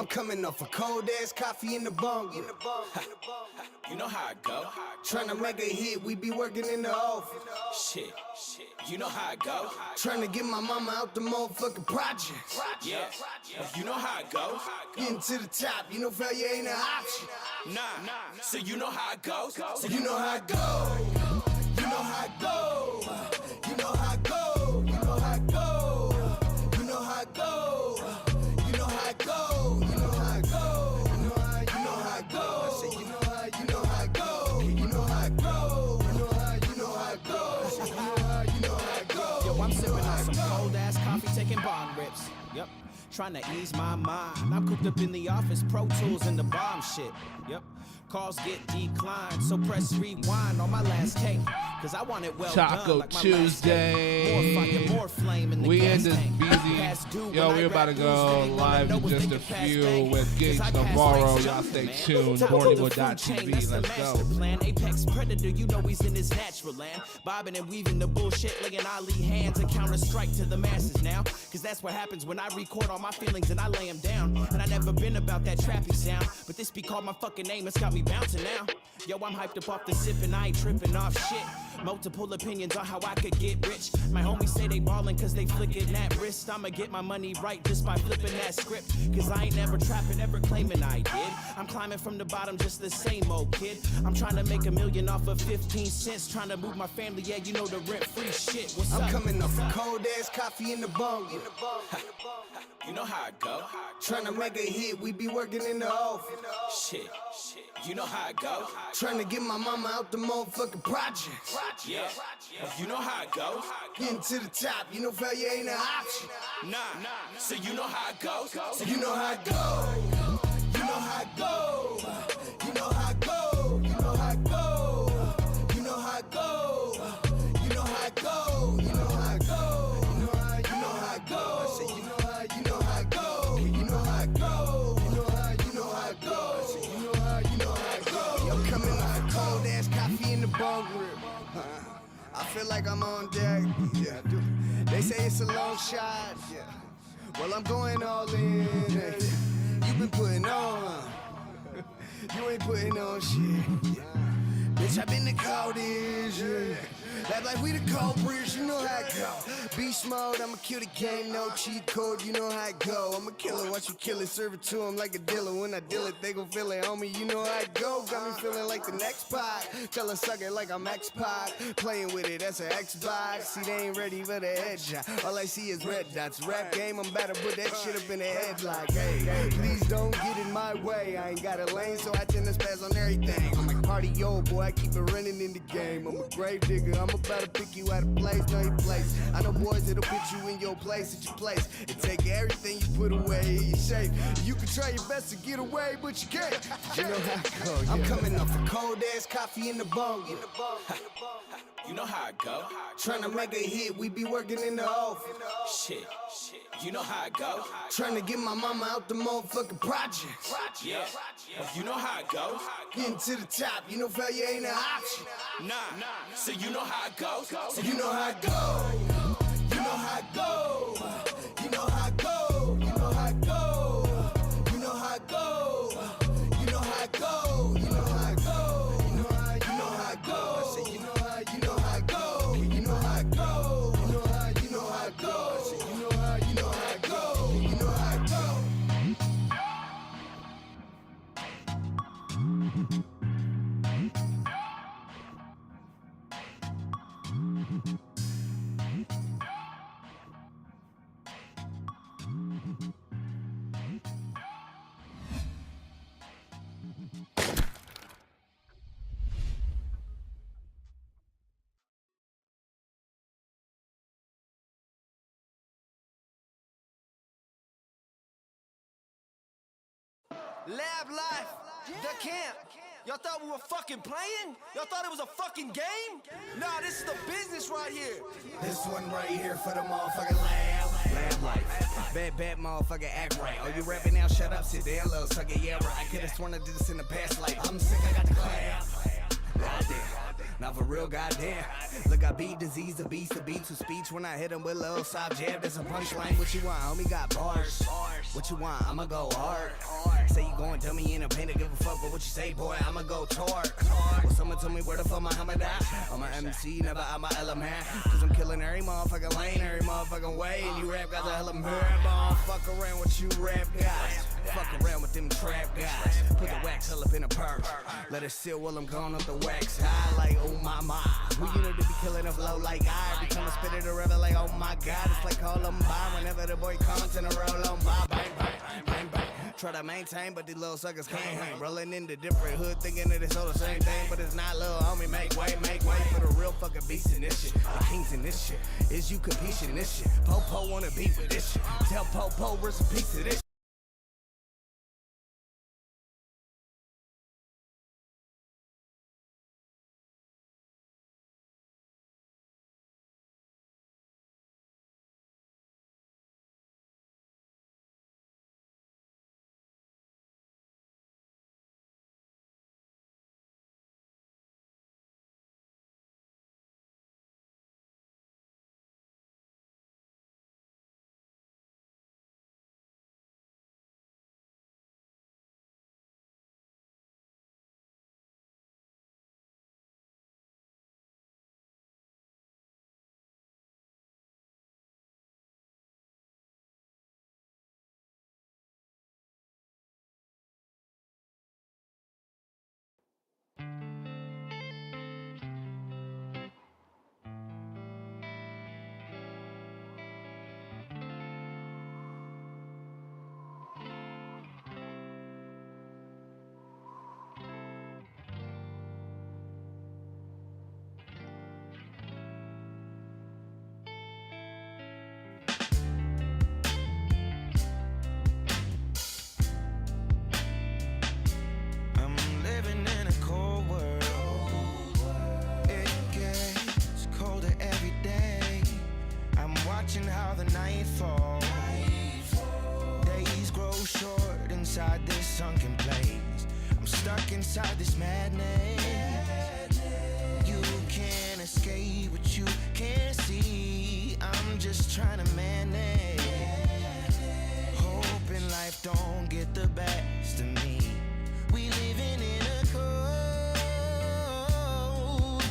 I'm coming off a cold ass coffee in the bong. You know how it go. Tryna make a hit, we be working in the office. Shit, you know how it go. Tryna get my mama out the motherfucking projects. Yeah, you know how it go. Getting to the top, you know failure ain't an option. Nah, so you know how it goes. So you know how it go. You know how it go. You know how it go. You know how it go. You know how it go. You know how it go. You know how it go. You know how it go. I say you know how it go. You know how it go. You know how it go. You know how it go. Yo, I'm sipping on some cold ass coffee, taking bong rips. Yep. Trying to ease my mind. I'm cooked up in the office, Pro Tools and the bomb shit. Yep. Calls get declined, so press rewind on my last take. Cause I want it well Talko done, like Tuesday. more fire, more flame in the We in gas this tank. busy. Yo, we're about to go live in just a few with Gage Navarro. Y'all stay tuned. Borneo.tv. Let's go. Plan. Apex predator, you know he's in his natural land. Bobbing and weaving the bullshit, laying Ali hands and counter strike to the masses now. Cause that's what happens when I record all my feelings and I lay them down. And I never been about that trappy sound, but this be called my fucking name. It's got me bouncing now. Yo, I'm hyped up off the sip and I ain't tripping off shit. Multiple opinions on how I could get rich. My homies say they ballin' cause they flicking that wrist. I'ma get my money right just by flipping that script. Cause I ain't never trapping, ever claiming I did. I'm climbing from the bottom, just the same old kid. I'm trying to make $1 million off of 15 cents. Trying to move my family, yeah, you know the rent-free shit. What's up? I'm coming off a cold ass coffee in the bong. You know how it go. Tryna make a hit, we be working in the office. Shit, you know how it go. Tryna get my mama out the motherfucking projects. Yeah, you know how it go. Getting to the top, you know failure ain't an option. Nah, so you know how it goes. So you know how it go. You know how it go. You know how it go. You know how it go. You know how it go. You know how it go. You know how it go. You know how it go. I say you know how it go. You know how it go. You know how it go. I say you know how it go. Yo, coming off a cold ass coffee in the bong rip. I feel like I'm on deck. Yeah, I do. They say it's a long shot. Yeah. Well, I'm going all in. Hey, you been putting on. You ain't putting on shit. Yeah. Bitch, I been the coldest. Yeah. That like we the culprits, you know how it go. Beast mode, I'ma kill the game, no cheat code, you know how it go. I'ma kill it, watch you kill it, serve it to them like a dealer. When I deal it, they gon' feel it, homie, you know how it go. Got me feeling like the next pod. Tell her suck it like I'm X-Pod. Playing with it, that's an Xbox. See, they ain't ready for the headshot. All I see is red dots. Rap game, I'm about to put that shit up in the headlock. Hey, please don't get in my way. I ain't got a lane, so I tend to spaz on everything. I'm like party, yo, boy, I keep it running in the game. I'm a grave digger, I'm about to pick you out of place, know your place. I know boys that'll put you in your place at your place and take everything you put away in your shape. You can try your best to get away, but you can't. You know how it go. Yeah. I'm coming off a cold ass coffee in the bong. You know how it go. Tryna make a hit, we be working in the office. Shit, you know how it go. Tryna get my mama out the motherfucking projects. Yeah, you know how it go. Getting to the top, you know failure ain't an option. Nah, so you know how it goes. So you know how it go. You know how it go. You know how it go. You know how it go. You know how it go. You know how it go. You know how it go. You know how it go. I say you know how it go. You know how it go. You know how it go. I say you know how it go. You know how it go. Lab life, the camp. Y'all thought we were fucking playing? Y'all thought it was a fucking game? Nah, this is the business right here. This one right here for the motherfucking lab life. Bad motherfucker act right. Oh, you rapping now? Shut up, sit down, little sucker. Yeah, right. I could've sworn I did this in the past life. I'm sick, I got the clap. Goddamn. Now for real, goddamn. Look, I beat disease, the beast, the beat to speech. When I hit him with a little soft jab, there's a punchline. What you want, homie? Got bars. What you want? I'ma go hard. Say you gon' tell me in a pain to give a fuck, but what you say, boy? I'ma go toward. Well, someone told me where the fuck Muhammad at. I'm a MC, never I'm a element. Cause I'm killing every motherfucking lane, every motherfucking way. And you rap guys a hella mad. Fuck around with you rap guys. Fuck around with them trap guys. Put the wax all up in a purse. Let it seal while I'm gone up the wax high like oh my my. Who you know to be killing a flow like I become a spitter to rebel like oh my god. It's like Columbine whenever the boy comes in a roll on by. Bang, bang, bang, bang. Try to maintain, but these little suckers can't hang. Rolling into different hood, thinking that it's all the same thing, but it's not, little homie. Make way for the real fucking beasts in this shit. The kings in this shit. Is you competing in this shit? Popo wanna beat with this shit. Tell Popo where's a piece of this. Inside this madness, you can't escape what you can't see. I'm just trying to manage, hoping life don't get the best of me. We living in a cold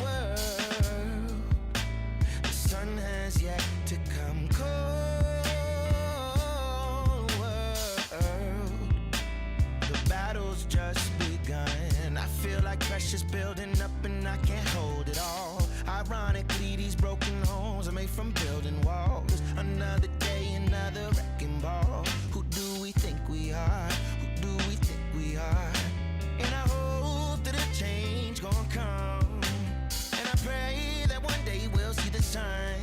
world. The sun has yet to come. Cold world. The battle's just begun. I feel like pressure's building up and I can't hold it all. Ironically, these broken homes are made from building walls. Another day, another wrecking ball. Who do we think we are? Who do we think we are? And I hope that a change gon' come. And I pray that one day we'll see the sun.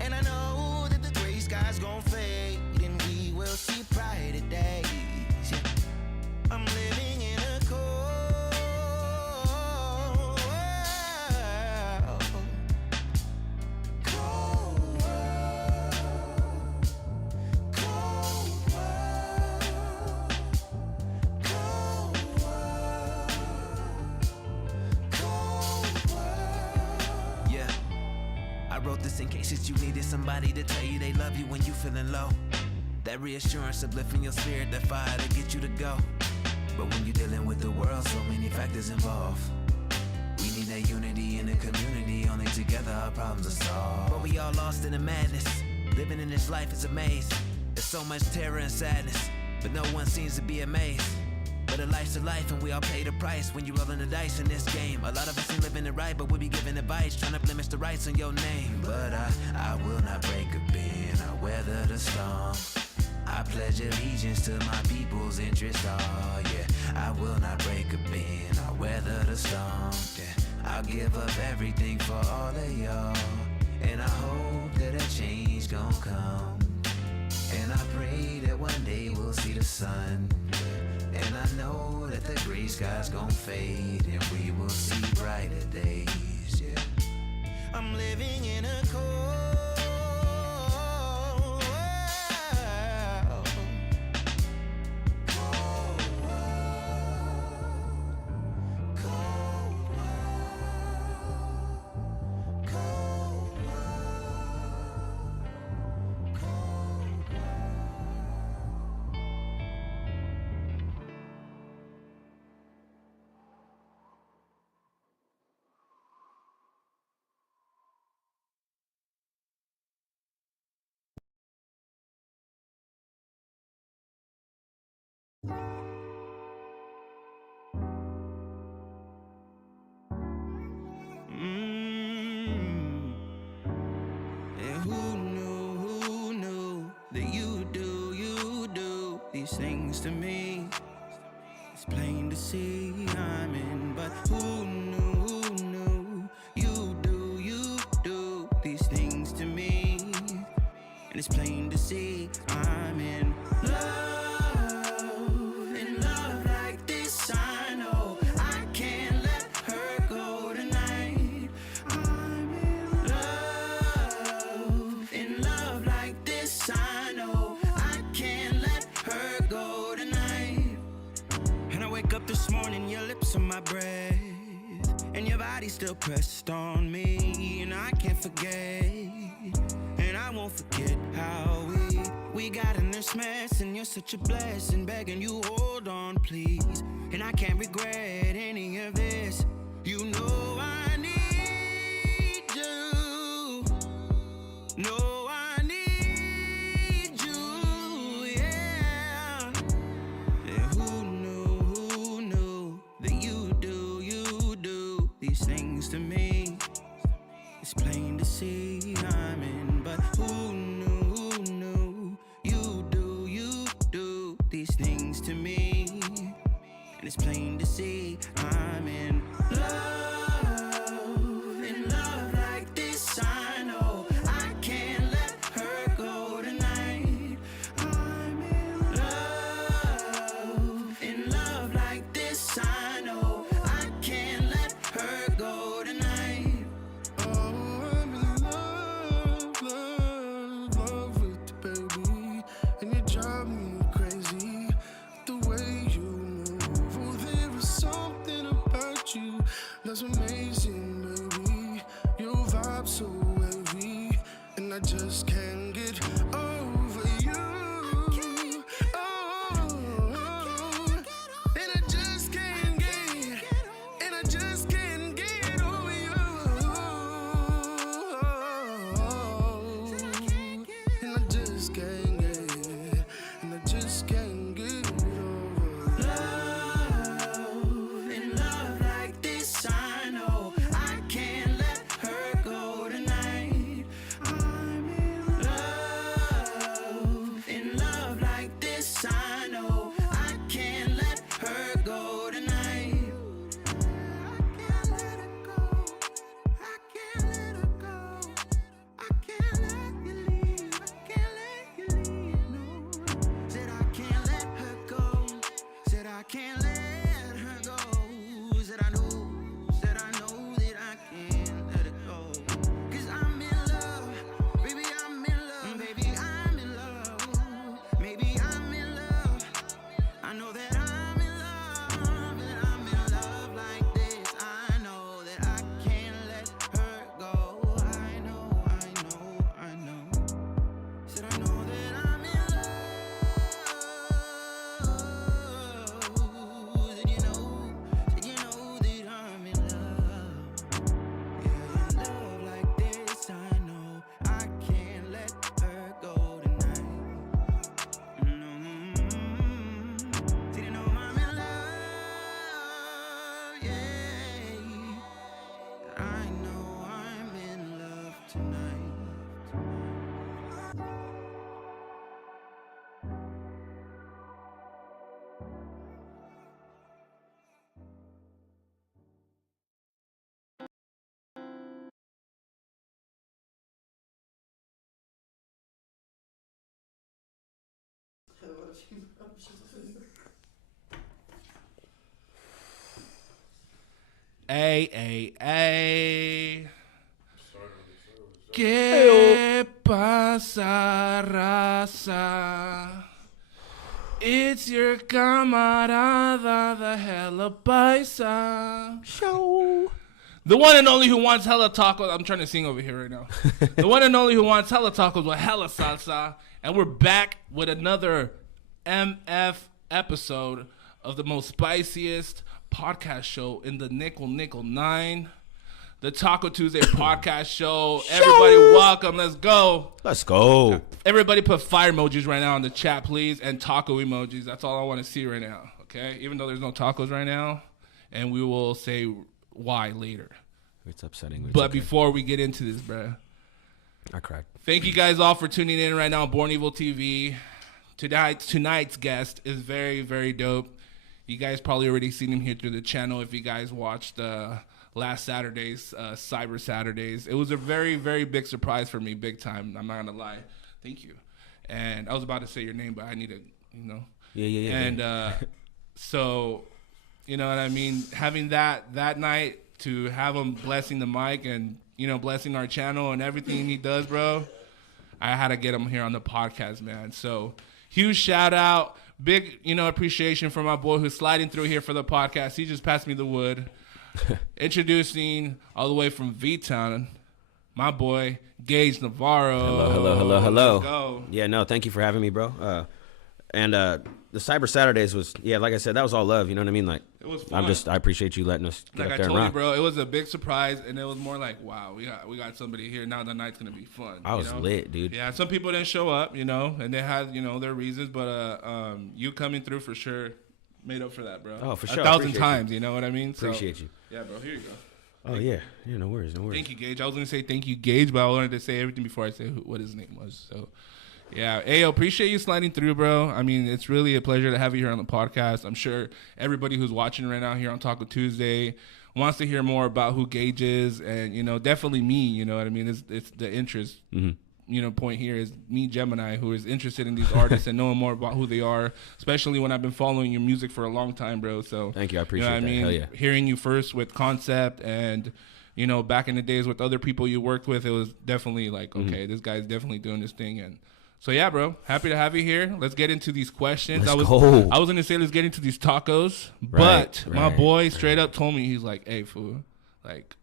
And I know that the gray sky's gon' fade and we will see brighter days. Yeah. I'm living in a cold in case that you needed somebody to tell you they love you when you feeling low. That reassurance uplifting your spirit, that fire to get you to go. But when you're dealing with the world, so many factors involved. We need that unity in the community, only together our problems are solved. But we all lost in the madness, living in this life is a maze. There's so much terror and sadness, but no one seems to be amazed. But a life's a life and we all pay the price when you rollin' the dice in this game. A lot of us ain't living it right, but we be giving advice, trying to blemish the rights on your name. But I will not break a bend, I'll weather the storm. I pledge allegiance to my people's interest, oh yeah. I will not break a bend, I'll weather the storm, yeah. I'll give up everything for all of y'all. And I hope that a change gon' come. And I pray that one day we'll see the sun. And I know that the gray sky's gon' fade and we will see brighter days, yeah. I'm living in a cold world. Cold world. Cold world. who knew that you do these things to me? It's plain to see I'm in, but who knew you do these things to me? And it's plain to see I'm in love like this. I know I can't let her go tonight. I'm in love like this. I know I can't let her go tonight. And I wake up this morning, your lips on my breath, and your body still pressed on me, and I can't forget. And I won't forget how we got in this mess, and you're such a blessing, begging you hold on please. And I can't regret any of this. You know I need you. No, I need you, yeah. Yeah, who knew that you do these things to me? It's plain to see I'm in, but who knew you do these things to me? And it's plain to see I'm in love like this. I know I can't let her go tonight. I'm in love like this. I know I can't let her go tonight. I'm in love with you, baby. And you drive me crazy, the way you move. Oh, there is something about you that's amazing, baby. Your vibe so wavy, and I just can't get over you. And I just can't get over you. And I just can't get over In love like this, I know I can't let her go tonight. I'm in love like this. I know I can't let her go tonight. I can't let her go. I can't let her go. I can't let you leave. I can't let you leave. No, said I can't let her go. Said I can't let her go. Said I know that I can't let it go. 'Cause I'm in love, baby, I'm in love, baby, I'm in love, maybe I'm in love. I know that I'm in love, that I'm in love like this. I know that I can't let her go. I know. Said I know that I'm in love. Said you know that I'm in love. Yeah, in love like this. I know I can't let her go tonight. Did you know I'm in love? Yeah. I know I'm in love tonight. Ay. ¿Qué pasa, raza? It's your camarada, the hella paisa. Show. The one and only who wants hella tacos. I'm trying to sing over here right now. The one and only who wants hella tacos with hella salsa. And we're back with another MF episode of the most spiciest podcast show in the Nickel 9. The Taco Tuesday podcast show. Everybody welcome. Let's go. Let's go. Everybody put fire emojis right now in the chat, please, and taco emojis. That's all I want to see right now, okay? Even though there's no tacos right now, and we will say why later. It's upsetting. But before we get into this, bruh, I cried. Thank you guys all for tuning in right now on Born Evil TV. Tonight's guest is very, very dope. You guys probably already seen him here through the channel if you guys watched last Saturday's Cyber Saturdays. It was a very, very big surprise for me, big time. I'm not gonna lie. Thank you. And I was about to say your name, but I need to, Yeah. And so, you know what I mean? Having that night to have him blessing the mic and, blessing our channel and everything he does, bro, I had to get him here on the podcast, man. So huge shout out. Big, appreciation for my boy who's sliding through here for the podcast. He just passed me the wood. Introducing all the way from V-Town, my boy, Gage Navarro. Hello. Let's go. Yeah, no, thank you for having me, bro. And the Cyber Saturdays was, like I said, that was all love. You know what I mean? Like, it was fun. I appreciate you letting us get like up I there told and you, rock. bro, it was a big surprise, and it was more like, wow, we got somebody here. Now the night's gonna be fun. I was lit, dude. Yeah, some people didn't show up, and they had, their reasons, but you coming through for sure made up for that, bro. Oh, for sure. 1,000 Appreciate times, you. you know what I mean? Appreciate you. Yeah, bro, here you go. Oh, yeah. Yeah, no worries. Thank you, Gage. I was gonna say thank you, Gage, but I wanted to say everything before I say what his name was. So, yeah, Ayo, appreciate you sliding through, bro. I mean, it's really a pleasure to have you here on the podcast. I'm sure everybody who's watching right now here on Talko Tuesday wants to hear more about who Gage is, and definitely me. You know what I mean? It's the interest. Point here is me, Gemini, who is interested in these artists and knowing more about who they are, especially when I've been following your music for a long time, bro. So thank you. I appreciate what that. I mean? Hell yeah. Hearing you first with Concept and, back in the days with other people you worked with, it was definitely like, okay, this guy's definitely doing this thing. And so, yeah, bro, happy to have you here. Let's get into these questions. Let's I was going to say let's get into these tacos, but my boy straight up told me, he's like, hey, fool, like,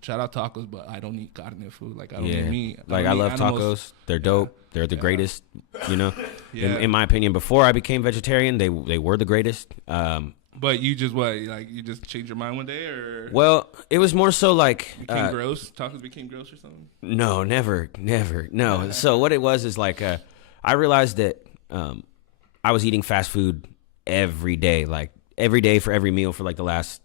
shout out tacos, but I don't eat carne food. Like, I don't eat meat. Like, I love animals. tacos. They're dope. They're the greatest, Yeah. in my opinion. Before I became vegetarian, they were the greatest. But you just you just changed your mind one day, or Well, it was more so like became gross? Tacos became gross or something? No, never. No. So what it was is like I realized that I was eating fast food every day, like every day for every meal for like the last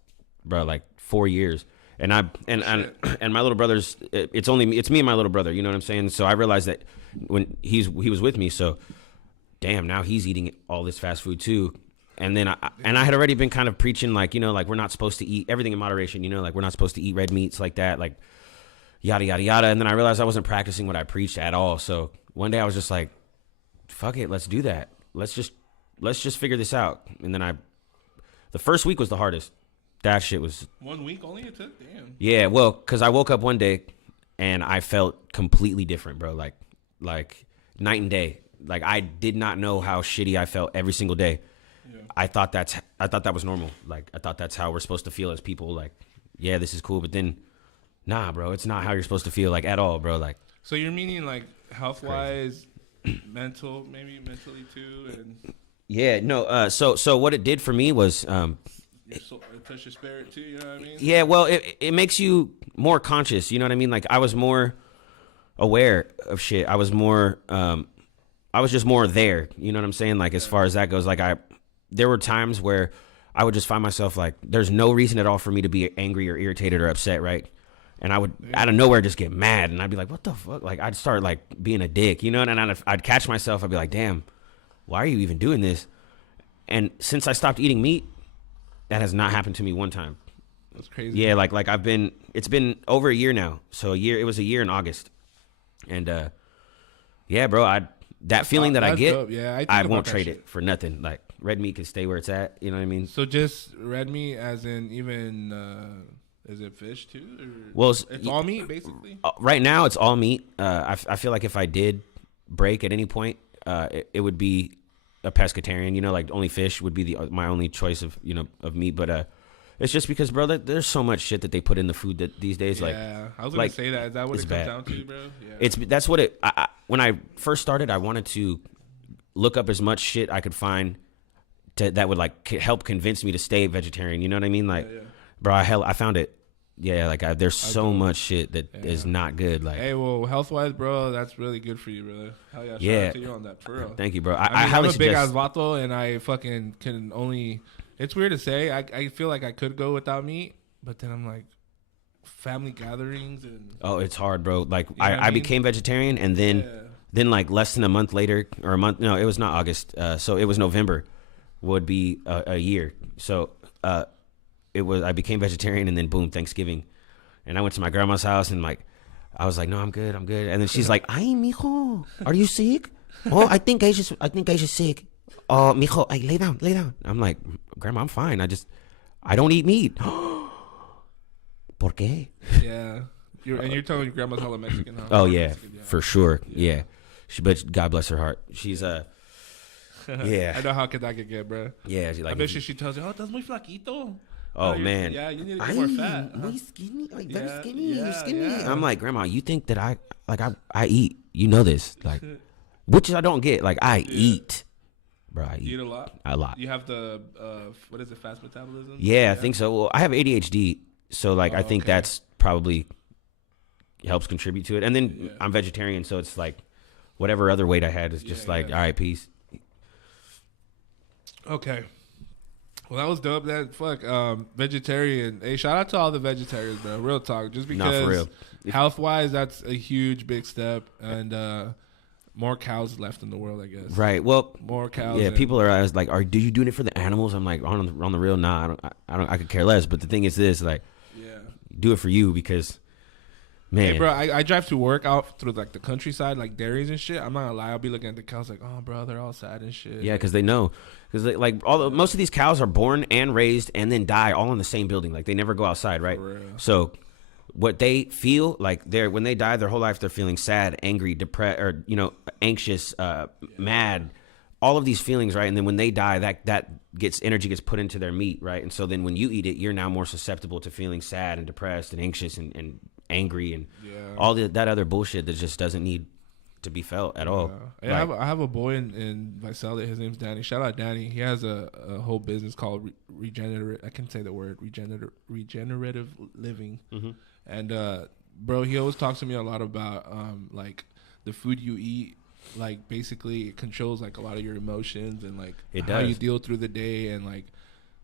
4 years. And and my little brother's it's me and my little brother, you know what I'm saying? So I realized that when he was with me, so damn, now he's eating all this fast food too. And then I had already been kind of preaching like, like we're not supposed to eat everything in moderation, like we're not supposed to eat red meats like that, like yada yada yada. And then I realized I wasn't practicing what I preached at all. So one day I was just like, fuck it, let's do that. Let's just figure this out. And then the first week was the hardest. That shit was 1 week only it took? Damn. Yeah, well, because I woke up one day and I felt completely different, bro. Like night and day. Like I did not know how shitty I felt every single day. Yeah. I thought that was normal. Like I thought that's how we're supposed to feel as people. Like, yeah, this is cool, but then, nah, bro, it's not how you're supposed to feel. Like at all, bro. Like. So you're meaning like health wise, mentally too, and. Yeah, no. So what it did for me was. It touched your spirit too, you know what I mean? Yeah, well, it makes you more conscious, you know what I mean? Like, I was more aware of shit. I was just more there, you know what I'm saying? Like, as far as that goes, like, there were times where I would just find myself, like, there's no reason at all for me to be angry or irritated or upset, right? And I would, out of nowhere, just get mad, and I'd be like, what the fuck? Like, I'd start, like, being a dick, you know? And I'd catch myself, I'd be like, damn, why are you even doing this? And since I stopped eating meat, that has not happened to me one time. That's crazy. Yeah, like it's been over a year now. So it was a year in August. And yeah, bro, that feeling that I get, dope. Yeah, I won't trade it for nothing. Like red meat can stay where it's at, you know what I mean? So just red meat as in even is it fish too? Or well, it's all meat basically? Right now it's all meat. I feel like if I did break at any point, it would be a pescatarian, you know, like only fish would be my only choice of meat, but it's just because, bro, there's so much shit that they put in the food that these days, like, yeah, I was gonna say that. Is that what it comes down to, bro? Yeah. That's what it. When I first started, I wanted to look up as much shit I could find that would like help convince me to stay vegetarian. You know what I mean? Like, bro, I found it. Yeah, like there's so much shit that is not good. Like, hey, well, health wise, bro, that's really good for you, brother. Hell yeah, shout out to you on that, for real. Thank you, bro. I'm a big ass vato, and I fucking can only. It's weird to say. I feel like I could go without meat, but then I'm like, family gatherings and. Oh, it's hard, bro. Like know what I I mean? became vegetarian, and then like less than a month later, or a month. No, it was not August. So it was November. Would be a year. So it was. I became vegetarian, and then boom, Thanksgiving, and I went to my grandma's house, and like I was like, no, I'm good. And then she's like, ay, mijo, are you sick? Oh, I think I just sick. Oh, mijo, ay, lay down. I'm like, Grandma, I'm fine. I don't eat meat. ¿Por qué? Yeah. You're telling your grandma's hella Mexican, huh? Oh yeah, Mexican, yeah. for sure. Yeah. But God bless her heart. She's yeah. I know how that could get, bro. Yeah, she I like. bet she tells you, "Oh, that's muy flaquito." Oh you're- man. Yeah, you need to get more fat. Muy skinny, like very Yeah, skinny. yeah, You're skinny. yeah. I'm like, Grandma, you think that I eat? You know this, like, which I don't get. Like I eat, bro. I You eat eat a lot. a lot. You have the what is it? Fast metabolism. Yeah, I think so. Well, I have ADHD, so like I think okay. that's probably helps contribute to it. And then Yeah. I'm vegetarian, so it's like whatever other weight I had is just like, yeah. all right, peace. Okay. Well, that was dope. That vegetarian. Hey, shout out to all the vegetarians, bro. Real talk. Just Nah, because for real. health wise, that's a huge big step, and more cows left in the world, I guess. Right. Well, More cows. yeah, and- people are always like, "Do you doing it for the animals?" I'm like, on the real, nah. I could care less. But the thing is, this like, Yeah. do it for you because, man, Hey, bro, I drive to work out through like the countryside, like dairies and shit. I'm not gonna lie, I'll be looking at the cows like, oh, bro, they're all sad and shit. yeah, because they know, because like most of these cows are born and raised and then die all in the same building. Like they never go outside, right? For real. So, what they feel like when they die, their whole life they're feeling sad, angry, depressed, or anxious, mad, all of these feelings, right? And then when they die, that energy gets put into their meat, right? And so then when you eat it, you're now more susceptible to feeling sad and depressed and anxious and angry and all that other bullshit that just doesn't need to be felt at all. Yeah, Like, I have a boy in Visalia. His name's Danny. Shout out Danny. He has a whole business called regenerative. I can say the word regenerative living. Mm-hmm. And bro, he always talks to me a lot about like the food you eat. Like basically, it controls like a lot of your emotions and like It how you does. deal through the day and like.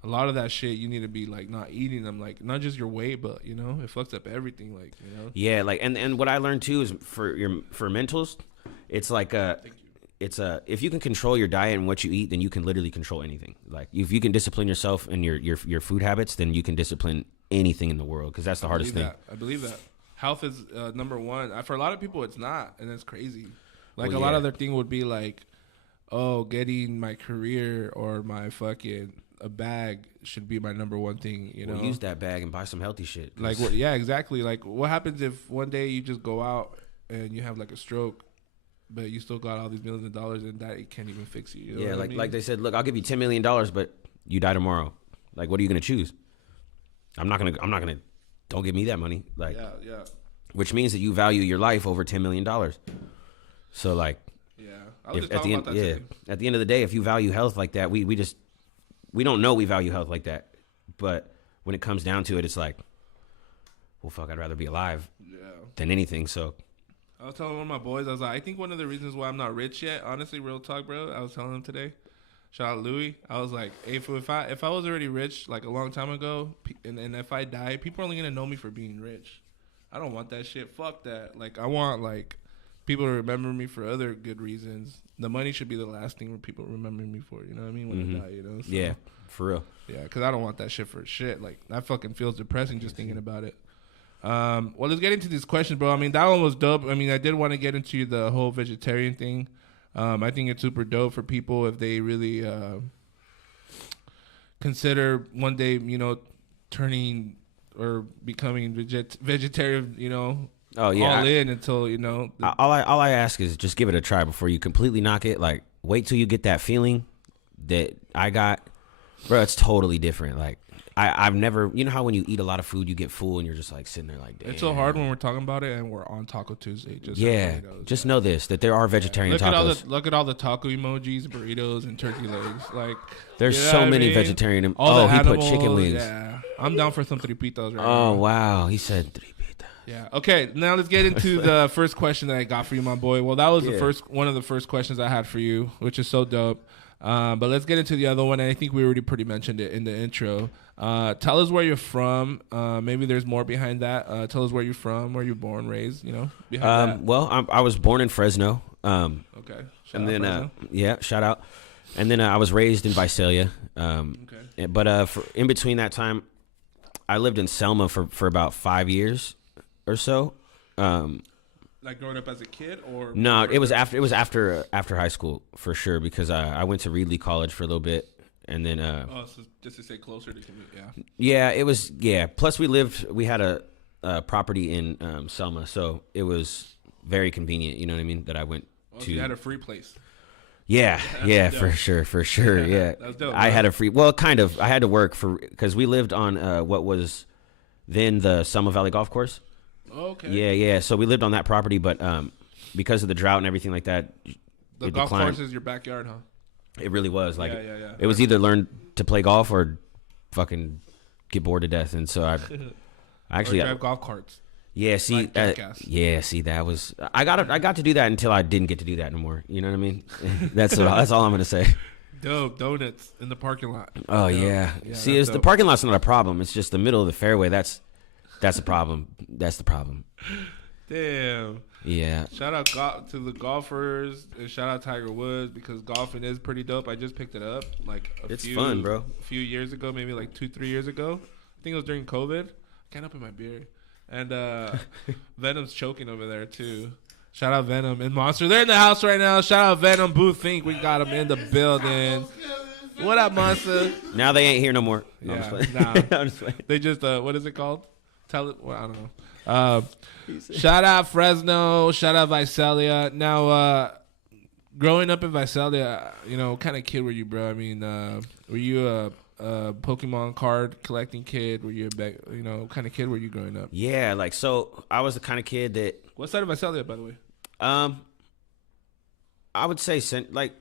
A lot of that shit you need to be like not eating them, like not just your weight, but it fucks up everything, like yeah, like and what I learned too is for mentals, it's like if you can control your diet and what you eat, then you can literally control anything. Like if you can discipline yourself and your food habits, then you can discipline anything in the world because that's the hardest thing. I believe that health is number one. For a lot of people, it's not, and it's crazy. Like Well, a lot yeah. of their thing would be like, oh, getting my career or my fucking a bag should be my number one thing. Well, use that bag and buy some healthy shit. 'Cause- Like what? Yeah, exactly. Like what happens if one day you just go out and you have like a stroke, but you still got all these millions of dollars and that it can't even fix you. You know yeah, what I like mean? like they said, look, I'll give you $10 million, but you die tomorrow. Like, what are you gonna choose? I'm not gonna. Don't give me that money. Like, yeah, which means that you value your life over $10 million. So like, yeah. I was if, just at talking the about end, that yeah, today. at the end of the day, if you value health like that, we don't know we value health like that. But when it comes down to it, it's like, well, fuck, I'd rather be alive Yeah. than anything. So I was telling one of my boys, I was like, I think one of the reasons why I'm not rich yet, honestly, real talk, bro. I was telling him today, shout out Louis. I was like, hey, if I was already rich like a long time ago, and if I die, people are only gonna know me for being rich. I don't want that shit. Fuck that. Like I want like people to remember me for other good reasons. The money should be the last thing where people remember me for. You know what I mean? When I die, So, yeah, for real. yeah, because I don't want that shit for shit. Like that fucking feels depressing just thinking about it. Well, let's get into these questions, bro. I mean, that one was dope. I mean, I did want to get into the whole vegetarian thing. I think it's super dope for people if they really consider one day, turning or becoming vegetarian, Oh yeah. all in until, All I ask is just give it a try before you completely knock it. Like, wait till you get that feeling that I got, bro. It's totally different. Like, I've never, how when you eat a lot of food, you get full and you're just like sitting there like, damn. it's so hard when we're talking about it and we're on Taco Tuesday. Just so Yeah, everybody knows. just know this, that there are vegetarian Look tacos. look at all the taco emojis, burritos, and turkey legs. Like There's you know so what I many mean? vegetarian. All the he put animals, chicken wings. Yeah, I'm down for some tripitas right Oh now. wow, he said tripita. Yeah. Okay. Now let's get into the first question that I got for you, my boy. Well, that was Yeah. one of the first questions I had for you, which is so dope. But let's get into the other one. And I think we already pretty mentioned it in the intro. Tell us where you're from. Maybe there's more behind that. Tell us where you're from, where you're born, raised. Behind that. Well, I was born in Fresno. Okay. And then Fresno. yeah, shout out. And then I was raised in Visalia. Okay. But in between that time, I lived in Selma for about 5 years or so. Like growing up as a kid, or No, it was after high school for sure, because I went to Reedley College for a little bit, and then so just to stay closer to commute. yeah, it was Plus we had a property in Selma, so it was very convenient. You know what I mean? That I went So to. you had a free place. Yeah, for sure. Yeah, That's dope, I bro. had a free. Well, kind of. I had to work because we lived on what was then the Selma Valley Golf Course. Okay. Yeah. So we lived on that property, but because of the drought and everything like that, The it golf declined. course is your backyard, huh? It really was like Yeah. it was either learn to play golf or fucking get bored to death. And so I actually Or drive golf carts. yeah, see like Jackass. that was I got to do that until I didn't get to do that anymore. You know what I mean? That's all I'm gonna say. Dope donuts in the parking lot. Oh Dope. yeah. See, that's it's the dope. parking lot's not a problem. It's just the middle of the fairway. That's the problem. That's the problem. Damn. Yeah. Shout out to the golfers and shout out Tiger Woods, because golfing is pretty dope. I just picked it up like It's fun, bro. A few years ago, maybe like 2-3 years ago. I think it was during COVID. Can't open my beer. And Venom's choking over there too. Shout out Venom and Monster. They're in the house right now. Shout out Venom, Booth Inc. We got them in the building. What up, Monster? Now they ain't here no more. No, I'm just Yeah, playing. nah. I'm just playing. They just what is it called? Tell it. Well, I don't know. Shout out Fresno. Shout out Visalia. Now, growing up in Visalia, what kind of kid were you, bro? I mean, were you a Pokemon card collecting kid? Were you what kind of kid were you growing up? Yeah, like so I was the kind of kid that What side of Visalia, by the way? I would say like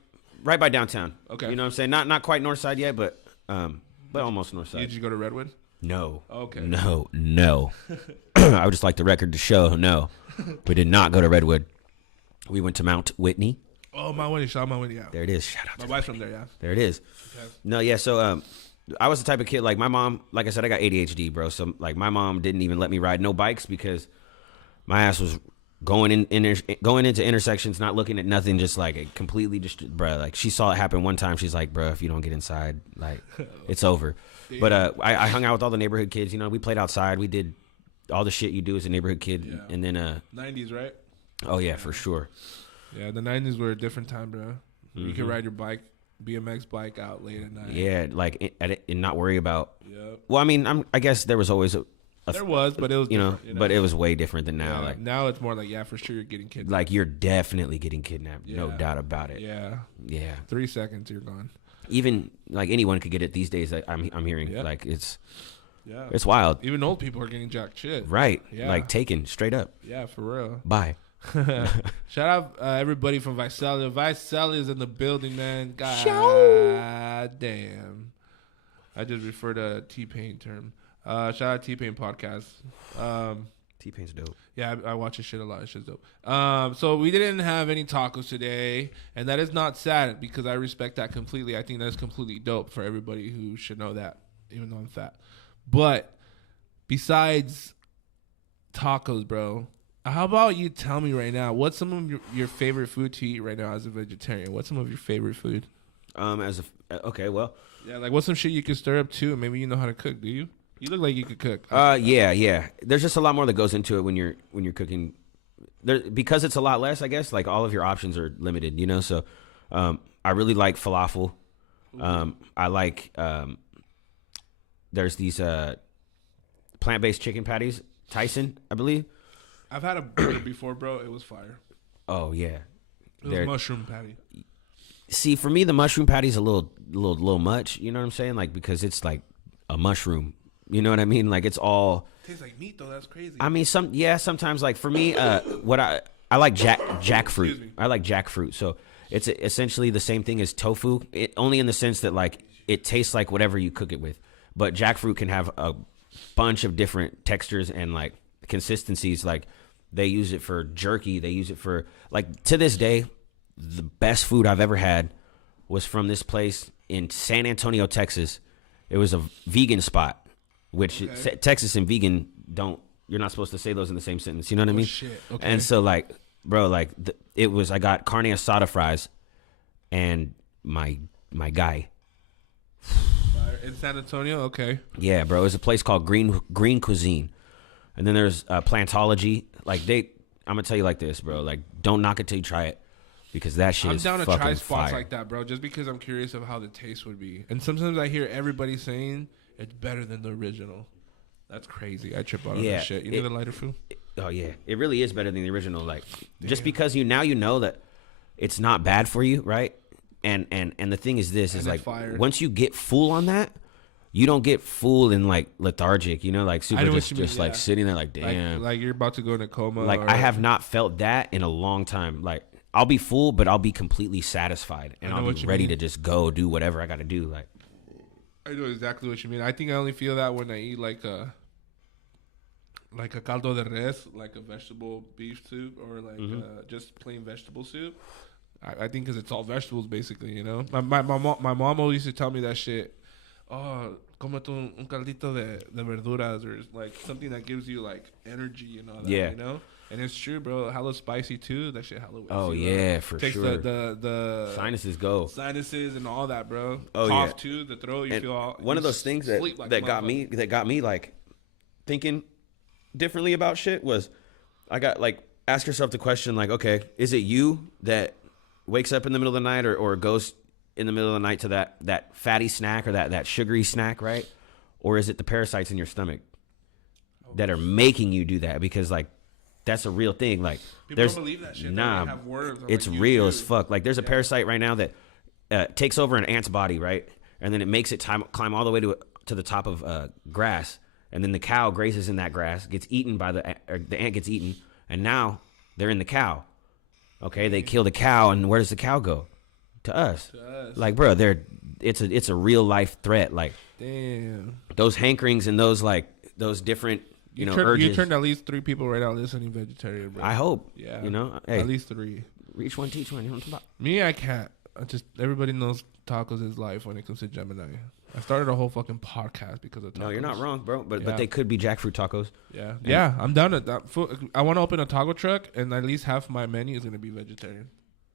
right by downtown. Okay. You know what I'm saying? Not quite north side yet, but almost north side. Did you go to Redwood? No. Okay. No. I would just like the record to show. No, we did not go to Redwood. We went to Mount Whitney. Oh, Mount Whitney. Shout out Mount Whitney. Yeah. There it is. Shout out. My wife's from there. Yeah. There it is. Okay. No, yeah. So I was the type of kid, like my mom, like I said, I got ADHD, bro. So like my mom didn't even let me ride no bikes because my ass was going into intersections, not looking at nothing, just like completely just, bro. Like she saw it happen one time. She's like, bro, if you don't get inside, like it's over. But I hung out with all the neighborhood kids. We played outside. We did all the shit you do as a neighborhood kid. Yeah. And then 90s, right? oh yeah, for sure. Yeah, the 90s were a different time, bro. You could ride your bike, BMX bike out late at night. Yeah, like and not worry about. Yep. Well, I mean, I guess there was always a There was, but it was different, but it was way different than now. Yeah, Like now it's more like, yeah, for sure you're getting kidnapped. like you're definitely getting kidnapped, no Yeah. doubt about it. Yeah. Yeah. 3 seconds, you're gone. Even like anyone could get it these days. Like, I'm hearing Yeah. like it's Yeah. wild, Even old people are getting jacked shit. right? Yeah. Like taken straight up. Yeah, for real. Bye. Shout out everybody from Visalia. Visalia is in the building, man. God damn. I just referred to a T-Pain term. Shout out T-Pain podcast. T-Pain's dope. Yeah, I watch his shit a lot. His shit's dope. So we didn't have any tacos today, and that is not sad because I respect that completely. I think that's completely dope for everybody who should know that, even though I'm fat. But besides tacos, bro, how about you tell me right now, what's some of your favorite food to eat right now as a vegetarian? What's some of your favorite food? Okay, well, Yeah, like what's some shit you could stir up too? Maybe you know how to cook. Do you? You look like you could cook. yeah. There's just a lot more that goes into it when you're cooking. There, because it's a lot less, I guess. Like all of your options are limited, So, I really like falafel. I like. There's these plant-based chicken patties. Tyson, I believe. I've had a burger before, bro. It was fire. Oh yeah. It was mushroom patty. See, for me, the mushroom patty's a little much. You know what I'm saying? Like because it's like a mushroom. You know what I mean? Like it's all. Tastes like meat though. That's crazy. I mean, sometimes like for me, what I like jackfruit. Excuse me. I like jackfruit. So it's essentially the same thing as tofu, only in the sense that like it tastes like whatever you cook it with. But jackfruit can have a bunch of different textures and like consistencies. Like they use it for jerky. They use it for like to this day, the best food I've ever had was from this place in San Antonio, Texas. It was a vegan spot, which Okay. Texas and vegan don't. You're not supposed to say those in the same sentence. You know what I mean? Shit. Okay. And so like, bro, like it was. I got carne asada fries, and my guy. In San Antonio, okay. Yeah, bro. It was a place called Green Cuisine, and then there's Plantology. Like I'm gonna tell you like this, bro. Like, don't knock it till you try it, because that shit I'm is down to fucking try spots fire. like that, bro, just because I'm curious of how the taste would be. And sometimes I hear everybody saying it's better than the original. That's crazy. I trip out on Yeah, that shit. You know the lighter food? Oh yeah, it really is better than the original. Like, just because you know that it's not bad for you, right? And the thing is this is And like, it's fire. once you get full on that, you don't get full and like lethargic, you know, like super know what just you mean, like yeah. sitting there like, damn. Like you're about to go in a coma. Like or, I have not felt that in a long time. Like, I'll be full, but I'll be completely satisfied, and I know I'll what be you ready mean. to just go do whatever I got to do. Like, I know exactly what you mean. I think I only feel that when I eat like a caldo de res, like a vegetable beef soup, or like just plain vegetable soup. I think because it's all vegetables, basically, you know. My mom always used to tell me that shit. Oh, cómete un caldito de verduras, or like something that gives you like energy and all that, Yeah. you know. And it's true, bro. Hella spicy too. That shit hella. Oh, wakes you yeah, up. for Takes sure. The sinuses go. sinuses and all that, bro. Oh, Cough yeah. too. The throat. You And feel all. one you of those things that sleep like a that got motherfucker. me like thinking differently about shit was, I got like, ask yourself the question like, okay, is it you that wakes up in the middle of the night or goes in the middle of the night to that fatty snack or that sugary snack, right? Or is it the parasites in your stomach that are making you do that? Because like, that's a real thing. Like, People there's don't believe that shit. They nah, have worms on, it's like, real YouTube. as fuck. Like, there's a parasite right now that takes over an ant's body, right? And then it makes it climb all the way to the top of grass, and then the cow grazes in that grass, gets eaten by the ant gets eaten, and now they're in the cow. Okay, they kill the cow, and where does the cow go? To us. Like, bro, it's a real life threat. Like, Damn. those hankerings and those different urges. You turned at least 3 people right now listening vegetarian, bro. I hope. Yeah. You know, hey, At least 3. reach one, teach one. You know what I'm talking about? Me, I can't. Everybody knows tacos is life when it comes to Gemini. I started a whole fucking podcast because of tacos. No, you're not wrong, bro. But Yeah. they could be jackfruit tacos. Yeah, I'm down to that. I want to open a taco truck, and at least half my menu is gonna be vegetarian.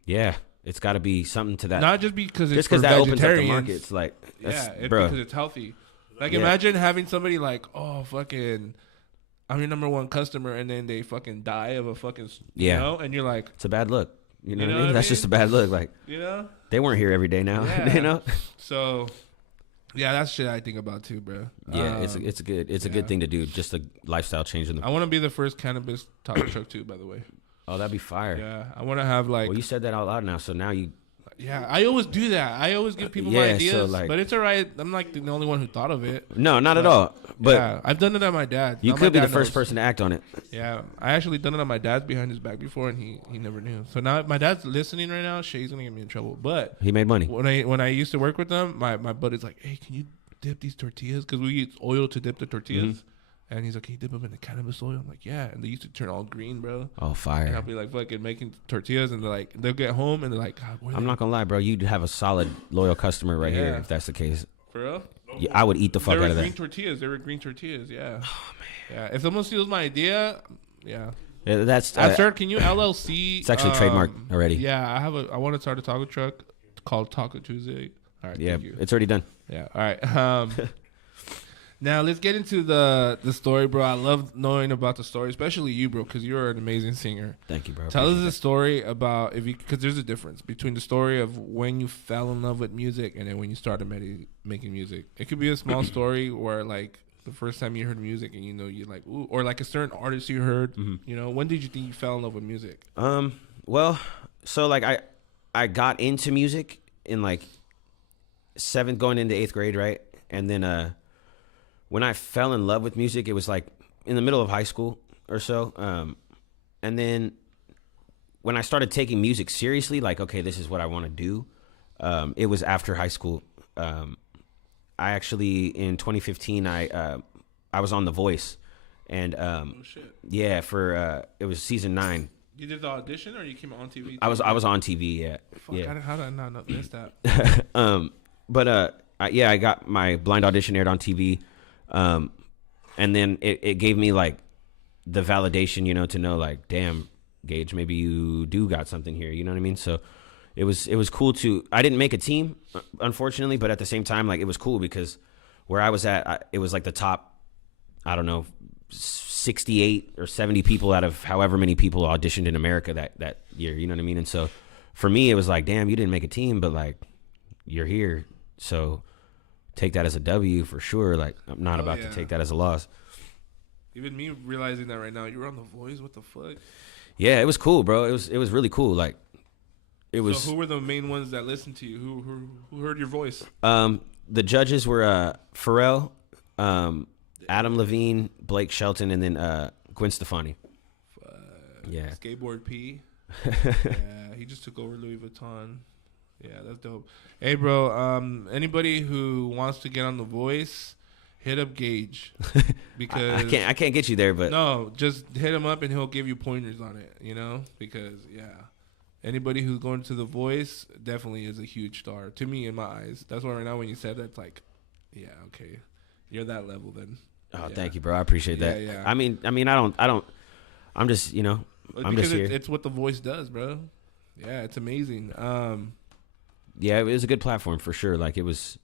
Yeah, it's got to be something to that. Not just because it's just for because that opens up the vegetarians. market. It's like, Yeah, it's bro. because it's healthy. Like, Yeah. imagine having somebody like, oh, fucking, I'm your number one customer, and then they fucking die of a fucking, Yeah. you know, and you're like, It's a bad look. You know, You what know I mean? what I That's just a mean? bad look. Like, you know. they weren't here every day now. Yeah. You know? So, yeah, that's shit I think about too, bro. Yeah, it's a good thing to do. Just a lifestyle change in the. I want to be the first cannabis taco truck too, by the way. Oh, that'd be fire. Yeah, I want to have like. Well, you said that out loud now, so now you. Yeah, I always do that. I always give people Yeah, my so, ideas, like- but it's alright. I'm like the only one who thought of it. No, not at all. But yeah, I've done it at my dad's. you Now my could be the dad first knows. person to act on it. Yeah, I actually done it on my dad's behind his back before, and he never knew. So now my dad's listening right now. Shit, he's gonna get me in trouble. But He made money. when I used to work with them, my buddy's like, hey, can you dip these tortillas? Because we use oil to dip the tortillas. Mm-hmm. And he's like, can you dip them in the cannabis oil? I'm like, yeah. And they used to turn all green, bro. Oh, And I'll fire! be like fucking making tortillas, and they'll get home, and they're like, God, what are I'm they- not gonna lie, bro. You'd have a solid, loyal customer right here Yeah. if that's the case. For real? Yeah, I would eat the fuck They were out of green that. tortillas. They were green tortillas, yeah. Oh, man. Yeah, if someone steals my idea, yeah. Yeah, that's Sir, can you LLC? It's actually trademarked already. Yeah, I want to start a taco truck called Taco Tuesday. All right, yeah, thank you. it's already done. Yeah, all right. Now let's get into the story, bro. I love knowing about the story, especially you, bro, because you're an amazing singer. Thank you, bro. Tell us Appreciate the story about because there's a difference between the story of when you fell in love with music and then when you started making music. It could be a small story where like the first time you heard music and you're like ooh, or like a certain artist you heard. Mm-hmm. You know, when did you think you fell in love with music? Well, so like I got into music in like 7th going into 8th grade, right? And then when I fell in love with music, it was like in the middle of high school or so. And then when I started taking music seriously, like, okay, this is what I want to do. It was after high school. I actually, in 2015, I was on The Voice. And Oh shit! yeah, for it was season 9. You did the audition or you came on TV? I was on TV, yeah. Fuck, yeah. how did I not miss that? But I got my blind audition aired on TV, and then it gave me like the validation, you know, to know like, damn, Gage, maybe you do got something here. You know what I mean? So it was cool to. I didn't make a team, unfortunately, but at the same time, like it was cool because where I was at, it was like the top, I don't know, 68 or 70 people out of however many people auditioned in America that year. You know what I mean? And so for me, it was like, damn, you didn't make a team, but like you're here. So take that as a W for sure. Like I'm not about to take that as a loss. Even me realizing that right now, you were on The Voice. What the fuck? Yeah, it was cool, bro. It was really cool. Like it was. So who were the main ones that listened to you? Who heard your voice? The judges were Pharrell, Adam Levine, Blake Shelton, and then Gwen Stefani. Yeah. Skateboard P. Yeah, he just took over Louis Vuitton. Yeah, that's dope. Hey, bro. Anybody who wants to get on The Voice, hit up Gage because I can't get you there, but no, just hit him up and he'll give you pointers on it. You know, because anybody who's going to The Voice definitely is a huge star to me in my eyes. That's why right now when you said that, it's like, yeah, okay, you're that level then. Oh, thank you, bro. I appreciate that. Yeah. I mean, I don't. I'm just, you know, I'm because just here. It's what The Voice does, bro. Yeah, it's amazing. Yeah, it was a good platform for sure. Like it was.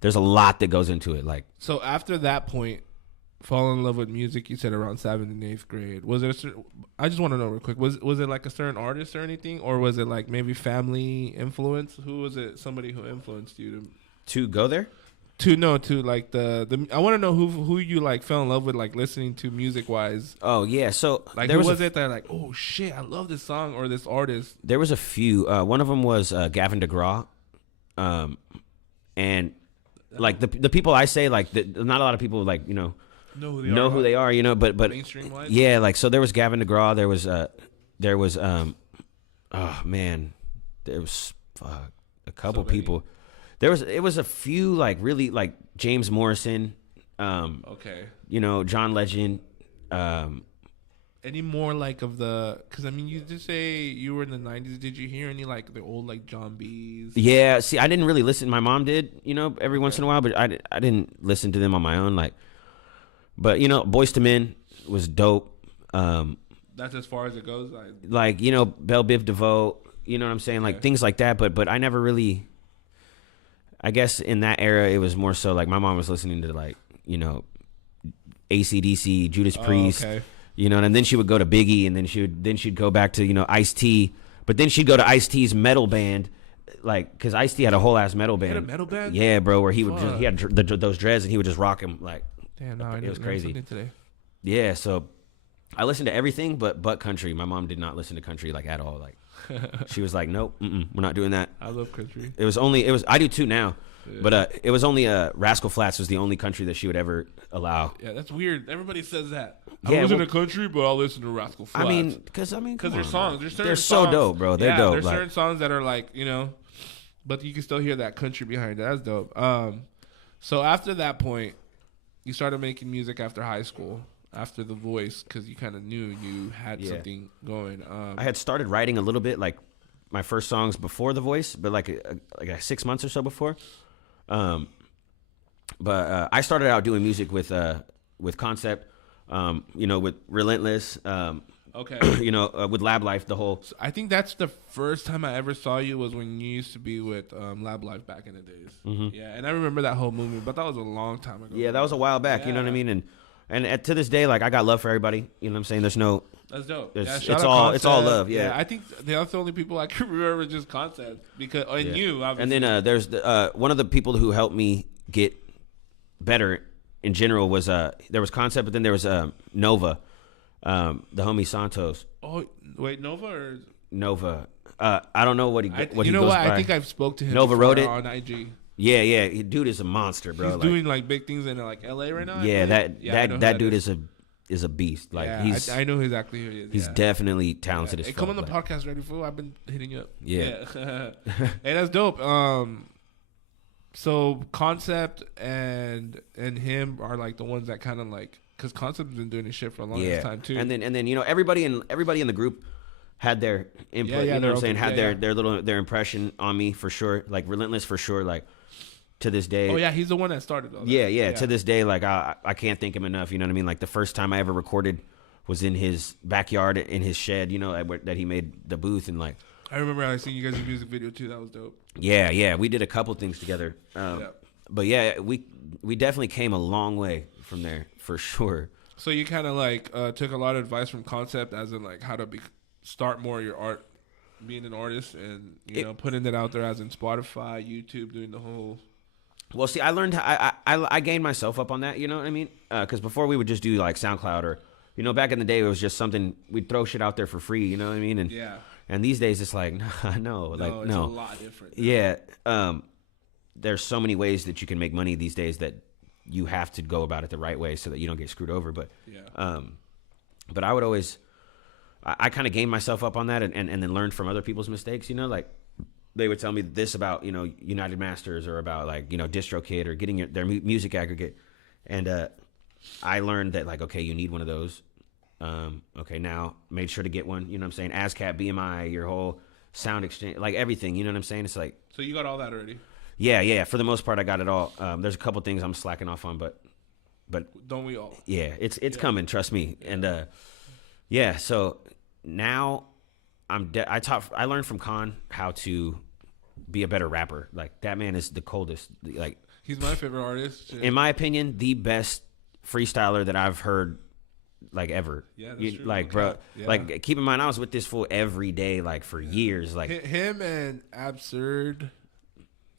There's a lot that goes into it. Like so, after that point, fall in love with music. You said around 7th and 8th grade. Was there? I just want to know real quick. Was it like a certain artist or anything, or was it like maybe family influence? Who was it? Somebody who influenced you to go there? To like the I want to know who you like fell in love with, like listening to music wise. Oh yeah, so like who was it that like, oh shit, I love this song or this artist? There was a few. One of them was Gavin DeGraw, and like the people I say like not a lot of people like know who they are, you know, but mainstream wise. Yeah, like so there was Gavin DeGraw. There was oh man, there was a couple people. It was a few like really like James Morrison, okay, you know, John Legend. Any more like of the? Because I mean, you just say you were in the 90s. Did you hear any like the old like John B's? Yeah, see, I didn't really listen. My mom did, you know, every once in a while, but I didn't listen to them on my own. Like, but you know, Boyz II Men was dope. That's as far as it goes. Like you know, Belle Biv DeVoe. You know what I'm saying? Like things like that. But I never really. I guess in that era, it was more so like my mom was listening to like, you know, AC/DC, Judas Priest, okay. You know, and then she would go to Biggie, and then she'd go back to, you know, Ice-T, but then she'd go to Ice-T's metal band, like, because Ice-T had a whole ass metal band. He had a metal band? Yeah, bro, where he had those dreads, and he would just rock them, like, damn, no, it was crazy. Today. Yeah, so I listened to everything but country. My mom did not listen to country like at all. Like she was like, nope, we're not doing that. I love country. I do too now. Yeah. But it was only Rascal Flatts was the only country that she would ever allow. Yeah, that's weird. Everybody says that. Yeah, I listen to country, but I'll listen to Rascal Flatts. I mean, because there's songs. There's certain they're songs, so dope, bro. They're dope. There's certain songs that are like, you know, but you can still hear that country behind it. That's dope. So after that point, you started making music after high school, after The Voice, because you kind of knew you had something going. I had started writing a little bit, like my first songs before The Voice, but like 6 months or so before. But I started out doing music with Concept, you know, with Relentless, okay, you know, with Lab Life, the whole. So I think that's the first time I ever saw you was when you used to be with Lab Life back in the days. Mm-hmm. Yeah, and I remember that whole movie, but that was a long time ago. Yeah, that was a while back. You know what I mean? And to this day, like I got love for everybody. You know what I'm saying? There's no. That's dope. It's all love. Yeah. I think that's the only people I can remember just Concept because you obviously. And then there's one of the people who helped me get better in general was there was Concept, but then there was Nova, the homie Santos. Oh wait, Nova or Nova? I don't know what he. What you he know goes what? by. I think I've spoke to him. Nova wrote it on IG. Yeah, dude is a monster, bro. He's doing like big things in like LA right now. Yeah, that dude is a beast. Like I know exactly who he is. He's definitely talented as hey, fuck. come on the podcast, ready fool? I've been hitting you up. Yeah. Hey, that's dope. So Concept and him are like the ones that kind of like, because Concept's been doing this shit for a long time too. And then you know everybody in the group had their input. You know what I'm saying? Had their impression on me for sure. Like Relentless for sure. Like to this day. Oh yeah, he's the one that started all that. Yeah. To this day, like I can't thank him enough. You know what I mean? Like the first time I ever recorded was in his backyard in his shed. You know that he made the booth and like. I remember I seen you guys' music video too. That was dope. Yeah, we did a couple things together. But yeah, we definitely came a long way from there for sure. So you kind of like took a lot of advice from Concept, as in like how to start more of your art, being an artist, and you know putting it out there, as in Spotify, YouTube, doing the whole. Well, see, I learned I gained myself up on that. You know what I mean? Because before we would just do like SoundCloud or back in the day it was just something we'd throw shit out there for free. You know what I mean? And and these days it's like no, it's a lot different. Yeah. There's so many ways that you can make money these days that you have to go about it the right way so that you don't get screwed over. But but I would always, I kind of gained myself up on that and then learned from other people's mistakes. Like they would tell me this about United Masters or about like DistroKid or getting their music aggregate, and I learned that like okay, you need one of those. Okay, now made sure to get one. You know what I'm saying? ASCAP, BMI, your whole sound exchange, like everything. You know what I'm saying? It's like so you got all that already. Yeah. For the most part, I got it all. There's a couple things I'm slacking off on, but don't we all? Yeah, it's coming. Trust me. And so now I learned from Khan how to be a better rapper. Like that man is the coldest. Like he's my favorite artist. In my opinion, the best freestyler that I've heard like ever. Yeah, that's true. Like bro, like keep in mind I was with this fool every day like for years. Like him and Absurd.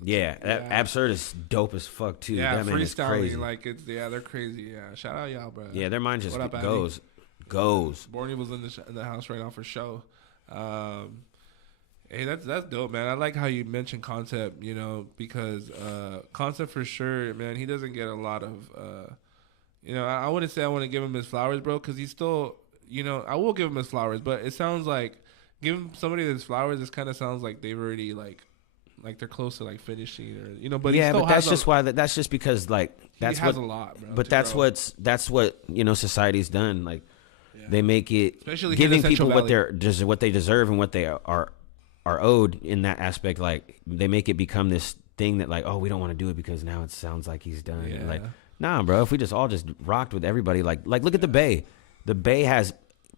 Yeah, Absurd is dope as fuck too. Yeah, that man is crazy. Like they're crazy. Yeah, shout out y'all, bro. Yeah, their mind just up, goes. Borny was in the house right now for show. Hey, that's dope, man. I like how you mentioned Concept. Because Concept for sure, man. He doesn't get a lot of. I wouldn't say I want to give him his flowers, bro, because he's still. I will give him his flowers, but it sounds like giving somebody his flowers. This kind of sounds like they've already like they're close to like finishing or but yeah, but that's just why that's just because like that's he has a lot, bro. But that's what society's done. Like they make it especially giving people what they deserve and what they are owed in that aspect. Like they make it become this thing that like we don't want to do it because now it sounds like he's done. Yeah. Like nah, bro. If we just all rocked with everybody, like look at the Bay. The Bay has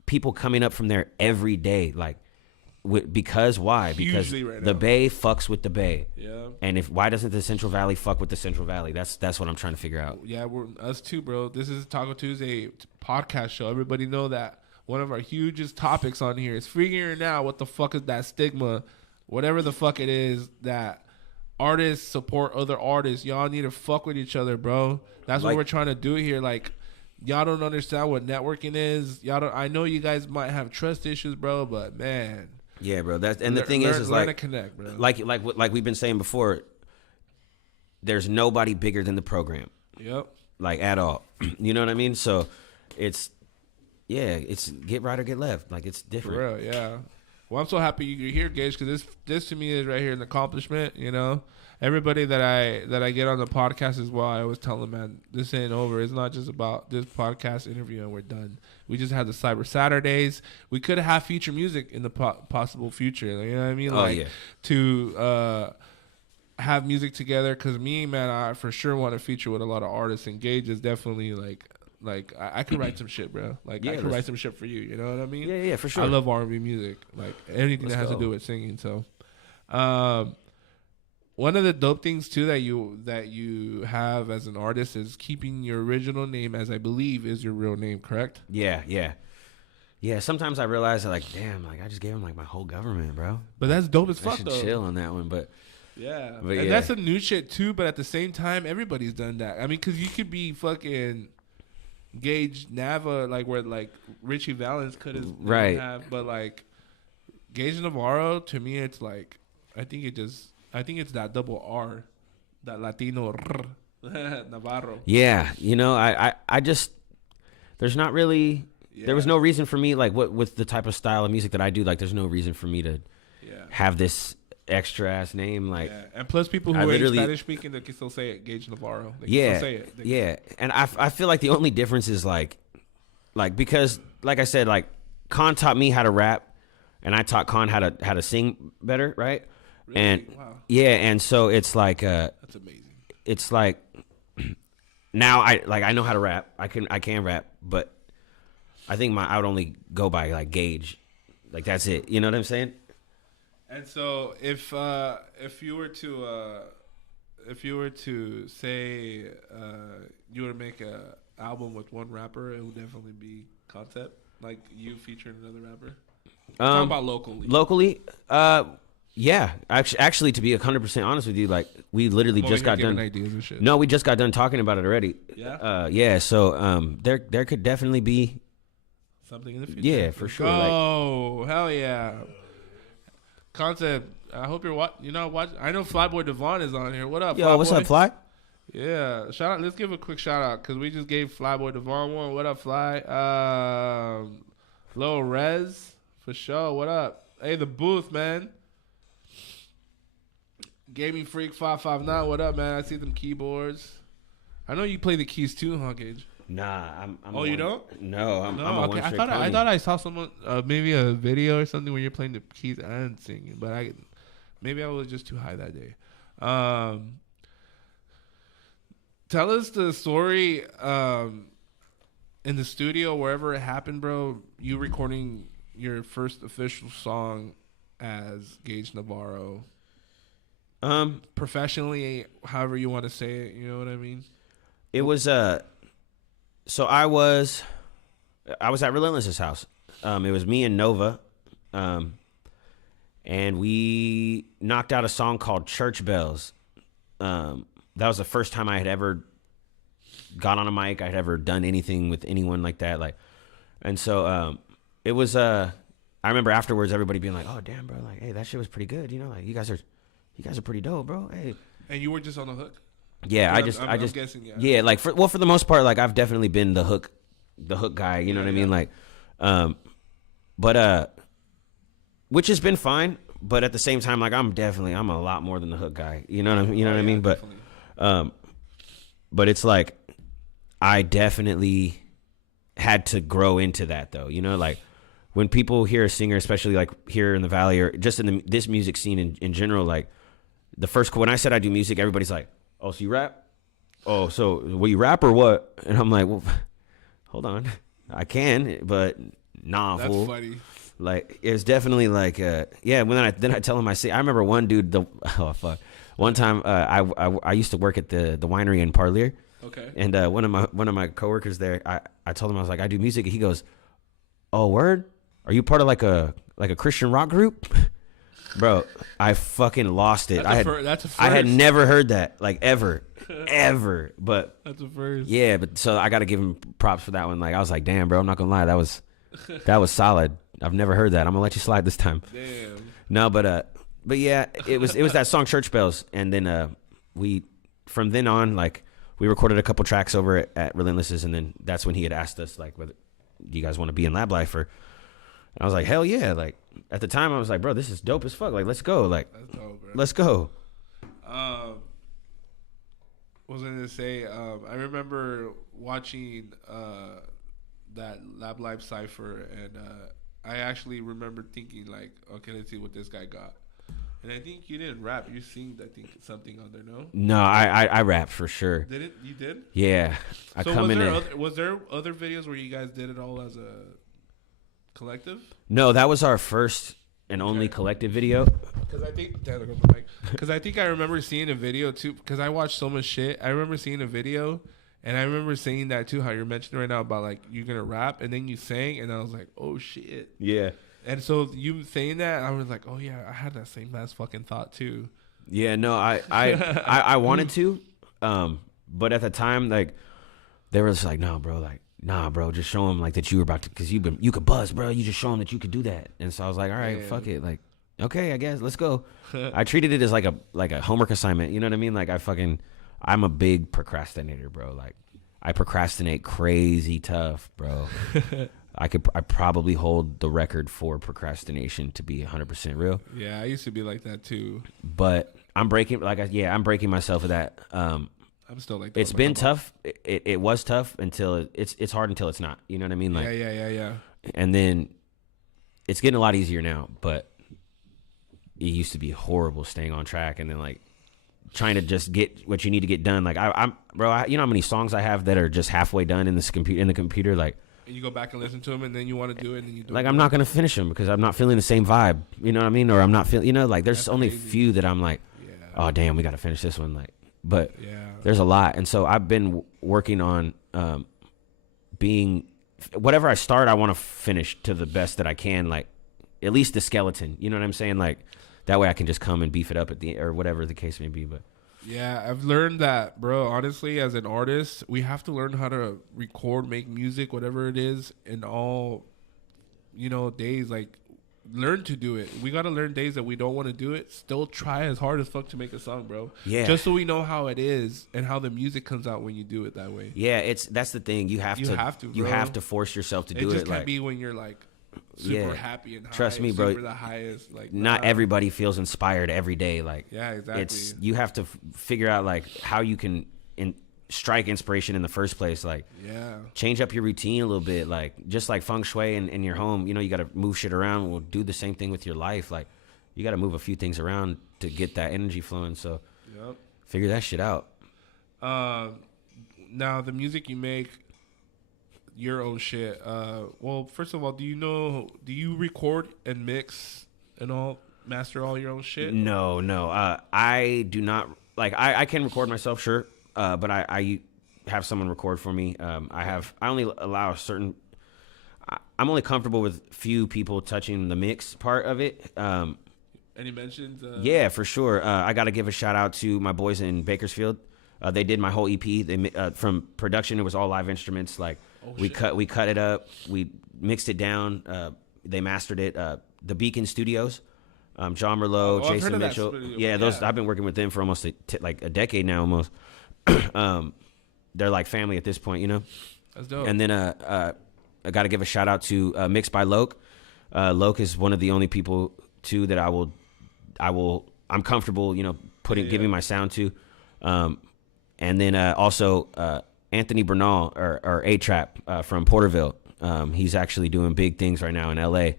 people coming up from there every day, like. Because why? Because the Bay fucks with the Bay. Yeah. And why doesn't the Central Valley fuck with the Central Valley? That's what I'm trying to figure out. Yeah, we're us too, bro. This is Taco Tuesday podcast show. Everybody know that one of our hugest topics on here is figuring out what the fuck is that stigma, whatever the fuck it is that artists support other artists. Y'all need to fuck with each other, bro. That's what we're trying to do here. Like y'all don't understand what networking is. I know you guys might have trust issues, bro, but man. Yeah, bro. The thing is learn like to connect, bro. Like we've been saying before. There's nobody bigger than the program. Yep. Like at all. You know what I mean? So it's get right or get left. Like it's different. For real, yeah. Well, I'm so happy you're here, Gage, because this to me is right here an accomplishment. Everybody that I get on the podcast as well, I always tell them, man, this ain't over. It's not just about this podcast interview and we're done. We just had the Cyber Saturdays. We could have feature music in the possible future. You know what I mean? To have music together. Because me, man, I for sure want to feature with a lot of artists. And Gage is definitely like I could write some shit, bro. Like I could write some shit for you. You know what I mean? Yeah, for sure. I love R&B music. Like anything that has to do with singing. So, one of the dope things too that you have as an artist is keeping your original name, as I believe is your real name, correct? Yeah. Sometimes I realize like, damn, like I just gave him like my whole government, bro. But that's dope as I fuck, should though. chill on that one, but and that's a new shit too. But at the same time, everybody's done that. I mean, because you could be fucking Gage Nava, like where like Richie Valens could have, but like Gage Navarro, to me, it's like I think it's that double R, that Latino Navarro. Yeah, I just there's not really there was no reason for me like with the type of style of music that I do, like there's no reason for me to have this extra ass name, like and plus people who are Spanish speaking, they can still say it, Gage Navarro. They can still say it. And I feel like the only difference is like because like I said, like Khan taught me how to rap, and I taught Khan how to sing better, right? Really? And wow. and so it's like that's amazing. it's like now I know how to rap. I can rap, but I think I would only go by like gauge. Like that's it. You know what I'm saying? And so if you were to say you were to make a album with one rapper, it would definitely be Concept. Like you featuring another rapper. Talking about locally. Locally, yeah. Actually, to be 100% honest with you, like we literally just got done. Ideas and shit. No, we just got done talking about it already. Yeah. Yeah. So there could definitely be something in the future. Yeah, for sure. Oh, hell yeah. Concept. I hope you're watching. I know Flyboy Devon is on here. What up, Yo, Flyboy? what's up, Fly? Yeah, shout out. Let's give a quick shout out because we just gave Flyboy Devon one. What up, Fly? Lil Rez for sure. What up? Hey, the booth, man. Gaming Freak 559. What up, man? I see them keyboards. I know you play the keys too, huh, Gage? Nah, I'm. You don't? No, I'm a okay. one-trick I pony. thought I saw someone maybe a video or something where you're playing the keys and singing, but maybe I was just too high that day. Tell us the story in the studio, wherever it happened, bro. You recording your first official song as Gage Navarro. Professionally, however you want to say it, you know what I mean? It was so I was at Relentless's house. It was me and Nova, and we knocked out a song called Church Bells. That was the first time I had ever got on a mic. I had ever done anything with anyone like that. And so it was. I remember afterwards, everybody being like, "Oh, damn, bro! Like, hey, that shit was pretty good. You know, like you guys are pretty dope, bro. Hey." And you were just on the hook. Yeah, I'm I just guessing, yeah. Yeah, like for the most part, like I've definitely been the hook guy. You know what I mean? Like, but which has been fine. But at the same time, like I'm a lot more than the hook guy. You know what I mean? You know what I mean? Definitely. But it's like I definitely had to grow into that though. You know, like when people hear a singer, especially like here in the Valley or just in this music scene in general, like when I said I do music, everybody's like, "Oh, so you rap? Oh, so will you rap or what?" And I'm like, "Well, hold on, I can, but nah, That's fool." funny. Like it was definitely like yeah. When I tell him I remember one dude one time I used to work at the winery in Parlier. Okay. And one of my coworkers there, I told him I was like, I do music. And he goes, "Oh, word? Are you part of like a Christian rock group?" Bro, I fucking lost it. That's a first. I had never heard that like ever. But That's a first. yeah, but so I got to give him props for that one. Like I was like, damn, bro, I'm not gonna lie, that was solid. I've never heard that. I'm gonna let you slide this time. Damn. No, but yeah, it was that song Church Bells, and then we from then on like we recorded a couple tracks over at Relentless's, and then that's when he had asked us like, whether do you guys want to be in Lab Life or? And I was like, hell yeah! Like at the time, I was like, bro, this is dope as fuck. Like let's go. Like That's dope, bro. let's go. Was I gonna say? I remember watching that Lab Life Cypher, and I actually remember thinking like, okay, let's see what this guy got. And I think you didn't rap. You sing, I think, something on there, no? No, I rap for sure. Did it? You did? Yeah, Was there other videos where you guys did it all as a collective? No, that was our first and only collective video. Because I think I remember seeing a video too. Because I watched so much shit. I remember seeing a video, and I remember saying that too. How you're mentioning right now about like you're gonna rap, and then you sang, and I was like, oh shit. Yeah. And so you saying that, I was like, oh yeah, I had that same last fucking thought too. Yeah, no, I wanted to, but at the time, like, they were just like, no, bro, like, nah, bro, just show him like that you were about to, because you could buzz, bro. You just show him that you could do that. And so I was like, all right, fuck it, like, okay, I guess let's go. I treated it as like a homework assignment. You know what I mean? Like I'm a big procrastinator, bro. Like I procrastinate crazy tough, bro. I probably hold the record for procrastination, to be 100% real. Yeah, I used to be like that too. But I'm breaking myself with that. I'm still like that. It's been tough. It was tough until it's hard until it's not. You know what I mean? Like yeah. And then it's getting a lot easier now, but it used to be horrible staying on track, and then like trying to just get what you need to get done. Like you know how many songs I have that are just halfway done in the computer, like. And you go back and listen to them, and then you want to do it, and then you do Like, I'm not going to finish them because I'm not feeling the same vibe. You know what I mean? Or I'm not feeling, like, there's only a few that I'm like, oh, damn, we got to finish this one. Like, but there's a lot. And so I've been working on being, whatever I start, I want to finish to the best that I can. Like, at least the skeleton. You know what I'm saying? Like, that way I can just come and beef it up or whatever the case may be. But yeah, I've learned that, bro. Honestly, as an artist, we have to learn how to record, make music, whatever it is, in all, days. Like, learn to do it. We got to learn days that we don't want to do it. Still try as hard as fuck to make a song, bro. Yeah. Just so we know how it is and how the music comes out when you do it that way. Yeah, that's the thing. You have to force yourself to do it. It just can't be when you're like super happy and high. Trust me, bro. Super the highest. Like, not everybody feels inspired every day. Like, yeah, exactly. You have to figure out like how you can strike inspiration in the first place. Like, change up your routine a little bit. Like, just like feng shui in your home. You got to move shit around. We'll do the same thing with your life. Like, you got to move a few things around to get that energy flowing. So, figure that shit out. Now the music you make. Your own shit. Well, first of all, do you record and mix and master all your own shit? No. I do not. Like, I can record myself, sure. But I have someone record for me. I only allow I'm only comfortable with few people touching the mix part of it. Any mentions? Yeah, for sure. I got to give a shout out to my boys in Bakersfield. They did my whole EP. They from production, it was all live instruments. Like, we cut it up, we mixed it down. They mastered it. The Beacon Studios, John Merlot, Jason Mitchell. Yeah, those I've been working with them for almost like a decade now, almost. They're like family at this point, That's dope. And then I got to give a shout out to Mixed by Loke. Loke is one of the only people too that I'm comfortable, giving my sound to. And then also Anthony Bernal or A-Trap from Porterville. He's actually doing big things right now in L.A.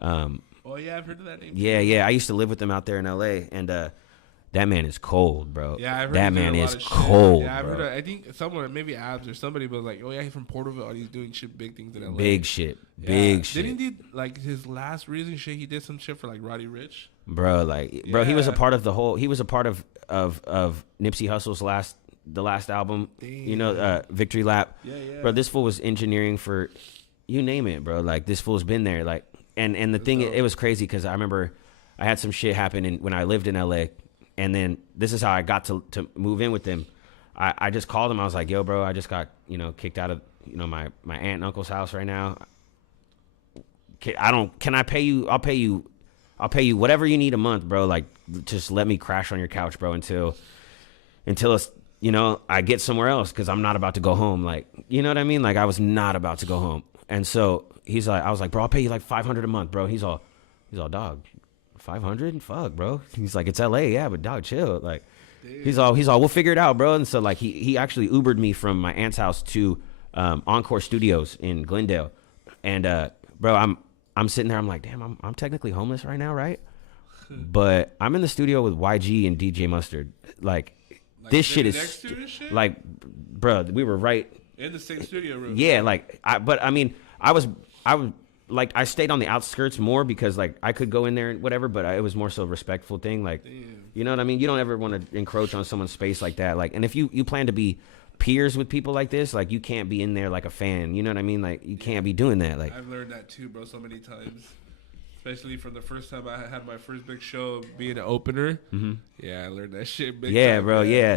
Oh, yeah, I've heard of that name. Yeah. I used to live with him out there in L.A. And that man is cold, bro. Yeah, I've heard that man is cold, yeah, I've bro. Heard I think someone, maybe Abs or somebody, was like, oh, yeah, he's from Porterville. He's doing big things in L.A. Big shit. Didn't he do, like, his last recent shit, he did some shit for, like, Roddy Ricch? Bro, he was a part of the whole, he was a part of Nipsey Hussle's the last album, Victory Lap. Yeah. Bro, this fool was engineering for, you name it, bro. Like, this fool's been there. Like, and the thing, it was crazy because I remember I had some shit happen when I lived in LA, and then this is how I got to move in with them. I just called him. I was like, yo, bro, I just got, kicked out of, my aunt and uncle's house right now. Can I pay you? I'll pay you whatever you need a month, bro. Like, just let me crash on your couch, bro, until it's, I get somewhere else, because I'm not about to go home. Like, you know what I mean? Like, I was not about to go home. And so I was like, bro, I'll pay you like $500 a month, bro. He's all, dog, 500? Fuck, bro. He's like, it's LA, yeah, but dog, chill. Like, dude. He's all, we'll figure it out, bro. And so like, he actually Ubered me from my aunt's house to Encore Studios in Glendale. And bro, I'm sitting there, I'm like, damn, I'm technically homeless right now, right? But I'm in the studio with YG and DJ Mustard. Like this shit is next to this shit? Like, bro, we were right in the same studio room. Yeah, like I stayed on the outskirts more because like I could go in there and whatever, but it was more so a respectful thing. Like, damn. You know what I mean? You don't ever want to encroach on someone's space like that. Like, and if you plan to be peers with people like this, like you can't be in there like a fan. You know what I mean? Like you can't be doing that. Like I've learned that too, bro, so many times. Especially from the first time I had my first big show being an opener. Mm-hmm. Yeah, I learned that shit big time, bro. Man. Yeah.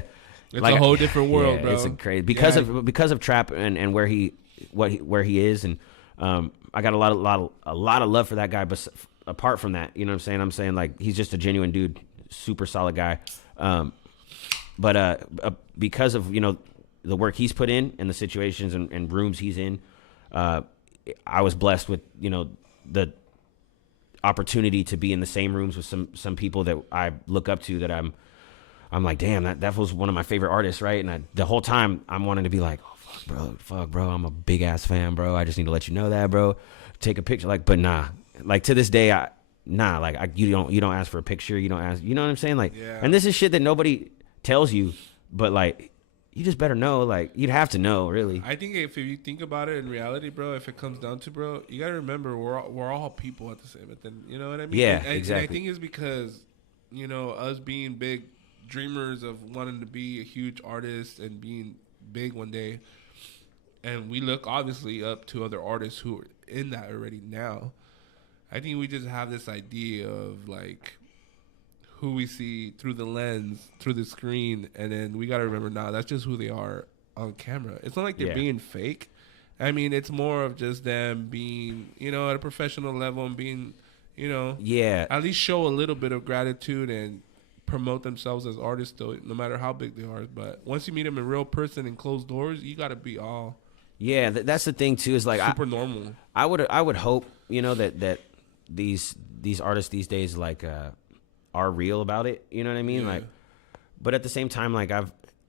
It's like, a whole different world, bro. It's crazy because of Trap and where he is, and I got a lot of love for that guy. But apart from that, you know what I'm saying like he's just a genuine dude, super solid guy. But because of the work he's put in and the situations and rooms he's in, I was blessed with the opportunity to be in the same rooms with some people that I look up to, that I'm like, damn, that was one of my favorite artists, right? And the whole time I'm wanting to be like, oh, fuck, bro, I'm a big ass fan, bro. I just need to let you know that, bro. Take a picture, like, but nah, like to this day, you don't ask for a picture, you don't ask, you know what I'm saying, like, yeah. And this is shit that nobody tells you, but like you just better know. Like you'd have to know, really. I think if you think about it in reality, bro, if it comes down to, bro, you gotta remember we're all people at the same. But then you know what I mean? Yeah, and exactly. I think it's because us being big dreamers of wanting to be a huge artist and being big one day, and we look obviously up to other artists who are in that already now. I think we just have this idea of like who we see through the lens, through the screen, and then we got to remember, nah, that's just who they are on camera. It's not like they're being fake. I mean, it's more of just them being, at a professional level and being, at least show a little bit of gratitude and promote themselves as artists, though, no matter how big they are. But once you meet them in real person and closed doors, you got to be all that's the thing too. Is like super normal. I would hope that these artists these days like are real about it. You know what I mean? Yeah. Like, but at the same time, like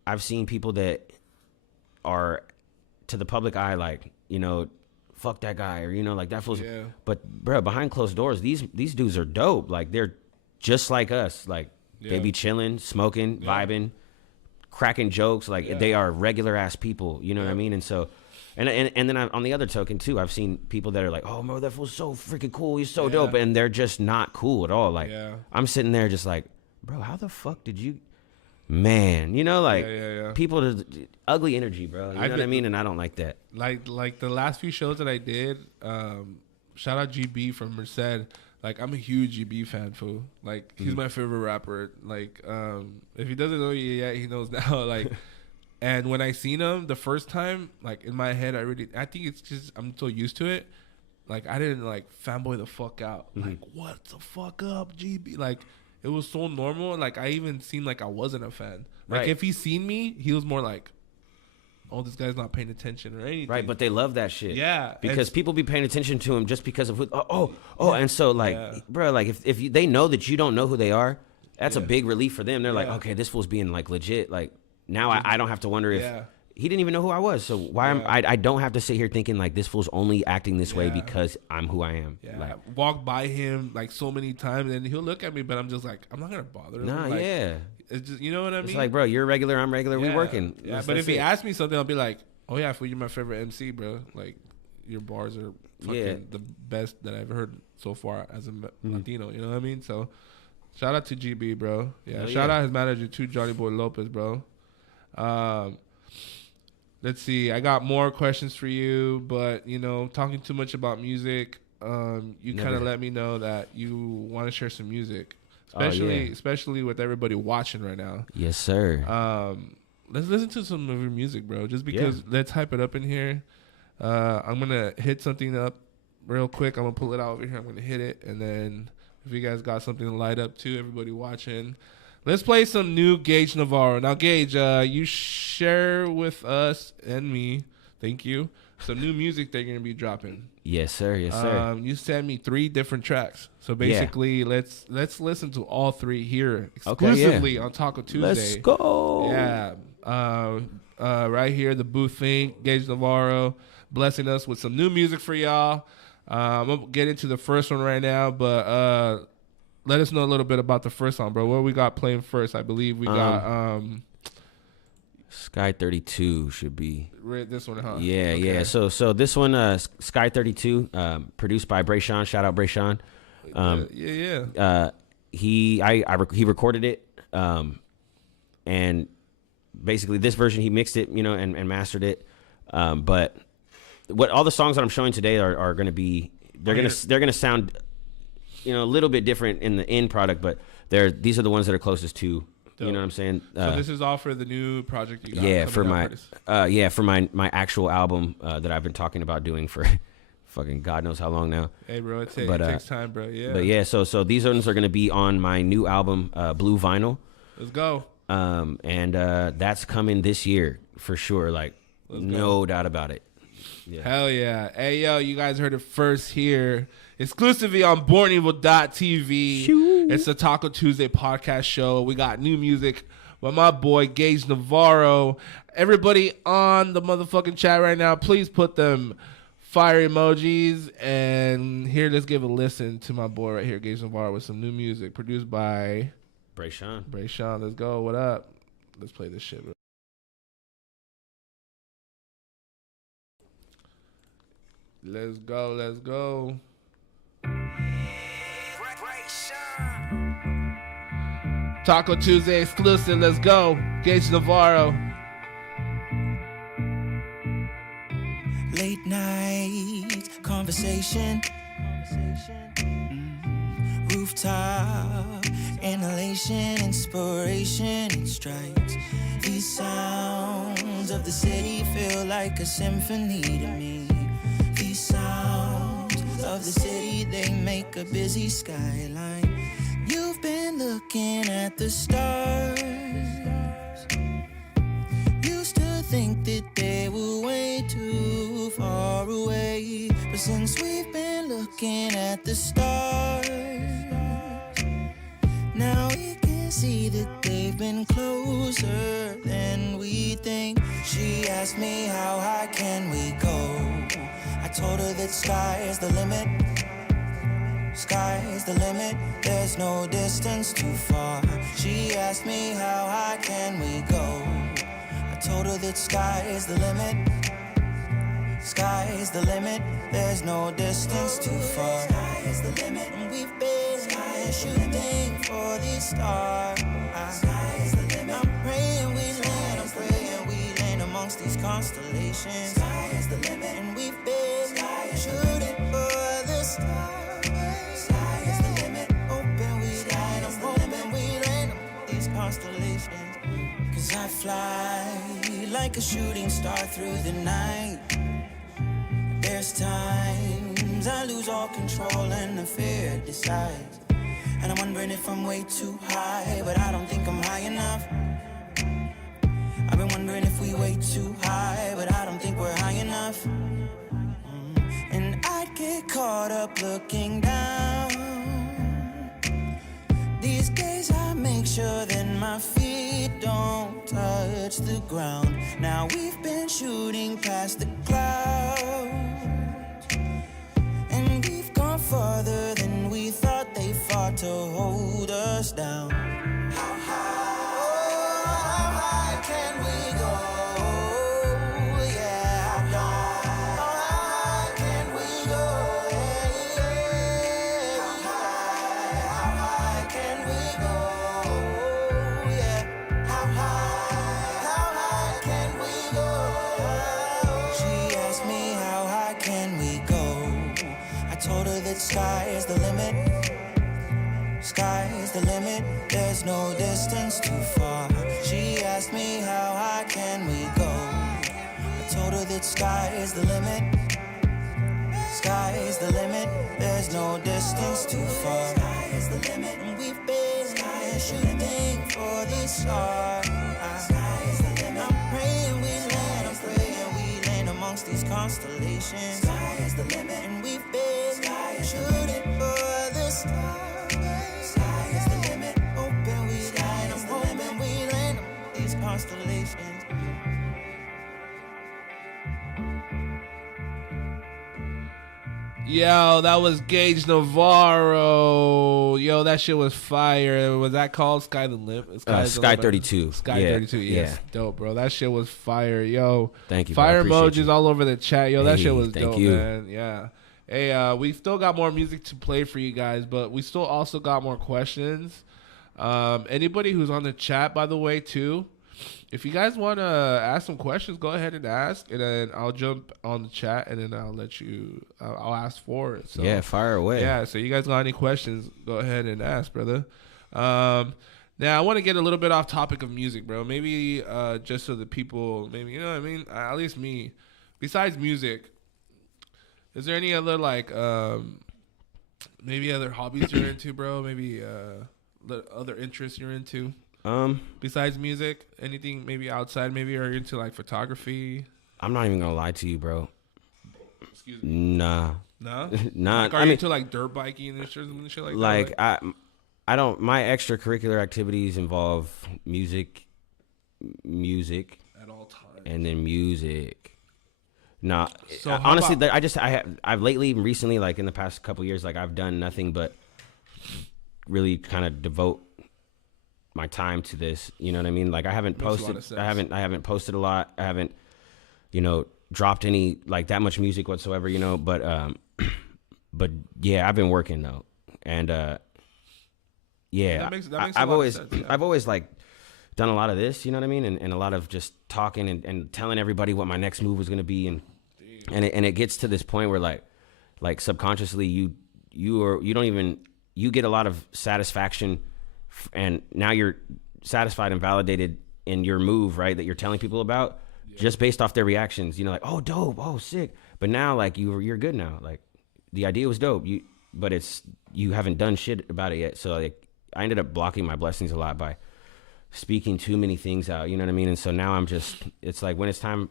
I've seen people that are to the public eye like fuck that guy or like that fool's. Yeah. But bro, behind closed doors, these dudes are dope. Like they're just like us. Like they be chilling, smoking, vibing, cracking jokes. Like they are regular ass people. You know what I mean? And so. And then on the other token too, I've seen people that are like, oh, bro, that fool's so freaking cool. He's so dope. And they're just not cool at all. Like, I'm sitting there just like, bro, how the fuck did you, man, people, ugly energy, bro. You know what I mean? And I don't like that. Like the last few shows that I did, shout out GB from Merced. Like, I'm a huge GB fan, fool. Like, he's my favorite rapper. Like, if he doesn't know you yet, he knows now. Like, and when I seen him the first time, like in my head, I think it's just I'm so used to it. Like I didn't like fanboy the fuck out. Like what the fuck up, GB? Like it was so normal. Like I even seemed like I wasn't a fan. Like if he seen me, he was more like, oh, this guy's not paying attention or anything. Right, but they love that shit. Yeah, because people be paying attention to him just because of who. And so like, bro, like if they know that you don't know who they are, that's a big relief for them. They're like, okay, this fool's being like legit. Like. Now I don't have to wonder if he didn't even know who I was. So why I don't have to sit here thinking like this fool's only acting this way because I'm who I am. Yeah, like, I walked by him like so many times and he'll look at me, but I'm just like, I'm not gonna bother him. Nah, like, yeah. It's just, you know what I mean? It's like, bro, you're regular, I'm regular, we working. Yeah, but if he asks me something, I'll be like, oh yeah, you're my favorite MC, bro. Like your bars are fucking the best that I've heard so far as a Latino. You know what I mean? So shout out to GB, bro. Yeah, shout out his manager too, Johnny Boy Lopez, bro. Let's see. I got more questions for you, but talking too much about music, you kind of let me know that you want to share some music, especially with everybody watching right now. Yes, sir. Let's listen to some of your music, bro. Just because let's hype it up in here. I'm gonna hit something up real quick. I'm gonna pull it out over here. I'm gonna hit it, and then if you guys got something to light up too, everybody watching. Let's play some new Gage Navarro. Now, Gage, you share with us and me, thank you, some new music that you're going to be dropping. Yes, sir. Yes, sir. You sent me 3 different tracks. So basically, let's listen to all 3 here exclusively on Talko Tuesday. Let's go. Yeah. Right here, the booth thing, Gage Navarro, blessing us with some new music for y'all. I'm going to get into the first one right now, but... let us know a little bit about the first song, bro. What we got playing first? I believe we got Sky 32 should be this one, huh? Yeah, okay. Yeah. So this one, Sky 32, produced by Brayshawn. Shout out Brayshawn. He recorded it, and basically this version he mixed it, and mastered it. But what all the songs that I'm showing today are going to be, they're gonna sound. A little bit different in the end product, but these are the ones that are closest to, you know what I'm saying? So this is all for the new project you got. Yeah, for my actual album that I've been talking about doing for fucking God knows how long now. Hey, bro, it takes time, bro. Yeah. But yeah, so these ones are going to be on my new album, Blue Vinyl. Let's go. And that's coming this year for sure. Like, no doubt about it. Yeah. Hell yeah. Hey, yo, you guys heard it first here. Exclusively on BornEvil.tv. It's the Talko Tuesday podcast show. We got new music by my boy Gage Navarro. Everybody on the motherfucking chat right now, please put them fire emojis. And here, let's give a listen to my boy right here, Gage Navarro, with some new music produced by Brayshawn. Let's go. What up? Let's play this shit, bro. Let's go. Let's go. Taco Tuesday exclusive. Let's go. Gage Navarro. Late night conversation. Rooftop inhalation, inspiration, it strikes. These sounds of the city feel like a symphony to me. These sounds of the city, they make a busy skyline. You've been looking at the stars. Used to think that they were way too far away, but since we've been looking at the stars, now we can see that they've been closer than we think. She asked me how high can we go. I told her that sky is the limit. Sky is the limit, there's no distance too far. She asked me how high can we go. I told her that sky is the limit. Sky is the limit, there's no distance too far. Sky is the limit, and we've been shooting for the stars. Sky is the limit. I'm praying we land amongst these constellations. Sky is the limit, and we've been shooting for the stars. Constellations, 'cause I fly like a shooting star through the night. There's times I lose all control and the fear decides. And I'm wondering if I'm way too high, but I don't think I'm high enough. I've been wondering if we way too high, but I don't think we're high enough. And I'd get caught up looking down. These days I make sure that my feet don't touch the ground. Now we've been shooting past the clouds, and we've gone farther than we thought they fought to hold us down. How high can we go? Sky is the limit. Sky is the limit. There's no distance too far. She asked me how high can we go. I told her that sky is the limit. Sky is the limit. There's no distance too far. Sky is the limit, and we've been shooting for the stars. Sky is the limit. I'm praying we land amongst these constellations. Sky is the limit, and we've been shooting for the stars. Sky is the limit. Open we land. I'm hoping we land on these constellations. Yo, that was Gage Navarro. Yo, that shit was fire. Was that called Sky the Limit? Sky 32. Sky 32. Yes. Yeah. Dope, bro. That shit was fire. Yo. Thank you, bro. I Fire appreciate emojis you. all over the chat. Yo, that Hey, shit was thank dope, you. man. Yeah. Hey, we still got more music to play for you guys, but we still also got more questions. Anybody who's on the chat, by the way, too, if you guys want to ask some questions, go ahead and ask, and then I'll jump on the chat, and then I'll let you. I'll ask for it. So, Yeah, fire away. yeah. So you guys got any questions? Go ahead and ask, brother. Now I want to get a little bit off topic of music, bro. Maybe just so the people, maybe you know what I mean. At least me. Besides music, is there any other like maybe other hobbies you're into, bro? Maybe other interests you're into? Besides music, anything maybe outside? Maybe are you into like photography? I'm not even gonna lie to you, bro. Excuse me. Nah. No? Nah. Like, are you into like dirt biking and shit like that? I don't. My extracurricular activities involve music, At all times. and then music. Nah. So how honestly, about- I've recently, like in the past couple years, like I've done nothing but really kind of devote my time to this. You know what I mean? Like I haven't Makes a lot posted. of sense. I haven't posted a lot. I haven't, you know, dropped any like that much music whatsoever. You know, but yeah, I've been working though, and yeah, That makes a lot I've of always sense, yeah. I've always like done a lot of this. You know what I mean? And a lot of just talking and telling everybody what my next move was gonna be, and it gets to this point where like subconsciously you don't even, you get a lot of satisfaction, and now you're satisfied and validated in your move, right, that you're telling people about, just based off their reactions. You know, like, oh, dope, oh, sick. But now, like, you're good now. Like, the idea was dope, but you haven't done shit about it yet. So like, I ended up blocking my blessings a lot by speaking too many things out. You know what I mean? And so now I'm just, it's like when it's time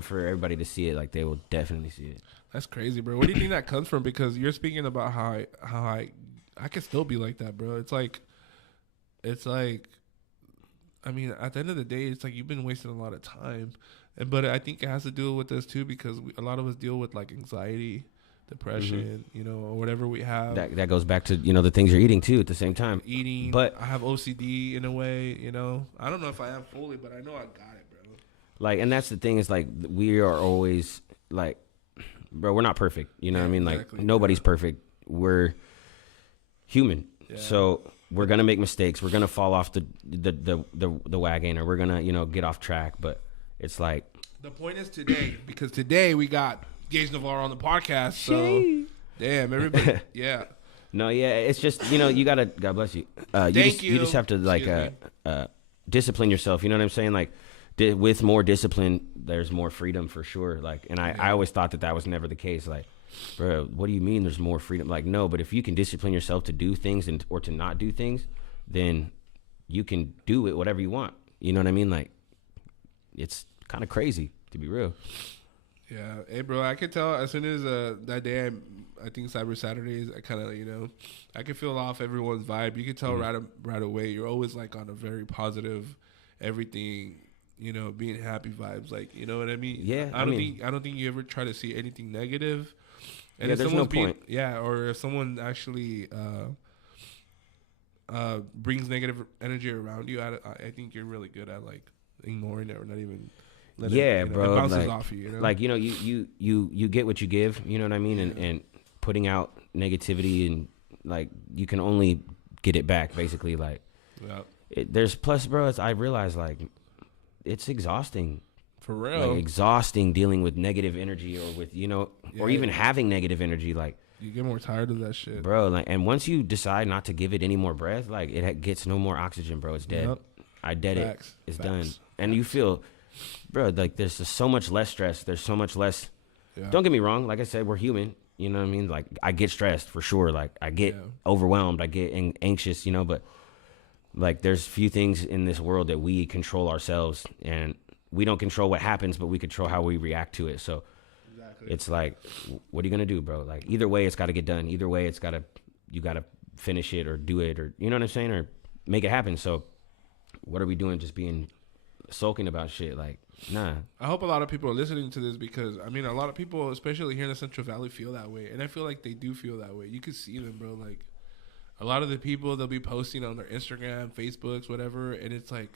for everybody to see it, like they will definitely see it. That's crazy, bro. Where do you think that comes from? Because you're speaking about how I can still be like that, bro. It's like, I mean, at the end of the day, it's like you've been wasting a lot of time, but I think it has to do with us too, because a lot of us deal with like anxiety, depression, you know, or whatever we have. That goes back to, you know, the things you're eating too at the same time. Eating, but I have OCD in a way, you know. I don't know if I am fully, but I know I got it, bro. Like, and that's the thing, is like we are always like, bro, we're not perfect. You know what I mean? Like nobody's perfect. We're human. Yeah. So we're gonna make mistakes. We're gonna fall off the wagon, or we're gonna, you know, get off track. But it's like, the point is today, because today we got Gage Navarro on the podcast. So damn, everybody, yeah. No, yeah, it's just, you know, you gotta, God bless you. You just have to like discipline yourself. You know what I'm saying? Like with more discipline, there's more freedom for sure. Like, and I always thought that was never the case. Like, bro, what do you mean there's more freedom? Like, no, but if you can discipline yourself to do things or to not do things, then you can do it whatever you want. You know what I mean? Like, it's kind of crazy, to be real. Yeah. Hey, bro, I could tell as soon as that day, I think Cyber Saturdays, I kind of, you know, I could feel off everyone's vibe. You could tell right away. You're always like on a very positive, everything, you know, being happy vibes. Like, you know what I mean? Yeah. I don't think you ever try to see anything negative. And yeah, if there's no point. Yeah, or if someone actually brings negative energy around you, I think you're really good at like ignoring it or not even. Bro. It bounces off you, you know? Like, you know, you get what you give. You know what I mean? And putting out negativity, and like you can only get it back, basically. Like, there's plus, bro. I realize like it's exhausting. For real. Like, exhausting dealing with negative energy, or with, you know, or even having negative energy. Like, you get more tired of that shit, bro. Like, and once you decide not to give it any more breath, like it gets no more oxygen, bro. It's dead. I dead it. It's done. And you feel, bro, like there's just so much less stress. There's so much less. Don't get me wrong. Like I said, we're human. You know what I mean? Like, I get stressed for sure. Like, I get overwhelmed. I get anxious, you know, but like there's few things in this world that we control ourselves, and we don't control what happens, but we control how we react to it. So it's like, what are you going to do, bro? Like, either way, it's got to get done. Either way, you got to finish it or do it, or, you know what I'm saying? Or make it happen. So what are we doing? Just being sulking about shit? Like, nah. I hope a lot of people are listening to this, because I mean, a lot of people, especially here in the Central Valley, feel that way, and I feel like they do feel that way. You can see them, bro. Like, a lot of the people, they'll be posting on their Instagram, Facebooks, whatever, and it's like,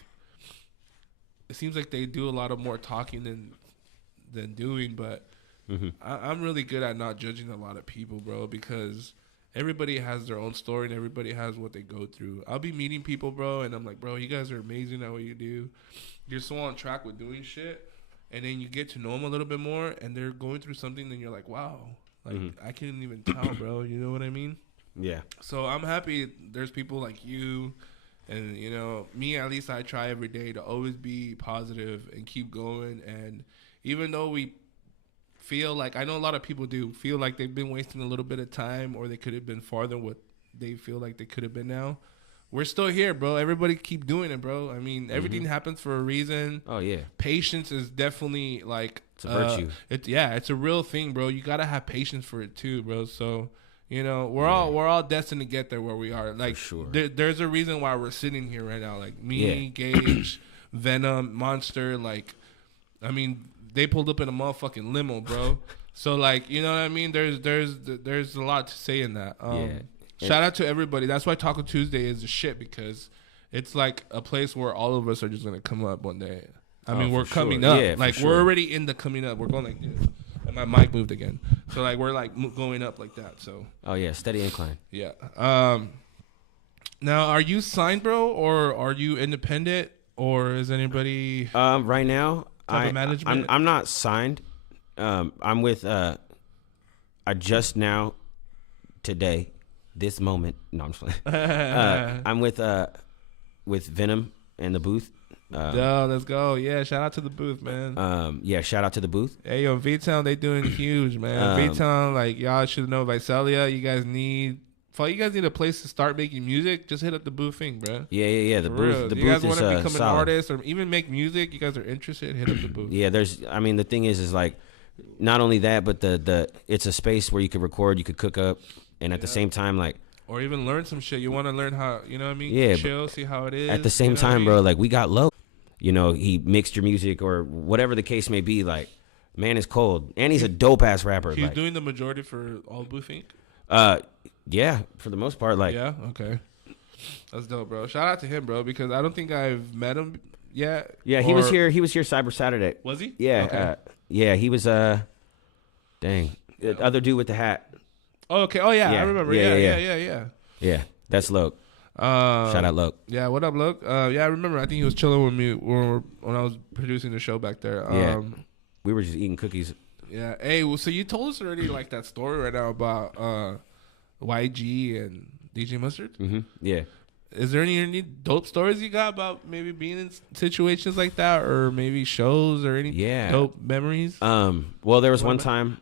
it seems like they do a lot of more talking than doing. But I'm really good at not judging a lot of people, bro, because everybody has their own story and everybody has what they go through. I'll be meeting people, bro, and I'm like, bro, you guys are amazing at what you do. You're so on track with doing shit, and then you get to know them a little bit more, and they're going through something, and you're like, wow, like I couldn't even tell, bro. You know what I mean? Yeah. So I'm happy there's people like you, and, you know, me, at least I try every day to always be positive and keep going. And even though we feel like, I know a lot of people do feel like they've been wasting a little bit of time, or they could have been farther what they feel like they could have been now, we're still here, bro. Everybody keep doing it, bro. I mean, everything happens for a reason. Oh, yeah. Patience is definitely like, it's a virtue. It's a real thing, bro. You got to have patience for it too, bro. So, you know, we're all destined to get there where we are. Like, for sure. There's a reason why we're sitting here right now. Like, me, Gage, Venom, Monster. Like, I mean, they pulled up in a motherfucking limo, bro. So, like, you know what I mean? There's a lot to say in that. Shout out to everybody. That's why Taco Tuesday is the shit, because it's like a place where all of us are just gonna come up one day. I Oh, mean, we're for sure. coming up. Yeah, for like sure. we're already in the coming up. We're going like this. And my mic moved again. So like we're like going up like that. So Oh yeah, steady incline. yeah. Now, are you signed, bro, or are you independent, or is anybody? Right now, Type of management? I'm not signed. I'm with. I just now, today, this moment. No, I'm just playing. I'm with Venom and the booth. Let's go. Yeah, shout out to the booth, man. Yeah, shout out to the booth. Hey, yo, V-Town, they doing huge, man. V-Town, like, y'all should know Visalia. You guys need a place to start making music. Just hit up the booth thing, bro. Yeah. The For booth. real. The you guys booth want is to become solid. an artist or even make music, you guys are interested, hit up the booth. Yeah, the thing is like, not only that, but it's a space where you could record, you could cook up, and at the same time, like, Or even learn some shit. You want to learn how, you know what I mean? Yeah, Chill, see how it is. at the same you know what I time, mean? bro, like, we got low. You know, he mixed your music or whatever the case may be. Like, man is cold, and he's a dope ass rapper. He's like, doing the majority for all Booth Inc. Yeah, for the most part, like, Yeah, okay. That's dope, bro. Shout out to him, bro, because I don't think I've met him yet. yeah, he was here. He was here Cyber Saturday. Was he? Yeah, Okay. yeah, he was. Dang, the other dude with the hat. Oh, okay. Oh, yeah, I Yeah, remember. yeah, Yeah. Yeah, that's Loke. Shout out Loke. Yeah, what up, Luke? Yeah, I remember. I think he was chilling with me when I was producing the show back there. Yeah, we were just eating cookies. Yeah. Hey, well, so you told us already like that story right now about YG and DJ Mustard. Yeah. Is there any dope stories you got about maybe being in situations like that, or maybe shows or any dope memories? Well, there was one time.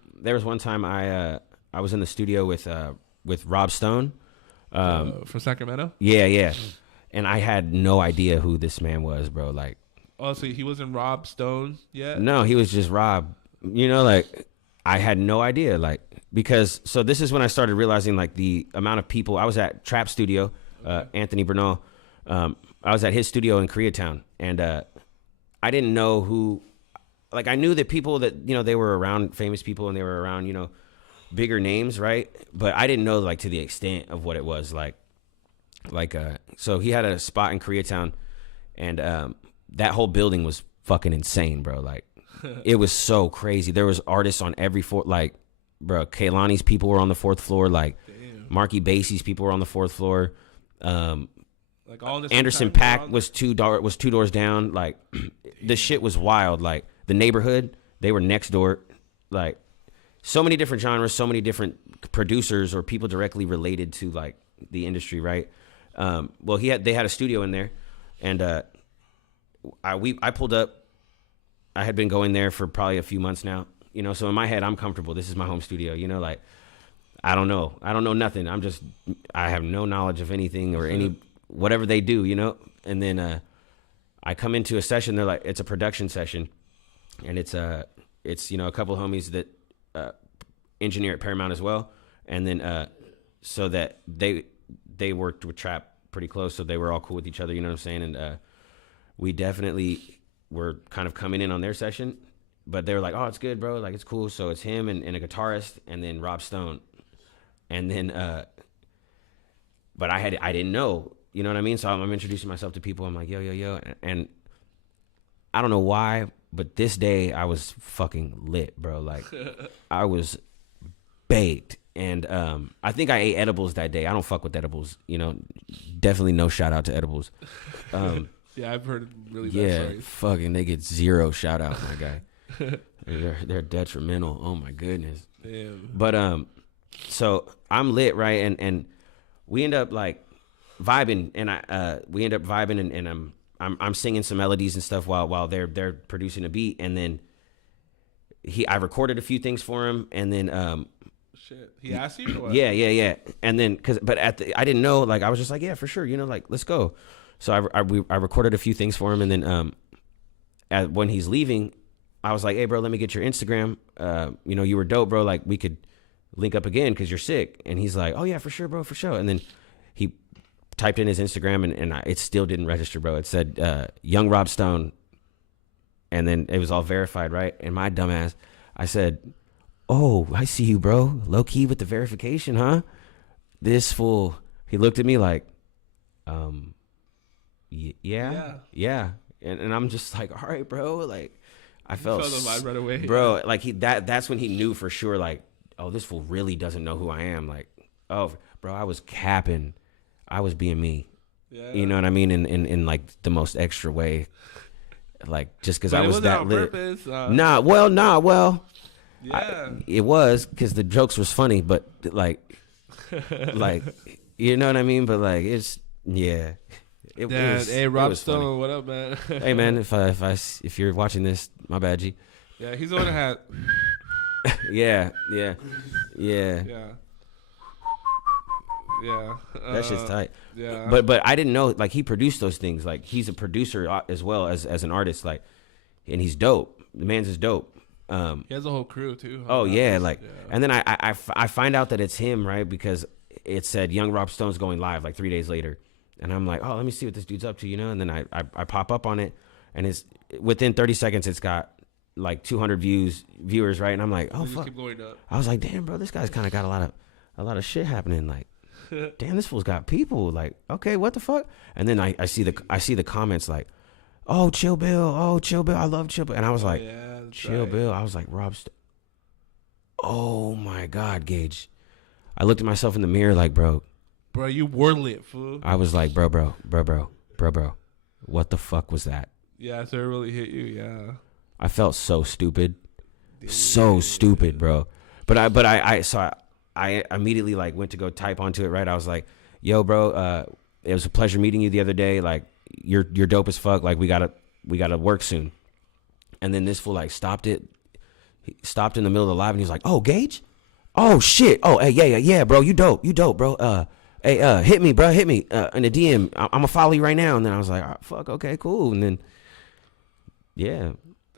I was in the studio with Rob Stone. From Sacramento. Yeah. And I had no idea who this man was, bro. Like, Oh, so he wasn't Rob Stone yet? no, he was just Rob. You know, like, I had no idea, like, because so this is when I started realizing like the amount of people. I was at Trap Studio, Anthony Bernal. I was at his studio in Koreatown, and I didn't know who. Like, I knew that people that, you know, they were around famous people and they were around, you know, bigger names, right? But I didn't know like to the extent of what it was like. So he had a spot in Koreatown, and that whole building was fucking insane, bro. Like, it was so crazy. There was artists on every floor. Like, bro, Kaylani's people were on the fourth floor. Like, Marky Basie's people were on the fourth floor. Like all this Anderson time Paak was two doors down. Like, the shit was wild. Like, the neighborhood, they were next door. Like, so many different genres, so many different producers or people directly related to like the industry, right? Well, they had a studio in there, and I pulled up. I had been going there for probably a few months now, you know. So in my head, I'm comfortable. This is my home studio, you know. Like, I don't know nothing. I have no knowledge of anything or any whatever they do, you know. And then I come into a session. They're like, it's a production session, and it's you know, a couple of homies that engineer at Paramount as well, and then so that they worked with Trap pretty close, so they were all cool with each other, you know what I'm saying? And we definitely were kind of coming in on their session, but they were like, oh, it's good, bro, like, it's cool. So it's him and a guitarist, and then Rob Stone, and then but I didn't know, you know what I mean? So I'm introducing myself to people. I'm like, yo, and I don't know why, but this day I was fucking lit, bro. Like, I was baked. And I think I ate edibles that day. I don't fuck with edibles, you know. Definitely no shout out to edibles. Yeah, I've heard really bad Yeah, stories. fucking, they get zero shout out, my guy. They're detrimental. Oh my goodness. Damn. But so I'm lit, right? And we end up like vibing, and we end up vibing, and I'm singing some melodies and stuff while they're producing a beat, and then I recorded a few things for him, and then Shit. He asked you or what? yeah, and then I didn't know, like, I was just like, yeah, for sure, you know, like, let's go. So I recorded a few things for him, and then when he's leaving, I was like, hey, bro, let me get your Instagram. You know, you were dope, bro. Like, we could link up again because you're sick. And he's like, oh yeah, for sure, bro, for sure. And then he typed in his Instagram, and it still didn't register, bro. It said Young Rob Stone, and then it was all verified, right? And my dumbass, I said, oh, I see you, bro. Low key with the verification, huh? This fool, he looked at me like, yeah. And I'm just like, all right, bro. Like, I felt the vibe right away, bro. Like that's when he knew for sure. Like, oh, this fool really doesn't know who I am. Like, oh, bro, I was capping, I was being me. Yeah. You know what I mean? In like the most extra way. Like, just because I was wasn't that on lit. purpose, Well. Yeah. It was because the jokes was funny, but like, you know what I mean? But like, it's Hey, Rob was funny. Stone, what up, man? Hey man, if you're watching this, my bad, G. Yeah, he's the one that had. Yeah. Yeah. That shit's tight. Yeah. But I didn't know, like, he produced those things. Like, he's a producer as well as an artist. Like, and he's dope. The man's is dope. He has a whole crew too. Oh yeah, like, and then I find out that it's him, right? Because it said Young Rob Stone's going live like 3 days later, and I'm like, oh, let me see what this dude's up to, you know? And then I pop up on it, and it's within 30 seconds, it's got like 200 viewers, right? And I'm like, oh fuck. Keep going up. I was like, damn, bro, this guy's kind of got a lot of shit happening. Like, damn, this fool's got people. Like, okay, what the fuck? And then I see the comments like, oh, Chill Bill, I love Chill Bill. And I was like, Chill right. Bill. I was like, oh my God, Gage. I looked at myself in the mirror like, bro, you were lit, fool. I was like, bro, what the fuck was that? Yeah, so it really hit you, yeah. I felt so stupid. So stupid, bro. But I immediately like went to go type onto it, right? I was like, yo, bro, it was a pleasure meeting you the other day. Like, you're dope as fuck. Like, we gotta work soon. And then this fool like stopped it. He stopped in the middle of the live and he was like, oh, Gage? Oh shit. Oh, hey, yeah, bro. You dope, bro. Hey, hit me, bro. Hit me in the DM. I'm gonna follow you right now. And then I was like, oh, fuck, okay, cool. And then, yeah.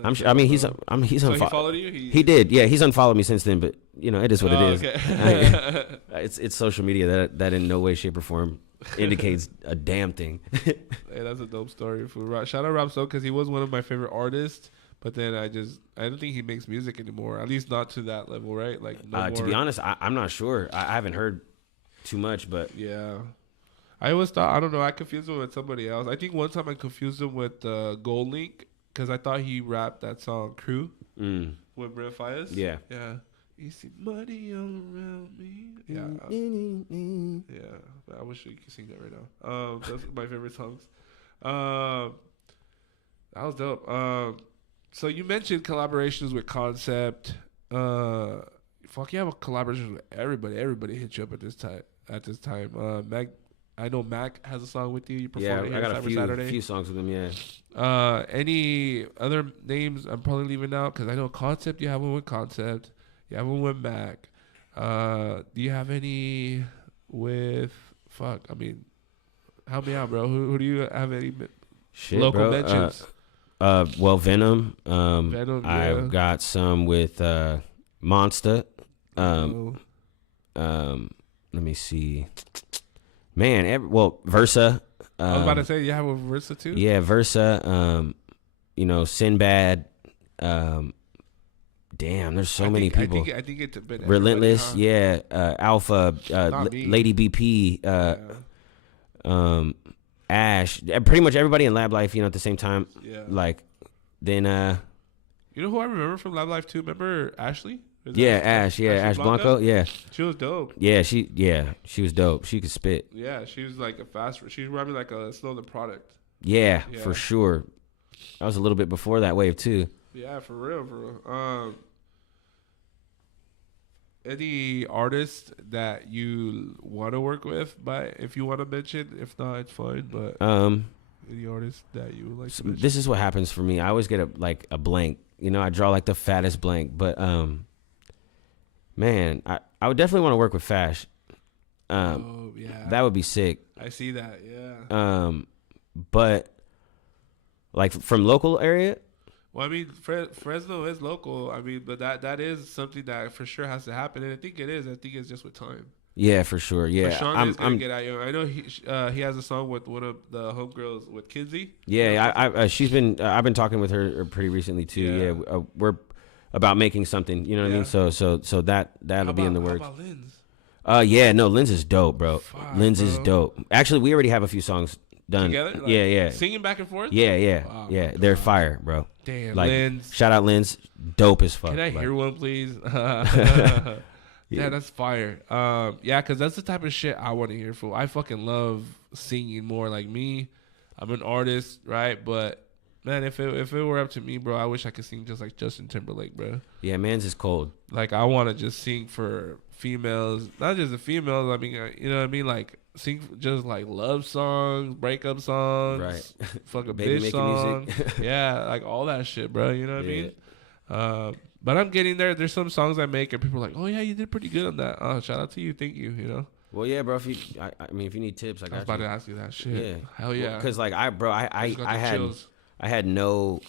He's So he followed you? He did, yeah. He's unfollowed me since then, but you know, it is what it is. Okay. It's social media that in no way, shape, or form indicates a damn thing. Hey, that's a dope story. Shout out Rob Stone because he was one of my favorite artists, but then I don't think he makes music anymore. At least not to that level, right? Like, to be honest, I'm not sure. I haven't heard too much, but yeah. I always thought, I don't know, I confused him with somebody else. I think one time I confused him with Gold Link because I thought he rapped that song Crew with Brent Fayez. Yeah. Yeah. You see money all around me. Yeah. Yeah. I wish we could sing that right now. Those are my favorite songs. That was dope. So you mentioned collaborations with Concept. Fuck, you have collaborations with everybody. Everybody hit you up at this time. Mac, I know Mac has a song with you. You performed it here I got a few songs with him. Yeah. Any other names I'm probably leaving out? Because I know Concept. You have one with Concept. You have one with Mac. Do you have any with? Fuck. I mean, help me out, bro. Who do you have any local mentions? Well, Venom. Venom. Yeah. I've got some with Monster. Let me see. Man, Versa. I was about to say, you have a Versa too? Yeah, Versa. Sinbad. Damn, there's so many people. I think it's been Relentless, yeah. Alpha, Lady BP, Ash. Pretty much everybody in Lab Life, at the same time. Yeah. Like, then. You know who I remember from Lab Life too? Remember Ashley? Ash. Yeah, Ash Blanco. Yeah. She was dope. Yeah, she was dope. She could spit. Yeah, she was like she was rapping like a Slow the Product. Yeah, for sure. That was a little bit before that wave too. Yeah, for real. Any artists that you want to work with, if you want to mention, if not, it's fine. But any artists that you would like to mention? This is what happens for me. I always get a blank. I draw like the fattest blank. But man, I would definitely want to work with Fash. Yeah, that would be sick. I see that. Yeah. But like from local area. Well, I mean, Fresno is local. I mean, but that is something that for sure has to happen, and I think it is. I think it's just with time. Yeah, for sure. Yeah, Sean is gonna get at you. I know he has a song with one of the homegirls with Kinsey. Yeah, I've been talking with her pretty recently too. Yeah, we're about making something. You know what I mean? So that'll be in the works. How about Linz? Linz is dope, bro. Linz is dope. Actually, we already have a few songs done. Together? Like, yeah. Singing back and forth? Yeah. Wow, They're fire, bro. Damn, like, Linz. Shout out Linz. Dope as fuck. Can I like, hear one, please? Yeah, that's fire. Yeah, because that's the type of shit I want to hear. For I fucking love singing more. Like me, I'm an artist, right? But man, if it were up to me, bro, I wish I could sing just like Justin Timberlake, bro. Yeah, man's is cold. Like I want to just sing for females, not just the females. I mean, you know what I mean? Like sing just like love songs, breakup songs, Right? Fucking Baby bitch making song. music. Yeah, like all that shit, bro. You know what Yeah. I mean? But I'm getting there. There's some songs I make and people are like, "Oh yeah, you did pretty good on that." Oh, shout out to you, thank you. You know. Well, yeah, bro. If you, I mean, if you need tips, I I got was about you. to ask you that shit. Yeah, Hell yeah. Because like I just got the chills. had no,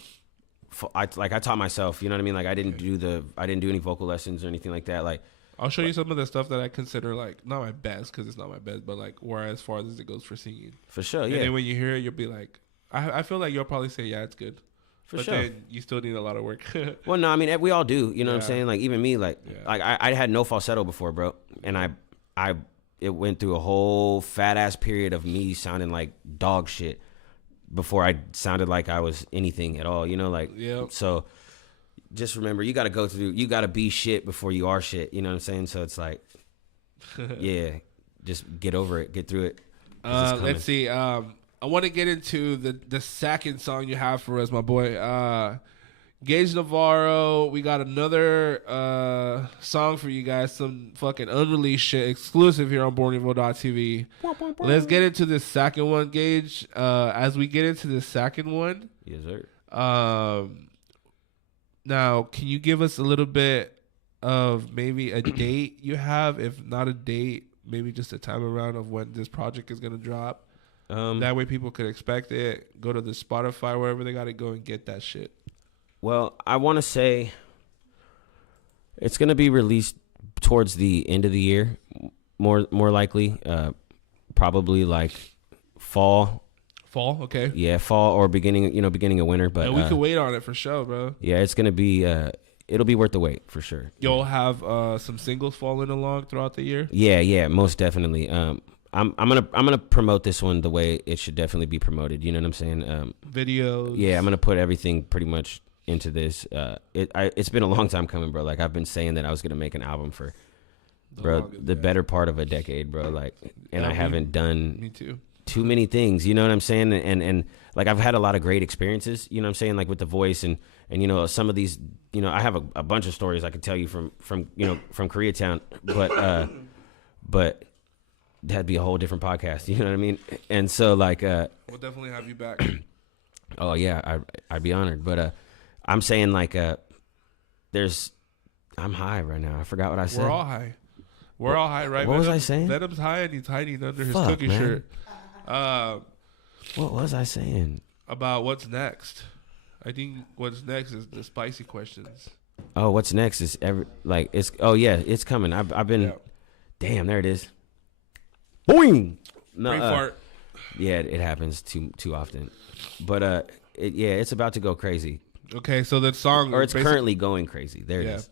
I taught myself. You know what I mean? Like I didn't do any vocal lessons or anything like that. Like I'll show you some of the stuff that I consider like not my best because it's not my best, but like where as far as it goes for singing. for sure, And yeah, then when you hear it, you'll be like, I feel like you'll probably say, yeah, it's good. for But sure. then you still need a lot of work. Well, no, I mean we all do. You know what I'm Yeah. saying? Like even me, like Yeah. like I had no falsetto before, bro, and it went through a whole fat ass period of me sounding like dog shit before I sounded like I was anything at all. You know, like Yep. so. Just remember, you got to be shit before you are shit. You know what I'm saying? So it's like, yeah, just get over it, get through it. 'cause it's coming. Let's see. I want to get into the second song you have for us, my boy. Gage Navarro. We got another song for you guys. Some fucking unreleased shit exclusive here on BornEvil.tv. Let's get into this second one, Gage. As we get into the second one, Yes, sir. now, can you give us a little bit of maybe a date you have? If not a date, maybe just a time around of when this project is going to drop. That way people could expect it. Go to the Spotify, wherever they got to go and get that shit. Well, I want to say it's going to be released towards the end of the year, more likely, probably like fall. Fall, okay. Yeah, fall or beginning of winter. But And we can wait on it for sure, bro. yeah, it's going to be it'll be worth the wait for sure. You'll have some singles falling along throughout the year. Yeah, most definitely. I'm gonna promote this one the way it should definitely be promoted. You know what I'm saying? Videos. Yeah, I'm gonna put everything pretty much into this. It's been a long time coming, bro. Like I've been saying that I was gonna make an album for, the better part of a decade, bro. Like, and I haven't done Me too. too many things. You know what I'm saying? And like I've had a lot of great experiences. You know what I'm saying? Like with the voice and you know some of these. You know I have a bunch of stories I could tell you from Koreatown, but that'd be a whole different podcast. You know what I mean? And so like We'll definitely have you back. oh yeah, I'd be honored. But I'm saying like I'm high right now. I forgot what I said. We're all high. We're all high, right? What was I saying? Venom's high and he's hiding under his Fuck, cookie man. shirt. What was I saying? About what's next. I think what's next is the spicy questions. Oh, what's next is it's coming. I've been Yeah. damn, there it is. Boing. No, Brain fart. yeah, it happens too often. But it's about to go crazy. Okay, so the song, Or it's currently going crazy. There it Yeah. is.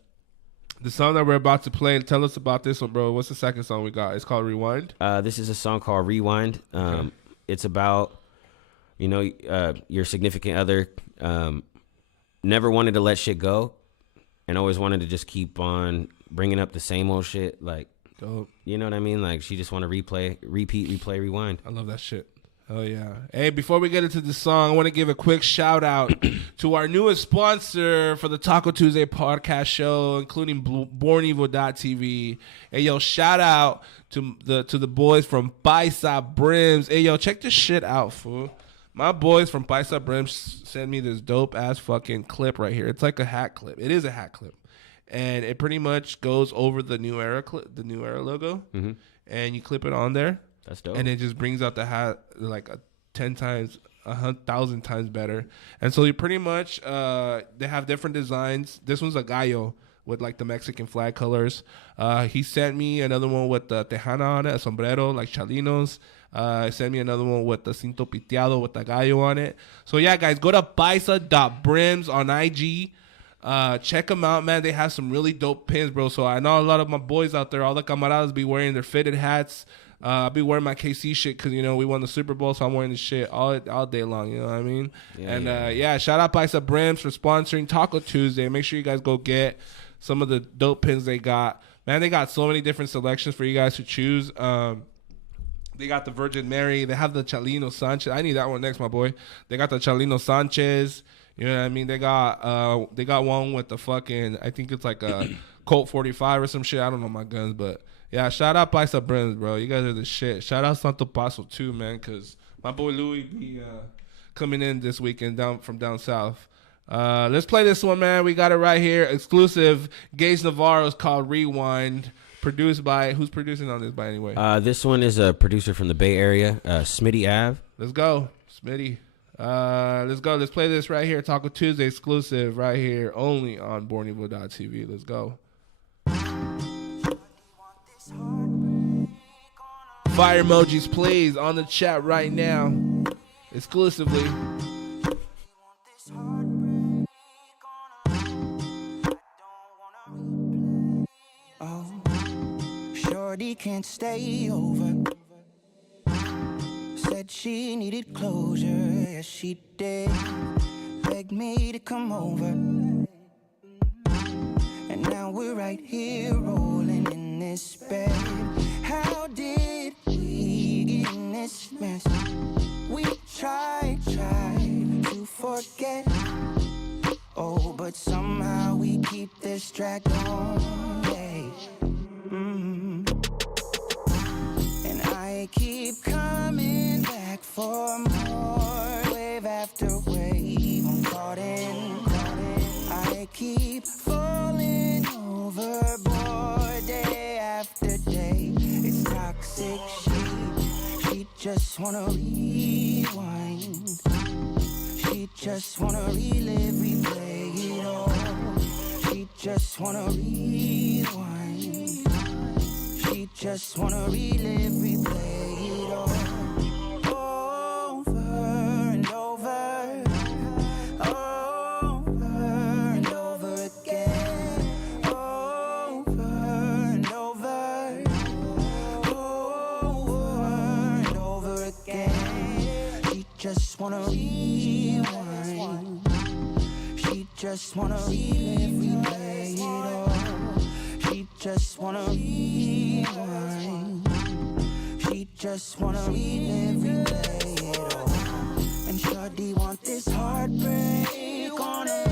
the song that we're about to play. Tell us about this one, bro. What's the second song we got? It's called Rewind. This is a song called Rewind. It's about, your significant other never wanted to let shit go and always wanted to just keep on bringing up the same old shit. Like, Dope. you know what I mean? Like, she just want to repeat, rewind. I love that shit. Oh yeah. Hey, before we get into the song, I want to give a quick shout out to our newest sponsor for the Taco Tuesday podcast show, including BornEvil.tv. Hey yo, shout out to the boys from Paisa Brims. Hey yo, check this shit out, fool. My boys from Paisa Brims sent me this dope ass fucking clip right here. It's like a hat clip. It is a hat clip, and it pretty much goes over the New Era the New Era logo, and you clip it on there. That's dope. And it just brings out the hat like 10 times, 1,000 times better. And so you pretty much, they have different designs. This one's a gallo with like the Mexican flag colors. He sent me another one with the tejana on it, a sombrero, like chalinos. He sent me another one with the cinto piteado with the gallo on it. So yeah, guys, go to paisa.brims on IG. Check them out, man. They have some really dope pins, bro. So I know a lot of my boys out there, all the camaradas be wearing their fitted hats. I'll be wearing my KC shit because, you know, we won the Super Bowl, so I'm wearing this shit all day long, you know what I mean? Shout out Paisa Brims for sponsoring Taco Tuesday. Make sure you guys go get some of the dope pins they got. Man, they got so many different selections for you guys to choose. They got the Virgin Mary. They have the Chalino Sanchez. I need that one next, my boy. They got the Chalino Sanchez. You know what I mean? They got one with the fucking, I think it's like a Colt 45 or some shit. I don't know my guns, but yeah, shout out Paisa Brims, bro. You guys are the shit. Shout out Santo Paso too, man, because my boy Louis be coming in this weekend from down south. Let's play this one, man. We got it right here. Exclusive. Gage Navarro's called Rewind. Produced by, who's producing on this by anyway? This one is a producer from the Bay Area, Smitty Ave. Let's go, Smitty. Let's go. Let's play this right here. Taco Tuesday exclusive right here, only on BornEvil.tv. Let's go. Fire emojis, please, on the chat right now, exclusively. Shorty can't stay over. Said she needed closure, yes she did. Begged me to come over. And now we're right here rolling in this bed. How did we get in this mess? We tried to forget. Oh, but somehow we keep this track on. Yeah. And I keep coming back for more. Wave after wave, I'm caught in. I keep falling overboard day after day. It's toxic, she just wanna rewind. She just wanna relive, replay it all. She just wanna rewind. She just wanna relive, replay it all. Over and over. Over and over again. Over and over. Over and over again. She just wanna rewind. She just wanna relive, replay it all. She just wanna rewind. She just wanna relive, replay it all. And shorty want this heartbreak on it.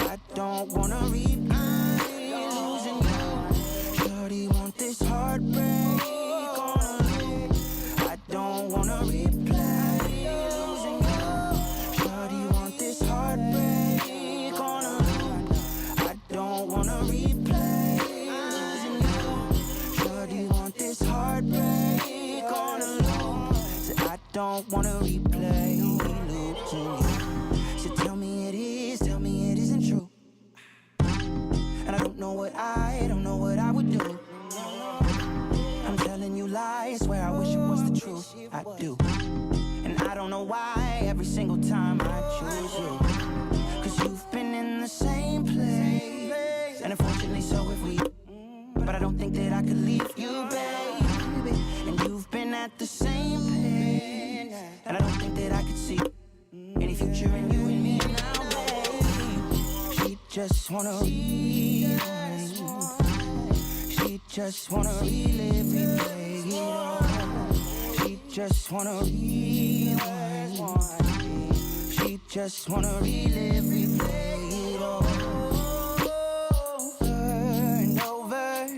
I don't wanna replay losing you. Shorty want this heartbreak on it. I don't wanna replay losing you. Shorty want this heartbreak on it. I don't wanna replay losing you. Shorty want this heartbreak on it. Said I don't wanna replay losing you. So tell me it isn't true. And I don't know what I would do. I'm telling you lies, swear I wish it was the truth. I do. And I don't know why every single time I choose you. Cause you've been in the same place. And unfortunately so have we. But I don't think that I could leave you, baby. And you've been at the same place. And I don't think that I could see any future in you and me now, baby. She just wanna rewind. She just wanna relive, replay it all. She just wanna rewind. She just wanna relive, replay it all. Over and over.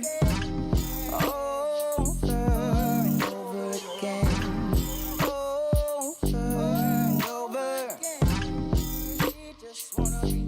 Over and over again. Over and over. She just wanna rewind.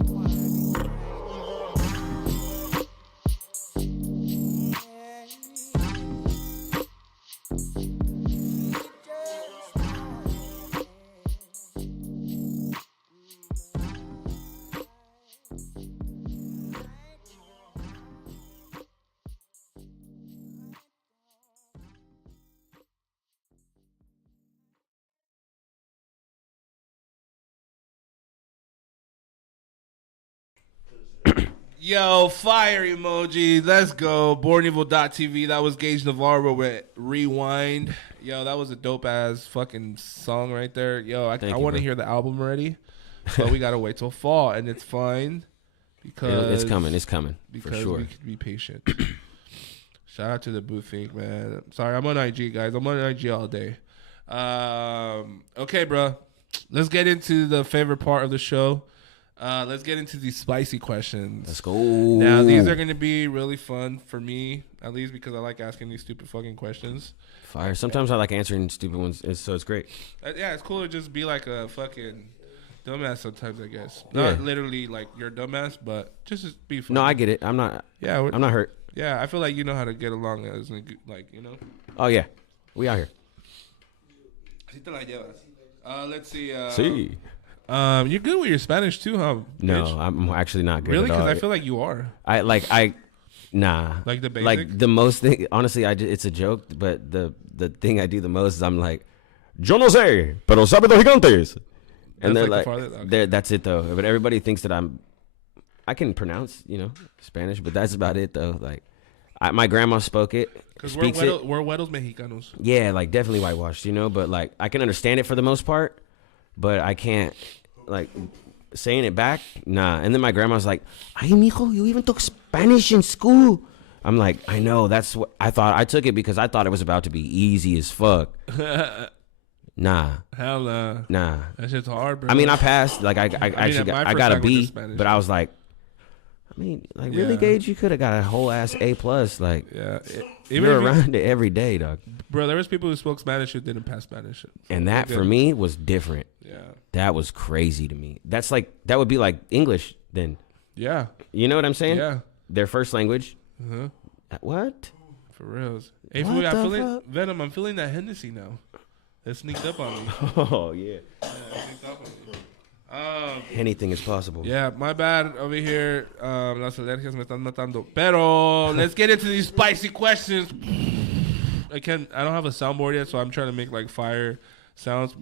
Yo, fire emoji. Let's go. BornEvil.tv. That was Gage Navarro with Rewind. Yo, that was a dope ass fucking song right there. Yo, I want to hear the album already, but we gotta wait till fall, and it's fine because it's coming. It's coming because for sure. we can be patient. Shout out to the Boothink, man. Sorry, I'm on IG, guys. I'm on IG all day. Okay, bro. Let's get into the favorite part of the show. Let's get into these spicy questions. Let's go. Now, these are going to be really fun for me, at least because I like asking these stupid fucking questions. Fire. Sometimes I like answering stupid ones, so it's great. Yeah, it's cool to just be like a fucking dumbass sometimes, I guess. Not literally like you're a dumbass, but just be fun. No, I get it. I'm not hurt. Yeah, I feel like you know how to get along as like, you know. Oh, yeah. We out here. Let's see. See. You're good with your Spanish too, huh? No, bitch? I'm actually not good. Really? Because I feel like you are. Nah. Like the basics? Like the most thing. Honestly, it's a joke, but the thing I do the most is I'm like, yo no sé, pero sabe los gigantes. And they're like, that's it though. But everybody thinks that I can pronounce, Spanish, but that's about it though. Like, my grandma spoke it. Because we're Hueros Mexicanos. Yeah, like definitely whitewashed, but like I can understand it for the most part, but I can't like saying it back. Nah. And then my grandma's like, "Ay, mijo, you even took Spanish in school." I'm like, I know. That's what I thought. I took it because I thought it was about to be easy as fuck. Nah. Hell nah. Nah. That shit's hard, bro. I mean, I passed. Like I got a B, but I was like, really, Gage? You could have got a whole ass A+. Like, yeah, you're around it every day, dog. Bro, there was people who spoke Spanish who didn't pass Spanish. And that for me was different. Yeah, that was crazy to me. That would be like English then. Yeah, you know what I'm saying? Yeah, their first language. Uh-huh. What? For reals? Hey, Venom, I'm feeling that Hennessy now. It sneaked up on me. Oh yeah. It sneaked up on me. Anything is possible. Yeah, my bad over here. Las alergias me están matando. Pero let's get into these spicy questions. I don't have a soundboard yet, so I'm trying to make like fire sounds.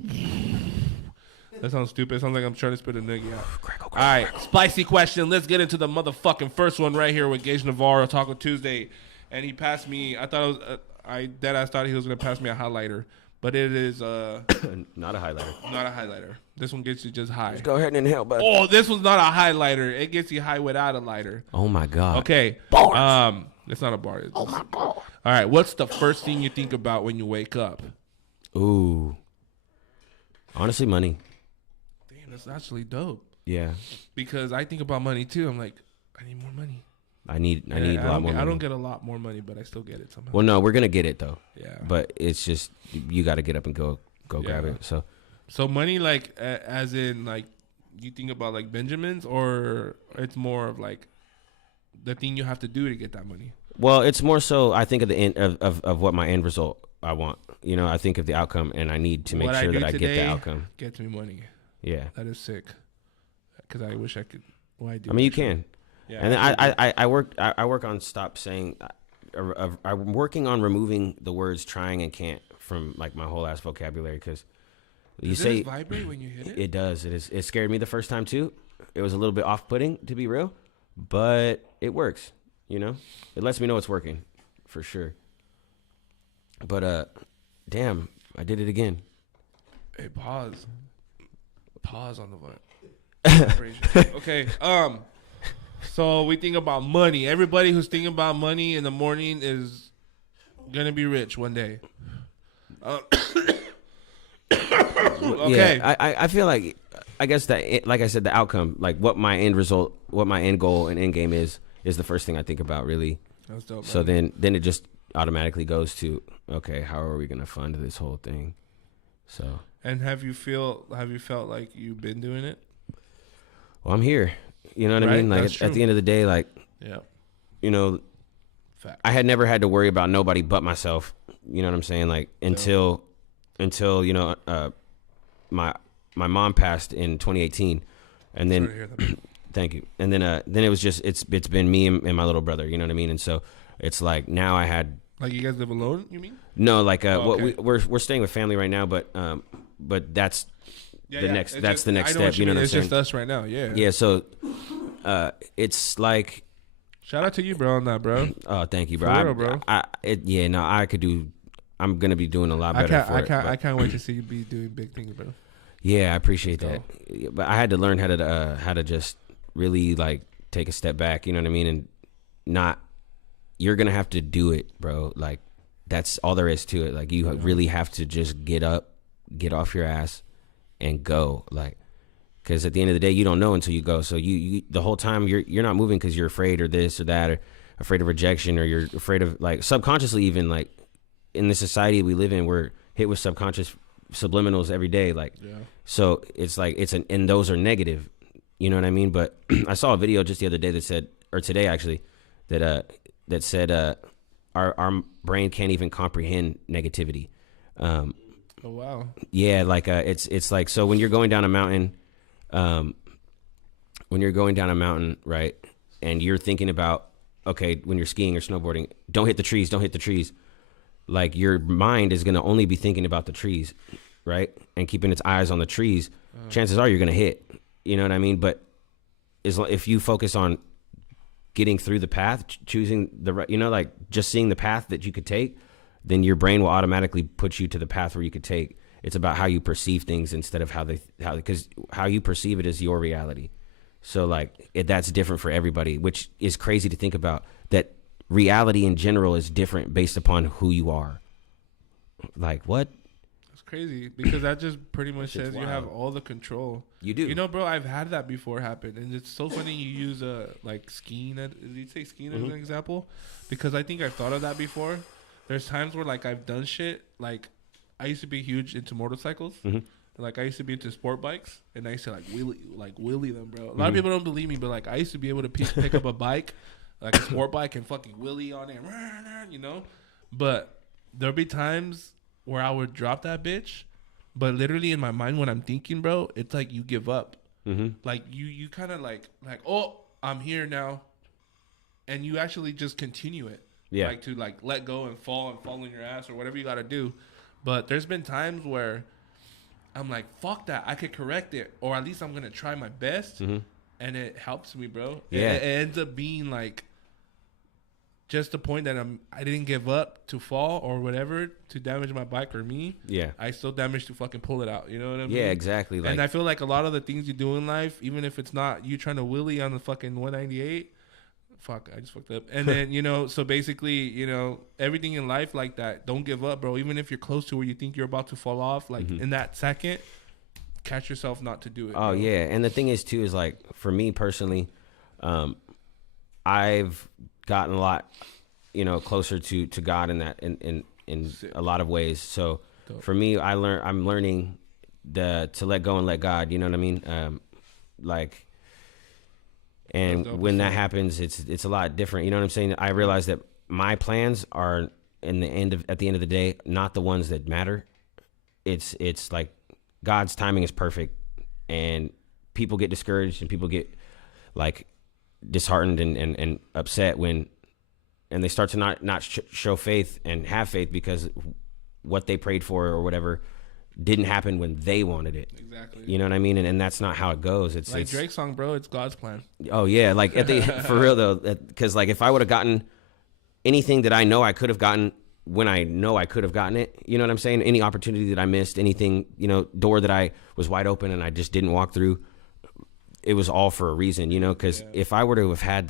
That sounds stupid. It sounds like I'm trying to spit a noogie out. All right, spicy question. Let's get into the motherfucking first one right here with Gage Navarro, Talko Tuesday. And he passed me. I thought it was. I thought he was gonna pass me a highlighter. But it is not a highlighter. Not a highlighter. This one gets you just high. Just go ahead and inhale, bud. Oh, this one's not a highlighter. It gets you high without a lighter. Oh my god. Okay. Bars. It's not a bar. Oh my god. All right. What's the first thing you think about when you wake up? Ooh. Honestly, money. Damn, that's actually dope. Yeah. Because I think about money too. I'm like, I need more money. I need a lot more money. I don't get a lot more money, but I still get it somehow. Well, no, we're gonna get it though. Yeah. But it's just you got to get up and go grab it. So money, like as in like you think about like Benjamins, or it's more of like the thing you have to do to get that money. Well, it's more so I think of the end of what my end result I want. I think of the outcome, and I need to make sure that I get the outcome. Gets me money. Yeah. That is sick. Because I wish I could. Well, I do. I mean, you can. Yeah, and then I work on stop saying. I'm working on removing the words trying and can't from like my whole ass vocabulary because you say it vibrate when you hit it. It does. It scared me the first time too. It was a little bit off-putting to be real, but it works. It lets me know it's working for sure. But damn, I did it again. Hey, pause on the vibe. Okay. So we think about money. Everybody who's thinking about money in the morning is gonna be rich one day. Okay. Yeah, I feel like I guess that like I said, the outcome, like what my end result, what my end goal and end game is the first thing I think about really. That's dope. So then it just automatically goes to okay, how are we gonna fund this whole thing? So. And have you felt like you've been doing it? Well, I'm here. You know what I mean? Like at the end of the day, like, yeah, Fact. I had never had to worry about nobody but myself. You know what I'm saying? Like until my mom passed in 2018, and then thank you. And then it was just it's been me and my little brother. You know what I mean? And so it's like now I had like you guys live alone. You mean? No, like okay. We're staying with family right now, but that's. That's the next step. You know what I'm saying? It's just us right now. Yeah. Yeah. So, it's like Shout out to you, bro, on that, bro. Oh, thank you, bro. For real, bro. I could do. I'm gonna be doing a lot better. I can't wait to see you be doing big things, bro. Yeah, I appreciate that. But I had to learn how to just really like take a step back. You know what I mean? And not. You're gonna have to do it, bro. Like that's all there is to it. Like you really have to just get up, get off your ass, and go. Like. Because at the end of the day, you don't know until you go. So you the whole time you're not moving because you're afraid or this or that or afraid of rejection or you're afraid of like subconsciously even like in the society we live in, we're hit with subconscious subliminals every day. Like, so it's like and those are negative. You know what I mean? But I saw a video just the other day that said, or today actually, that said our brain can't even comprehend negativity. Oh wow. Yeah, like it's like so when you're going down a mountain. When you're going down a mountain, right, and you're thinking about, okay, when you're skiing or snowboarding, don't hit the trees. Like your mind is going to only be thinking about the trees, right, and keeping its eyes on the trees. Chances are you're going to hit, you know what I mean? But if you focus on getting through the path, choosing the right, you know, like just seeing the path that you could take, then your brain will automatically put you to the path where you could take. It's about how you perceive things instead of because how you perceive it is your reality. So like that's different for everybody, which is crazy to think about. That reality in general is different based upon who you are. Like what? It's crazy because that just pretty much says you have all the control. You do. You know, bro, I've had that before happen, and it's so funny you use like skiing. Did you say skiing as an example? Because I think I've thought of that before. There's times where like I've done shit like. I used to be huge into motorcycles. Like I used to be into sport bikes, and I used to like wheelie them, bro. A lot of people don't believe me, but like I used to be able to pick up a bike, like a sport bike, and fucking wheelie on it, you know. But there'll be times where I would drop that bitch, but literally in my mind when I'm thinking, bro, it's like you give up. Like you kind of like oh, I'm here now, and you actually just continue it. Yeah. Like to like let go and fall on your ass or whatever you got to do. But there's been times where I'm like, fuck that. I could correct it. Or at least I'm going to try my best. And it helps me, bro. Yeah. It ends up being like just the point that I didn't give up to fall or whatever to damage my bike or me. Yeah. I still damaged to fucking pull it out. You know what I mean? Yeah, exactly. Like, and I feel like a lot of the things you do in life, even if it's not you trying to wheelie on the fucking 198, fuck, I just fucked up. And then, you know, so basically, you know, everything in life like that, don't give up, bro. Even if you're close to where you think you're about to fall off, like in that second, catch yourself not to do it. Oh, bro. yeah. And the thing is, too, is like, for me personally, I've gotten a lot, you know, closer to God in that, in a lot of ways. So for me, I'm learning to let go and let God, you know what I mean? Like, and when that happens, it's a lot different. You know what I'm saying? I realize that my plans are at the end of the day, not the ones that matter. It's like God's timing is perfect, and people get discouraged and people get like disheartened and upset and they start to not show faith and have faith because what they prayed for or whatever didn't happen when they wanted it. Exactly. You know what I mean? And that's not how it goes. It's like Drake's song, bro. It's God's plan. Oh yeah, like for real though, because like if I would have gotten anything that I know I could have gotten when I know I could have gotten it, you know what I'm saying? Any opportunity that I missed, anything, you know, door that I was wide open and I just didn't walk through, it was all for a reason, you know? Because if I were to have had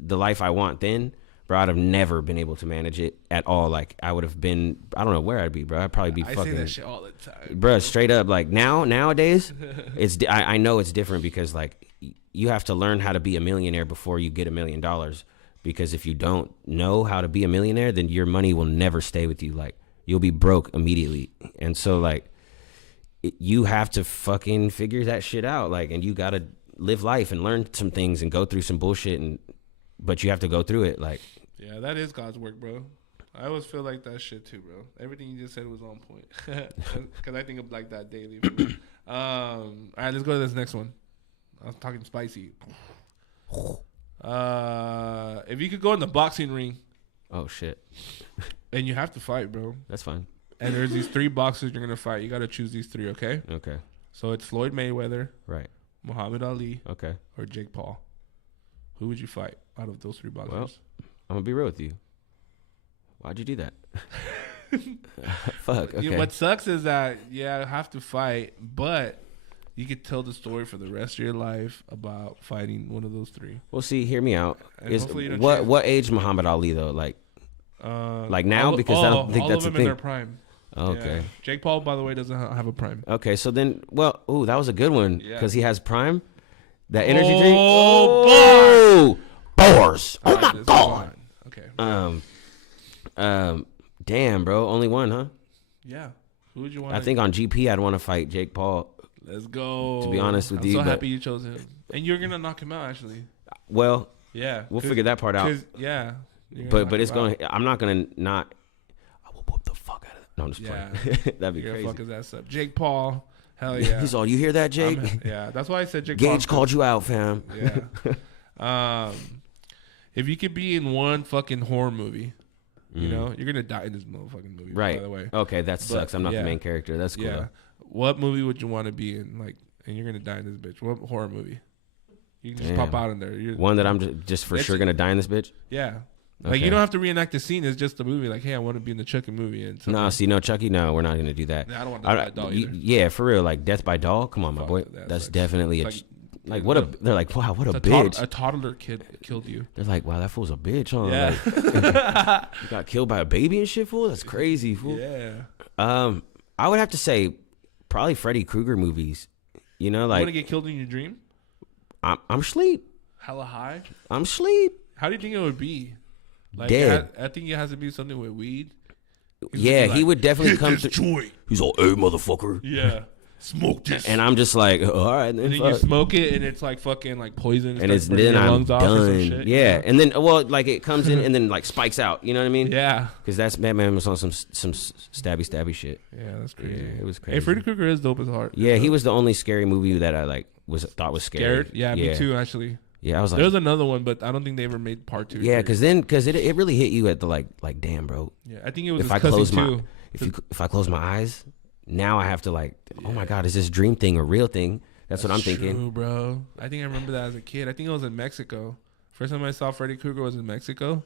the life I want then, bro, I'd have never been able to manage it at all. Like I would have been, I don't know where I'd be, bro. I'd probably be I fucking. say that shit all the time, bro. Straight up, like nowadays, I know it's different because like you have to learn how to be a millionaire before you get $1 million. Because if you don't know how to be a millionaire, then your money will never stay with you. Like you'll be broke immediately. And so like you have to fucking figure that shit out. Like, and you got to live life and learn some things and go through some bullshit but you have to go through it. Like, yeah, that is God's work, bro. I always feel like that shit too, bro. Everything you just said was on point. Because I think of like that daily. All right, let's go to this next one. I was talking spicy. If you could go in the boxing ring. Oh, shit. And you have to fight, bro. That's fine. And there's these 3 boxers you're going to fight. You got to choose these 3, okay? Okay. So it's Floyd Mayweather. Right. Muhammad Ali. Okay. Or Jake Paul. Who would you fight out of those 3 boxers? Well, I'm gonna be real with you. Why'd you do that? Fuck. Okay. What sucks is that I have to fight, but you could tell the story for the rest of your life about fighting one of those 3. Well, see, hear me out. And Is hopefully you don't what change. what age Muhammad Ali though? Like now, because I don't think all that's of a them in thing. their prime. Okay. Yeah. Jake Paul, by the way, doesn't have a prime. Okay. So then, that was a good one Yeah. because he has Prime, that energy drink. Oh, Bars. Oh All right, my let's move god. on. Okay. Damn, bro. Only one, huh? Yeah. Who would you want? I think on GP I'd want to fight Jake Paul. Let's go. To be honest with I'm you, so but- happy you chose him, and you're gonna knock him out. Actually, Well, yeah. we'll figure that part out. Yeah. you're gonna But knock it's him out. going. I'm not gonna not. I will whoop the fuck out of it. No, I'm just Yeah. playing. That'd be You're crazy. gonna fuck his ass up. Jake Paul. Hell yeah. He's all. You hear that, Jake? Yeah. That's why I said Jake Gage Paul. called you out, fam. Yeah. If you could be in one fucking horror movie, you know, you're gonna die in this motherfucking movie. Right. By the way. Okay, that sucks. I'm not yeah. the main character. That's cool. Yeah. though. What movie would you want to be in? Like, and you're gonna die in this bitch. What horror movie? You can just Damn. pop out in there. One that I'm just for It's- sure gonna die in this bitch. Yeah. Like Okay. you don't have to reenact the scene. It's just the movie. Like, hey, I want to be in the Chucky movie. And No, see, no, Chucky, no, we're not gonna do that. Nah, I don't want Death by a Doll either. Yeah, for real, like Death by Doll. Come on, my Fuck, boy. that's That's like- definitely it's like what a. They're like, wow, what a It's bitch. a toddler kid killed you. They're like, wow, that fool's a bitch, huh? Yeah. Like, you got killed by a baby and shit, fool. That's crazy, fool. Yeah. I would have to say probably Freddy Krueger movies. You know, You want to like get killed in your dream? I'm sleep. Hella high? I'm sleep. How do you think it would be? Like, Dead. I think it has to be something with weed. Yeah, he would definitely "Hit come this to. joint." He's all, hey, motherfucker. Yeah. Smoke this. And I'm just like, all right, then. And then fuck. you smoke it, and it's like fucking like poison. And it's starts burning then your I'm lungs off or some done. shit, Yeah, and then like it comes in and then like spikes out. You know what I mean? Yeah. Because that's Batman was on some stabby shit. Yeah, that's crazy. Yeah, it was Hey, crazy. Freddy Krueger is dope as heart. Yeah, he was the only scary movie that I like thought was scary. Scared? Yeah, me too, actually. Yeah, I was like, There was another one, but I don't think they ever made part 2. yeah, because it really hit you at the like damn, bro. Yeah, I think it was If I his close cousin my too. if I close my eyes, now I have to like, oh my god, is this dream thing a real thing? That's what I'm thinking. True, bro. I think I remember that as a kid. I think it was in Mexico. First time I saw Freddy Krueger was in Mexico,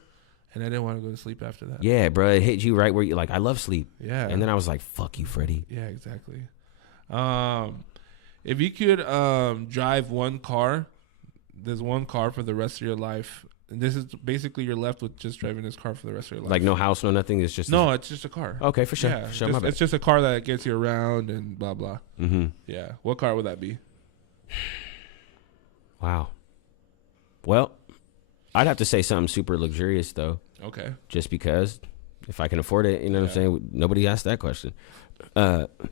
and I didn't want to go to sleep after that. Yeah, bro, it hit you right where you like. I love sleep. Yeah. And then I was like, fuck you, Freddy. Yeah, exactly. If you could drive one car, there's one car for the rest of your life, and this is basically you're left with just driving this car for the rest of your life. Like no house, no nothing. It's just No, it's just a car. Okay, for sure. Yeah, For sure, just- my bad. it's just a car that gets you around and blah blah. Mm-hmm. Yeah, what car would that be? Wow. Well, I'd have to say something super luxurious though, Okay. just because if I can afford it, you know what I'm saying. Nobody asked that question.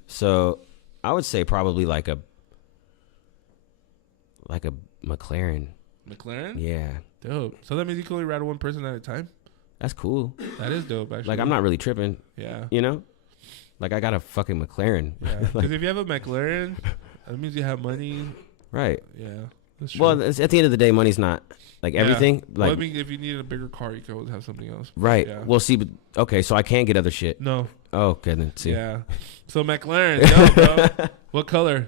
So I would say probably like a McLaren. McLaren? Yeah, Dope. So that means you can only ride one person at a time? that's cool. That is dope, actually. Like I'm not really tripping, Yeah. you know. Like I got a fucking McLaren. Yeah. Because if you have a McLaren, that means you have money. Right. Yeah. That's true. Well, it's, at the end of the day, money's not like Yeah. everything. Well, Like I mean, if you need a bigger car, you can always have something else. right. Yeah. Well, see, but, okay, so I can't get other shit. No. Oh, okay, then see. Yeah. So McLaren, dope, bro. What color?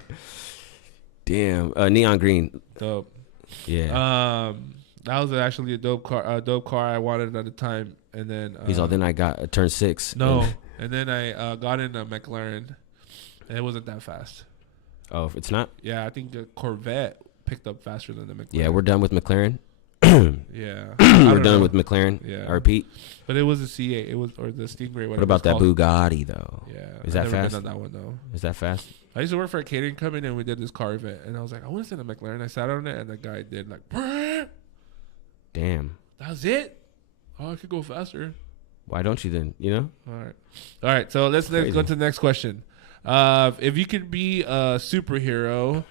Damn, neon green. Dope. Yeah. That was actually a dope car. A dope car I wanted at the time, and then He's all. Then I got turned 6. no, and- and then I got in a McLaren, and it wasn't that fast. oh, if it's not. Yeah, I think the Corvette picked up faster than the McLaren. Yeah, we're done with McLaren. Yeah, We're done with McLaren. Yeah. I repeat. But it was a C8. It was or the Stingray. What about that Bugatti though? Yeah, Is I've that never fast? Been on that one though. Is that fast? I used to work for a catering company, and we did this car event, and I was like, I want to send a McLaren. I sat on it, and the guy did like, that Damn. was it. Oh, I could go faster. Why don't you then? You know. All right. So let's go to the next question. If you could be a superhero,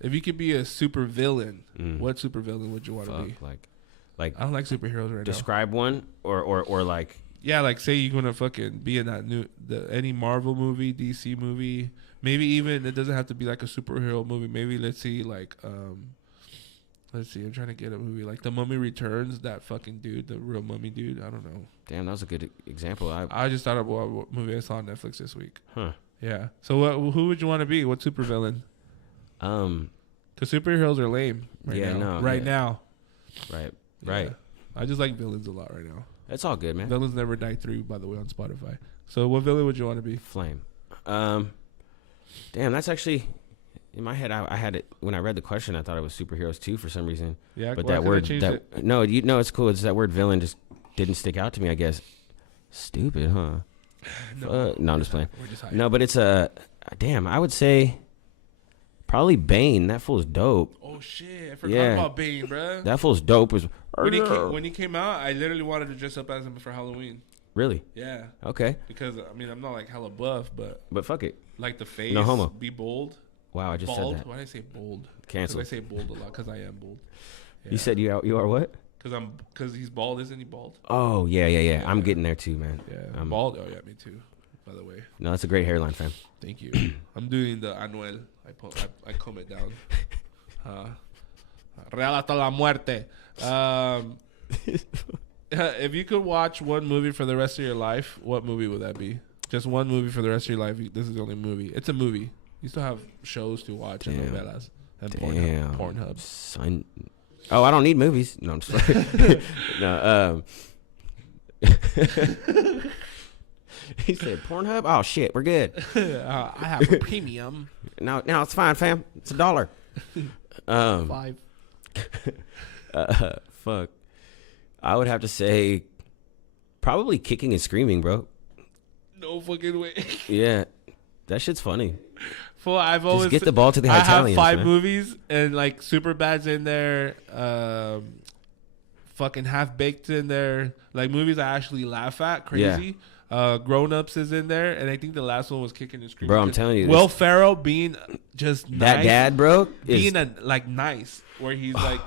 if you could be a super villain, what super villain would you want to be? Like I don't like superheroes right now. describe one or like. Yeah, like say you're gonna fucking be in that any Marvel movie, DC movie, maybe even it doesn't have to be like a superhero movie. Maybe let's see, I'm trying to get a movie like The Mummy Returns. That fucking dude, the real mummy dude. I don't know. Damn, that was a good example. I just thought about what movie I saw on Netflix this week. Huh. Yeah. So who would you want to be? What supervillain? Because Because superheroes are lame right now. Right. Yeah. I just like villains a lot right now. That's all good, man. Villains Never Die 3, by the way, on Spotify. So what villain would you want to be? Flame. Damn, that's actually in my head. I had it when I read the question. I thought it was superheroes too for some reason. Yeah, but why that couldn't I word, change that it? no, it's cool. It's that word villain just didn't stick out to me. I guess. Stupid, huh? No, I'm just playing. We're just No, but it's damn. I would say probably Bane. That fool's dope. Oh shit! I forgot about Bane, bro. That fool's dope. When he came out, I literally wanted to dress up as him for Halloween. Really? Yeah. Okay. Because I mean, I'm not like hella buff, but fuck it. like the face, No homo. be bold. Wow, I just Bald. said that. Why did I say bold? Cancel. I say bold a lot because I am bold. Yeah. You said you are what? Because he's bald, isn't he bald? Oh yeah. I'm getting there too, man. Yeah. I'm bald. Oh yeah, me too. By the way. No, that's a great hairline, fam. Thank you. I'm doing the Anuel. I comb it down. Real hasta la muerte. If you could watch one movie for the rest of your life, what movie would that be? Just one movie for the rest of your life. This is the only movie. It's a movie. You still have shows to watch and novelas and Pornhub. Son. Oh, I don't need movies. No, I'm just like, no. He said Pornhub. Oh shit, we're good. I have a premium. No, it's fine, fam. It's $1. 5. Fuck. I would have to say probably Kicking and Screaming, bro. No fucking way. Yeah, that shit's funny. Well, I've always just get the ball to the Italians. I have 5 man. movies and like Superbad's in there. Fucking Half Baked in there. Like movies I actually laugh at. Crazy. Grown Ups is in there, and I think the last one was Kicking and Screaming. Bro, I'm telling you, Will Ferrell being just that nice, dad, bro, being nice, where he's like,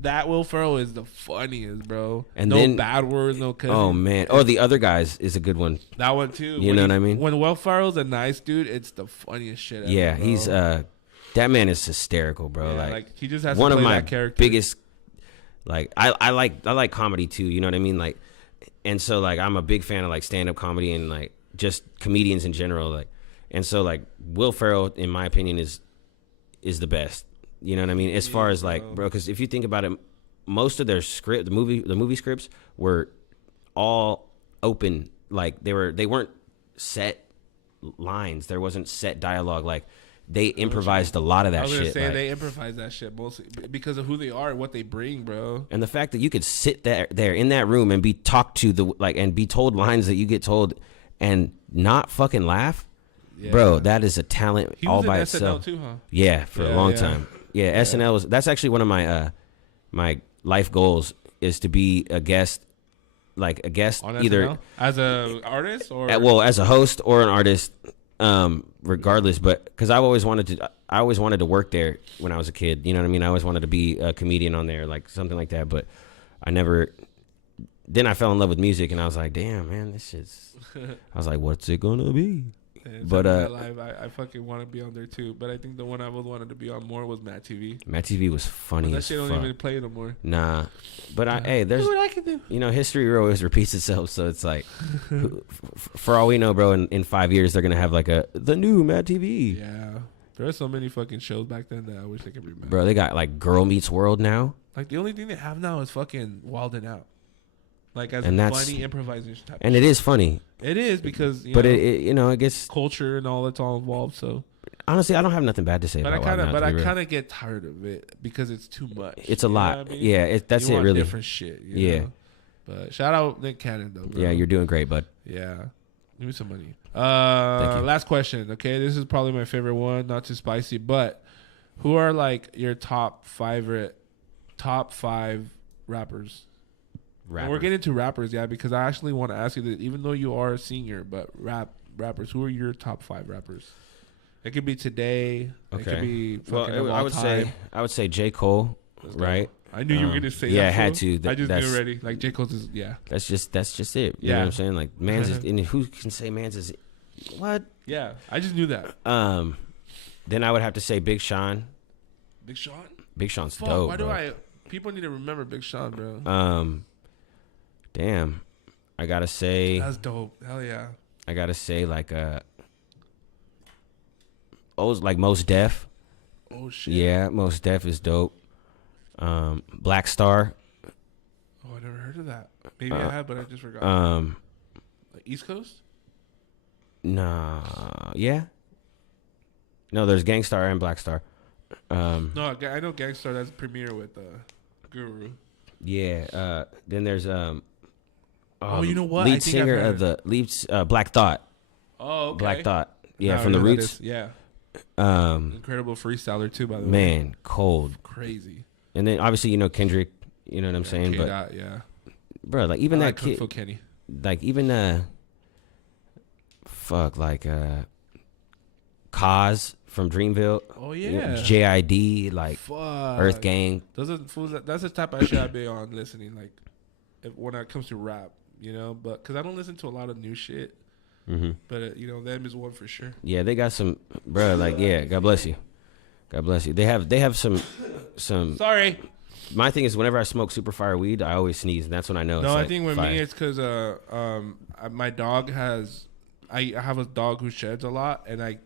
that Will Ferrell is the funniest, bro. And no then, bad words, no cussing. Oh man, the Other Guys is a good one. That one too. You know what I mean? When Will Ferrell's a nice dude, it's the funniest shit ever. Yeah, bro. he's that man is hysterical, bro. Yeah, like he just has one to play of my that character. biggest. Like I like comedy too. You know what I mean? Like. And so, like, I'm a big fan of, like, stand-up comedy and, like, just comedians in general. Like, and so, like, Will Ferrell, in my opinion, is the best. You know what I mean? As far as, like, bro, because if you think about it, most of their script, the movie scripts were all open. Like, they weren't set lines. There wasn't set dialogue. Like, they improvised a lot of that shit. I was gonna say like, they improvise that shit mostly because of who they are and what they bring, bro. And the fact that you could sit there in that room and be talked to and be told lines that you get told and not fucking laugh, bro, that is a talent all by itself. SNL too, huh? Yeah, for a long time. Yeah, SNL that's actually one of my my life goals is to be a guest, like a guest on either SNL? As a artist or as a host or an artist. Regardless, but because I always wanted to work there when I was a kid. You know what I mean? I always wanted to be a comedian on there, like something like that. But I never. Then I fell in love with music, and I was like, "Damn, man, this shit's." I was like, "What's it gonna be?" But I fucking want to be on there too. But I think the one I would wanted to be on more was Matt TV. Matt TV was funny. That as shit don't fuck. even play no more. Nah, but hey, there's what I can do. History always repeats itself. So it's like, for all we know, bro, in 5 years they're gonna have like the new Matt TV. Yeah, there are so many fucking shows back then that I wish they could remember. Bro, they got like Girl Meets World now. Like the only thing they have now is fucking Wild 'N Out. Like as and funny improvisation type. And it is funny. It is because it gets culture and all that's all involved. So honestly, I don't have nothing bad to say about Wild 'N Out. I kind of get tired of it because it's too much. It's a lot. I mean? Yeah, that's you it. want Really, different shit. You know? But shout out Nick Cannon though. Bro. Yeah, you're doing great, bud. Yeah, give me some money. Thank you. Last question. Okay, this is probably my favorite one. Not too spicy, but who are like your top 5 rappers? And we're getting to rappers, because I actually want to ask you that, even though you are a senior, but rappers, who are your top 5 rappers? It could be today. Okay. It could be fucking I would say J. Cole, right? I knew you were gonna say that. Yeah, I had to. I just knew already. Like J. Cole's is That's just it. You know what I'm saying? Like Mans is, and who can say Mans is what? Yeah, I just knew that. Then I would have to say Big Sean. Big Sean? Big Sean's dope. Why people need to remember Big Sean, bro. Damn. I gotta say that's dope. Hell yeah. I gotta say like Mos Def. Oh Oh shit. Yeah, Most Def is dope. Black Star. Oh, I never heard of that. Maybe I have, but I just forgot. Like East Coast? Nah, yeah. No, there's Gangstar and Black Star. No, I know Gangstar. That's premiere with Guru. Yeah. Then there's Oh, you know what? I lead think I've singer heard. of the Black Thought. Oh, okay. Black Thought. Yeah, Now I from the know who that Roots. is. Yeah. Um, Incredible freestyler too, by the way. man, cold. Crazy. And then obviously Kendrick. You know what I'm saying? But K-Dot, yeah. bro, like even I that like Kung kid, Fu Kenny. like even Kaz from Dreamville. Oh you know, yeah. JID, like Fuck. Earth Gang. Those are fools. That's the type of shit I be on listening. Like, when it comes to rap, but because I don't listen to a lot of new shit. Mm-hmm. But them is one for sure. Yeah, they got some, bro. Like, yeah, God bless you, God bless you. They have some. Sorry. My thing is, whenever I smoke super fire weed, I always sneeze, and that's when I know. No, it's I like think with fire. me it's because my dog has. I have a dog who sheds a lot, and I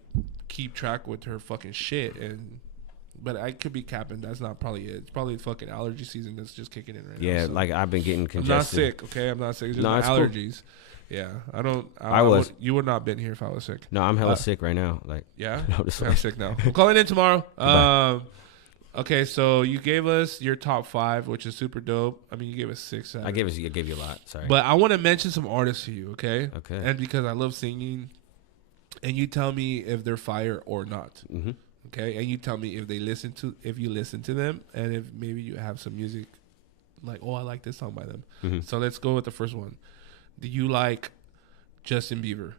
keep track with her fucking shit. But I could be capping. That's not probably it. It's probably fucking allergy season that's just kicking in right now. Yeah, So. like I've been getting I'm congested. not sick, okay? I'm not sick. It's just No, my it's cool. allergies. Yeah, I was. You would not have been here if I was sick. No, I'm hella sick right now. Like, Yeah, No, just I'm like- sick now. I'm calling in tomorrow. Goodbye. Okay, so you gave us your top 5, which is super dope. I mean, you gave us 6. I gave you a lot. Sorry, But I want to mention some artists to you, okay? Okay. And because I love singing, and you tell me if they're fire or not, mm-hmm. okay? And you tell me if you listen to them, and if maybe you have some music, like, oh, I like this song by them. Mm-hmm. So let's go with the first one. Do you like Justin Bieber?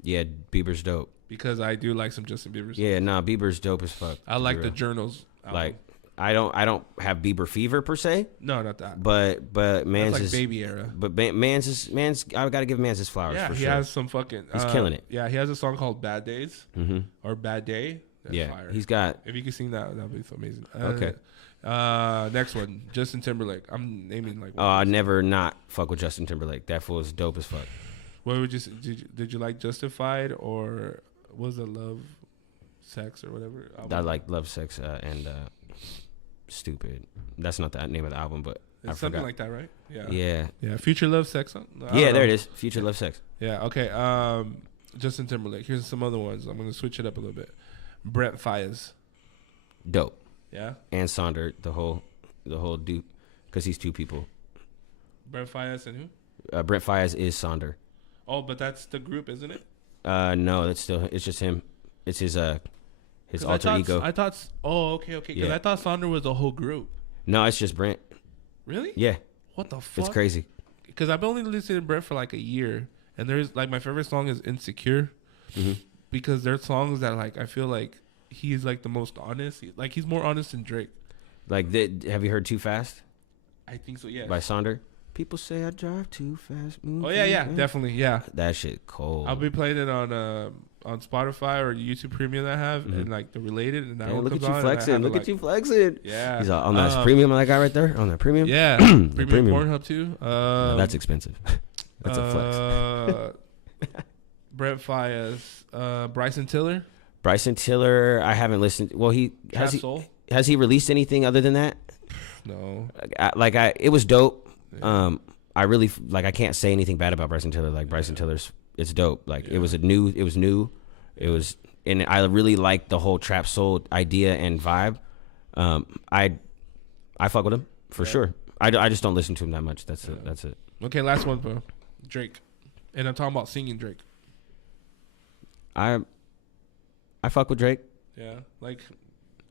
Yeah, Bieber's dope. Because I do like some Justin Bieber songs. Yeah, nah, Bieber's dope as fuck. I like the Journals album. Like, I don't have Bieber fever per se, No, not that. but man's That's like is baby era. But man's I gotta give man's his flowers. Yeah, for he sure. has some fucking. He's killing it. Yeah, he has a song called "Bad Days" Mm-hmm. or "Bad Day." That's Yeah, fire. he's got. If you could sing that, that'd be so amazing. Okay. Next one, Justin Timberlake. I'm naming like. Oh, I never not fuck with Justin Timberlake. That fool is dope as fuck. What would you did you like Justified or was it Love, Sex or whatever? album? I like Love, Sex, and Stupid. That's not the name of the album, but I It's something forgot. like that, right? Yeah. Yeah. Yeah. Future Love, Sex. I don't Yeah, there know. it is. Future Love, Sex. Yeah. Okay. Justin Timberlake. Here's some other ones. I'm gonna switch it up a little bit. Brent Faiyaz. Dope. Yeah. And Sonder, the whole dude, because he's two people. Brent Faiyaz and who? Brent Faiyaz is Sonder. Oh, but that's the group, isn't it? No, it's just him. It's his 'Cause alter ego. I thought. Oh, okay. Because Yeah. I thought Sonder was the whole group. No, it's just Brent. Really? Yeah, What the fuck? it's crazy. Because I've only listened to Brent for like a year, and there's like my favorite song is "Insecure," Mhm. because there's songs that like I feel like he's like the most honest. Like he's more honest than Drake. Like, have you heard Too Fast I think so. Yeah. by Sonder? People say I drive too fast. Oh yeah, definitely, yeah. That shit cold. I'll be playing it on Spotify or YouTube Premium that I have, Mhm. and like the related, and that Yeah, one look at comes you on, and I flexing. have to, Look at like- you flexing. Yeah. He's on that premium that guy right there. On that premium. Yeah. The Premium premium. Pornhub too. No, that's expensive. That's a flex. Brent Faiyaz, Bryson Tiller, Bryson Tiller, I haven't listened. Well, Trap Soul. has he released anything other than that? No. It was dope. I really I can't say anything bad about Bryson Tiller. Like Bryson Tiller's, it's dope. Like it was new, and I really liked the whole trap soul idea and vibe. I fuck with him for sure. I just don't listen to him that much. That's it. Okay, last one, bro. Drake, and I'm talking about singing Drake. I fuck with Drake. Yeah, like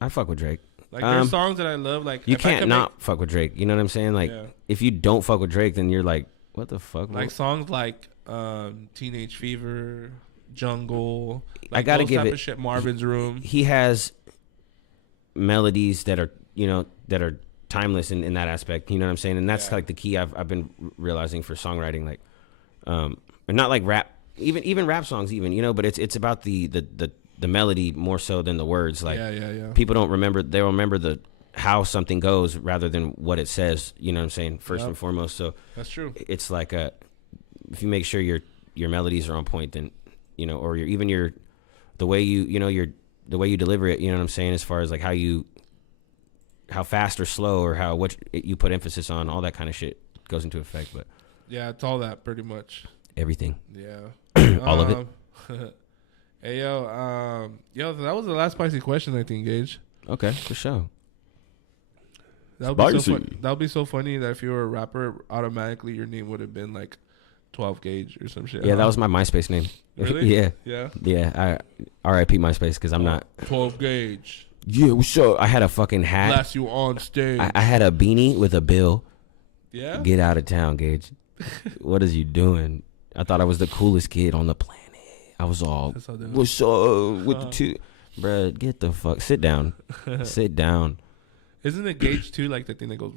I fuck with Drake. there's songs that I love. Like You if I can't could not fuck with Drake. You know what I'm saying? Like Yeah. if you don't fuck with Drake, then you're like, what the fuck? like songs like Teenage Fever, Jungle. I Like gotta those give type it- of shit. Marvin's Room. He has melodies that are timeless in that aspect. You know what I'm saying? And that's Yeah. like the key I've been realizing for songwriting. Like, and not like rap, even rap songs, but it's about the melody more so than the words. Like, yeah. people don't remember. They remember how something goes rather than what it says. You know what I'm saying? First and foremost. So That's true. it's like if you make sure your melodies are on point, then or the way your the way you deliver it, you know what I'm saying, as far as like how fast or slow or what you put emphasis on, all that kind of shit goes into effect. But Yeah, it's all that pretty much. everything, Yeah. all of it. Hey, yo, that was the last spicy question, I think, Gage. Okay, for sure. That would be so Spicy. that would be so funny that if you were a rapper, automatically your name would have been like 12 Gauge or some shit. Yeah, that was my MySpace name. Really? Yeah. Yeah. Yeah, I RIP MySpace because I'm not. 12 Gauge. Yeah, what's up? I had a fucking hat. Blast you on stage. I had a beanie with a bill. Yeah. Get out of town, Gage. What is you doing? I thought I was the coolest kid on the planet. I was all, That's how they- what's up with the two? Bruh, get the fuck. Sit down. Sit down. Isn't it Gauge too like the thing that goes?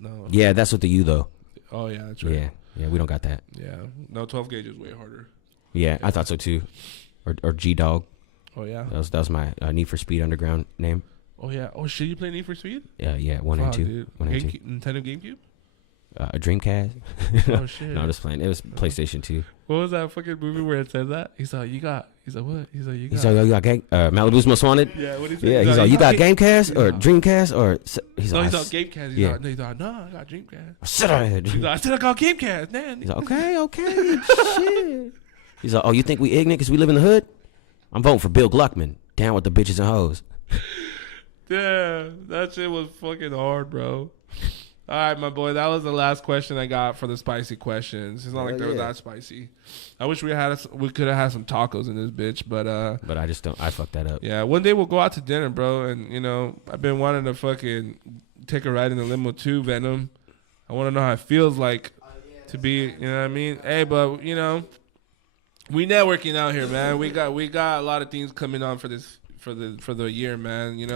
No. Yeah, that's with the U, though. Oh yeah, that's right. Yeah, we don't got that. Yeah. No, 12 Gauge is way harder. Yeah, I thought so, too. Or G-Dog. Oh yeah. That was my Need for Speed Underground name. Oh yeah. Oh shit, you play Need for Speed? Yeah, 1 and Fuck, 2. dude. 1 and 2. Nintendo GameCube? A Dreamcast. Oh shit. No, I'm just playing. It was PlayStation 2. What was that fucking movie where it said that? He's like, what? He's like, you got. He's like, yo, you got game? Malibu's Most Wanted? Yeah, what he said? Yeah, he's like, you got Gamecast or Dreamcast or he's No, like, he's on Gamecast. He's yeah. like, no, I got Dreamcast. Sit down here. He's like, I said I got Gamecast, man. He's like, okay, shit. He's like, oh, you think we ignorant because we live in the hood? I'm voting for Bill Gluckman. Down with the bitches and hoes. Yeah, that shit was fucking hard, bro. All right, my boy, that was the last question I got for the spicy questions. It's not like they were that spicy. I wish we could have had some tacos in this bitch, but I just don't. I fucked that up. yeah, one day we'll go out to dinner, bro, and I've been wanting to fucking take a ride in the limo too, Venom. I want to know how it feels like to be, you know what I mean? Hey, but we networking out here, man. We got a lot of things coming on for this for the year, man. You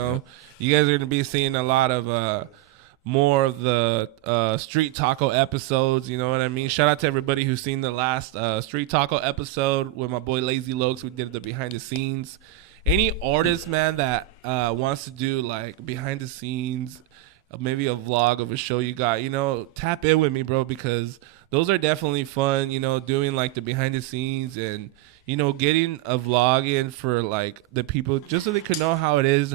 guys are gonna be seeing a lot of more of the Street Taco episodes. You know what I mean? Shout out to everybody who's seen the last Street Taco episode with my boy Lazy Lokes. We did the behind the scenes. Any artist, man, that wants to do like behind the scenes, maybe a vlog of a show you got, tap in with me, bro, because those are definitely fun, doing like the behind the scenes and, getting a vlog in for like the people just so they could know how it is,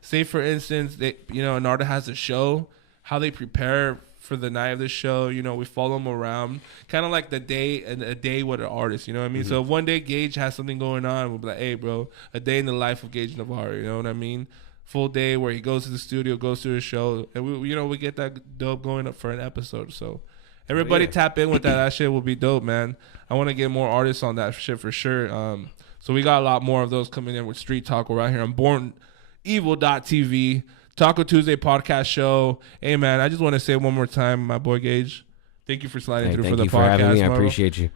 say for instance, an artist has a show, how they prepare for the night of the show. We follow them around, kind of like a day with an artist. You know what I mean? Mm-hmm. So if one day Gage has something going on, we'll be like, hey, bro, a day in the life of Gage Navarro. You know what I mean? Full day where he goes to the studio, goes to a show, and we get that dope going up for an episode. So everybody tap in with that. That shit will be dope, man. I want to get more artists on that shit for sure. So we got a lot more of those coming in with Street Taco right here on BornEvil.tv, Taco Tuesday podcast show. Hey, man, I just want to say one more time, my boy Gage, thank you for sliding through for the podcast. Thank you for having me. I Marlo. appreciate you.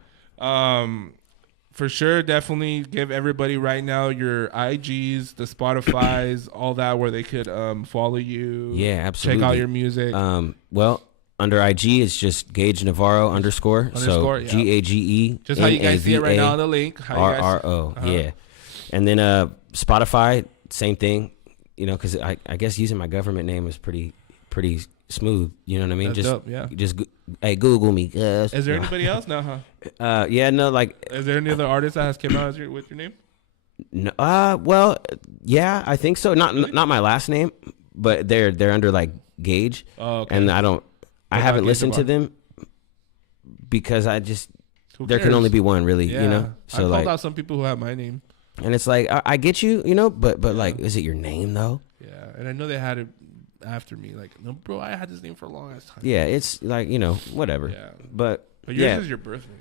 For sure, definitely give everybody right now your IGs, the Spotifys, all that, where they could follow you. Yeah, absolutely. Check out your music. Well, under IG, it's just Gage Navarro _. So yeah. GAGE. Just how you guys see it right now on the link. RRO. Yeah. And then Spotify, same thing. Because I guess using my government name is pretty smooth. You know what I mean? That's dope, yeah. Just hey, Google me. Is there anybody else now, huh? Yeah, no, like. Is there any other artist that has came out with your name? No, well, yeah, I think so. Not my last name, but they're under like Gage. Oh, okay. And I haven't listened to them because there can only be one, really. Yeah. So I called out some people who have my name. And it's like I get you, but like, is it your name though? Yeah, and I know they had it after me. Like, no, bro, I had this name for a long ass time. Yeah, it's like whatever. Yeah. But yours is your birth name.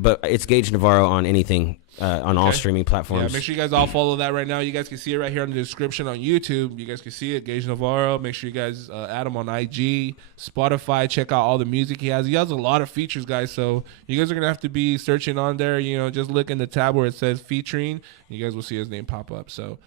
But it's Gage Navarro on anything, on all streaming platforms. Yeah, make sure you guys all follow that right now. You guys can see it right here in the description on YouTube. You guys can see it, Gage Navarro. Make sure you guys add him on IG, Spotify. Check out all the music he has. He has a lot of features, guys. So you guys are gonna have to be searching on there. Just look in the tab where it says featuring. And you guys will see his name pop up. So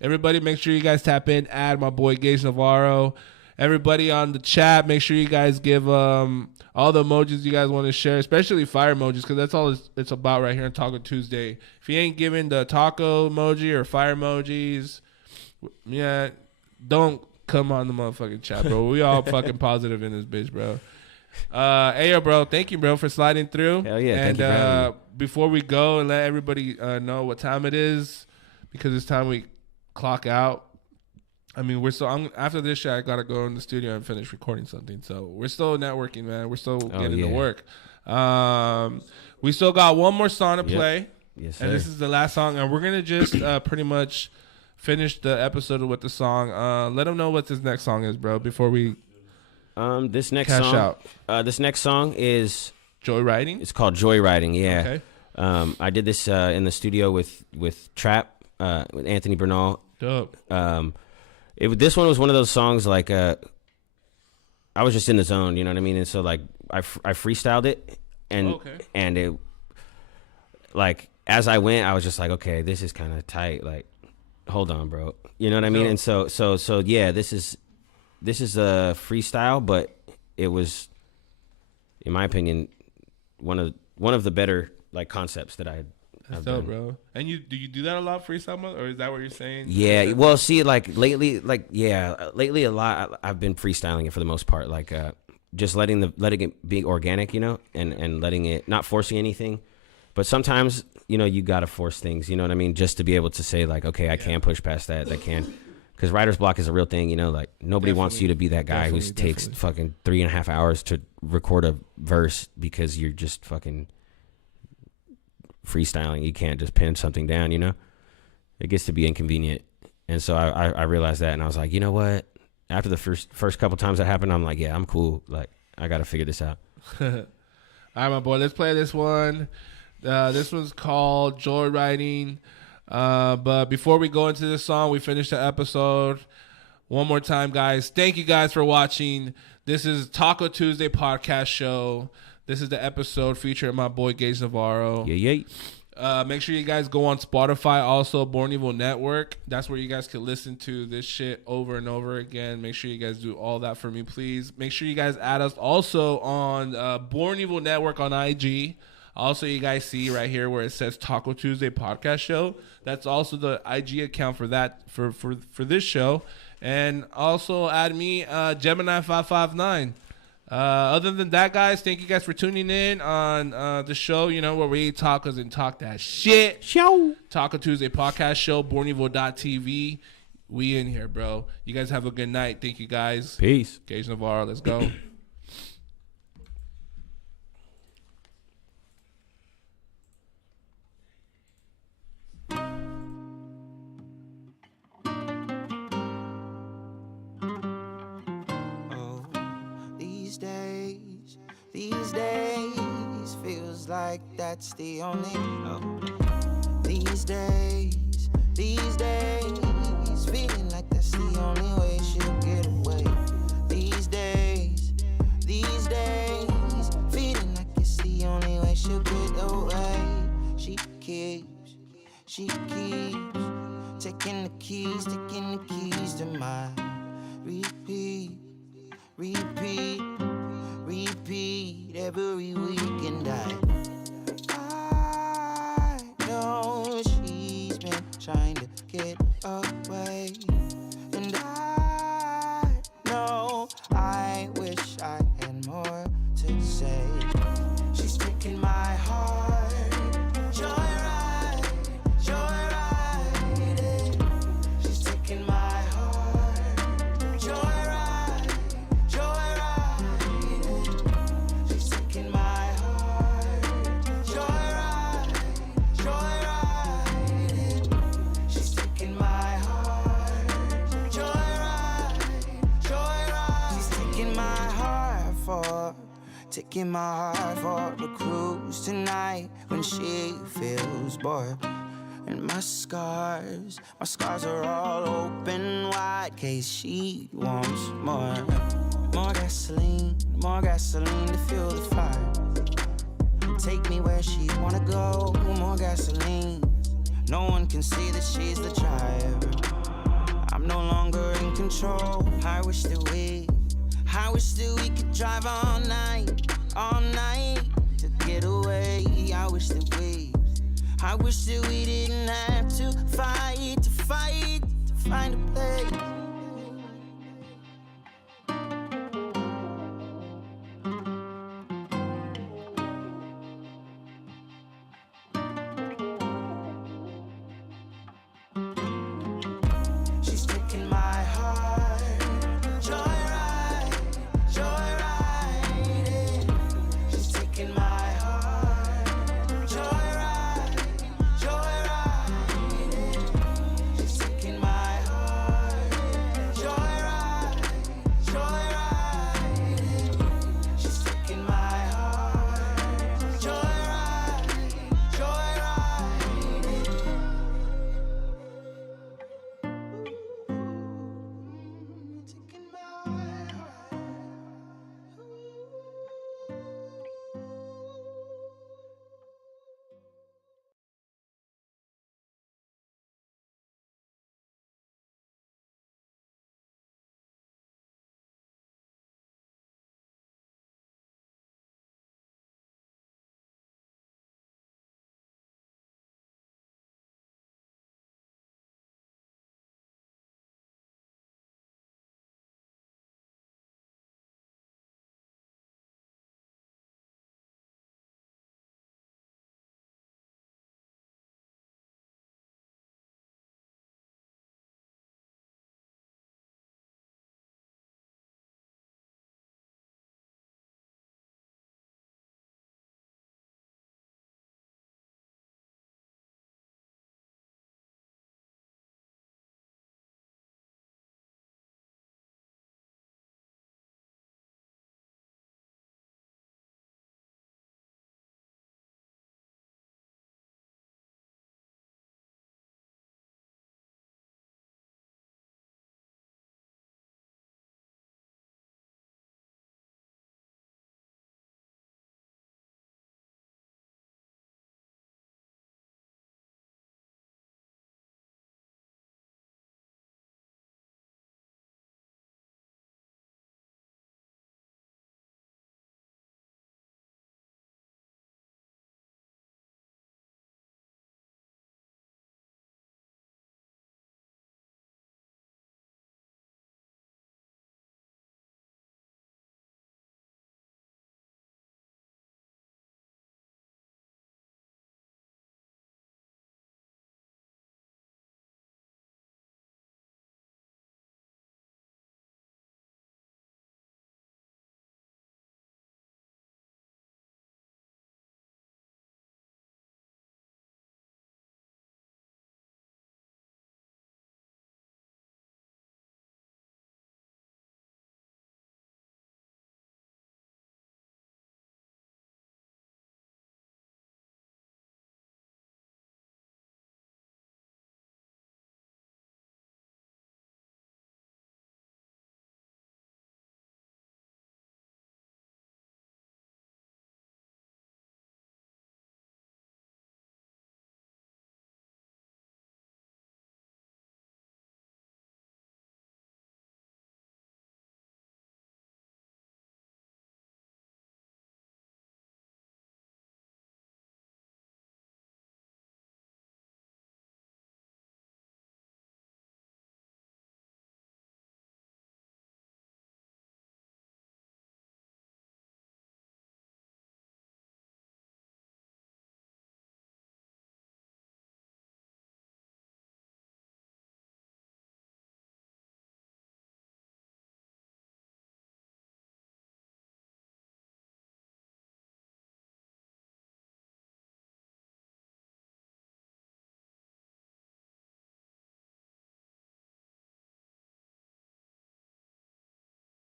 everybody, make sure you guys tap in. Add my boy Gage Navarro. Everybody on the chat, make sure you guys give all the emojis you guys want to share, especially fire emojis, because that's all it's about right here on Taco Tuesday. If you ain't giving the taco emoji or fire emojis, yeah, don't come on the motherfucking chat, bro. We all fucking positive in this bitch, bro. Hey, yo, bro, thank you, bro, for sliding through. Hell yeah, and thank you for having me. before we go and let everybody know what time it is, because it's time we clock out. I mean, after this shit, I gotta go in the studio and finish recording something. So we're still networking, man. We're still getting to work. We still got one more song to play. Yes, sir. And this is the last song, and we're gonna just pretty much finish the episode with the song. Let them know what this next song is, bro. Before we this next cash song, out. This next song is Joyriding. It's called Joyriding. Yeah. Okay. I did this in the studio with Trap, with Anthony Bernal. Dope. This one was one of those songs like I was just in the zone, you know what I mean? And so like I freestyled it, and it, like, as I went, I was just like, okay, this is kind of tight. Like, hold on, bro. You know what I mean? And so yeah, this is a freestyle, but it was, in my opinion, one of the better like concepts that That's dope, bro. And do you do that a lot, freestyle mode, or is that what you're saying? Yeah. Well, see, like lately a lot. I've been freestyling it for the most part, like just letting it be organic, you know, and letting it, not forcing anything. But sometimes, you know, you gotta force things, you know what I mean, just to be able to say like, okay, I can push past that. I can, because writer's block is a real thing, you know. Like nobody wants you to be that guy who takes fucking 3.5 hours to record a verse because you're just fucking freestyling. You can't just pin something down, you know. It gets to be inconvenient. And so I realized that, and I was like, you know what, after the first couple times that happened, I'm like, yeah, I'm cool, like I gotta figure this out. All right, my boy, let's play this one. This one's called Joyriding. But before we go into this song, we finish the episode one more time, guys. Thank you guys for watching. This is Taco Tuesday podcast show. This is the episode featuring my boy Gage Navarro. Yeah. Make sure you guys go on Spotify, also Born Evil Network. That's where you guys can listen to this shit over and over again. Make sure you guys do all that for me, please. Make sure you guys add us also on Born Evil Network on IG. Also, you guys see right here where it says Taco Tuesday podcast show. That's also the IG account for that for this show. And also add me Gemini559. Other than that, guys, thank you guys for tuning in on the show, you know, where we eat tacos and talk that shit. Show. Taco Tuesday podcast show, bornevil.tv. We in here, bro. You guys have a good night. Thank you, guys. Peace. Gage Navarro, let's go. These days feels like that's the only. These days feeling like that's the only way she'll get away. These days feeling like it's the only way she'll get away. She keeps taking the keys to my repeat every weekend. I know she's been trying to get away, and I know I wish I had more to say. She's taking my heart, joyride. She's taking my heart, joyride. She's taking my heart, joyride. She's taking my heart, joyride. She's taking my heart for the cruise tonight when she feels bored. And my scars are all open wide, case she wants more. More gasoline to fuel the fire. Take me where she wanna go, more gasoline. No one can see that she's the driver. I'm no longer in control. I wish that we could drive all night to get away. I wish that we didn't have to fight to find a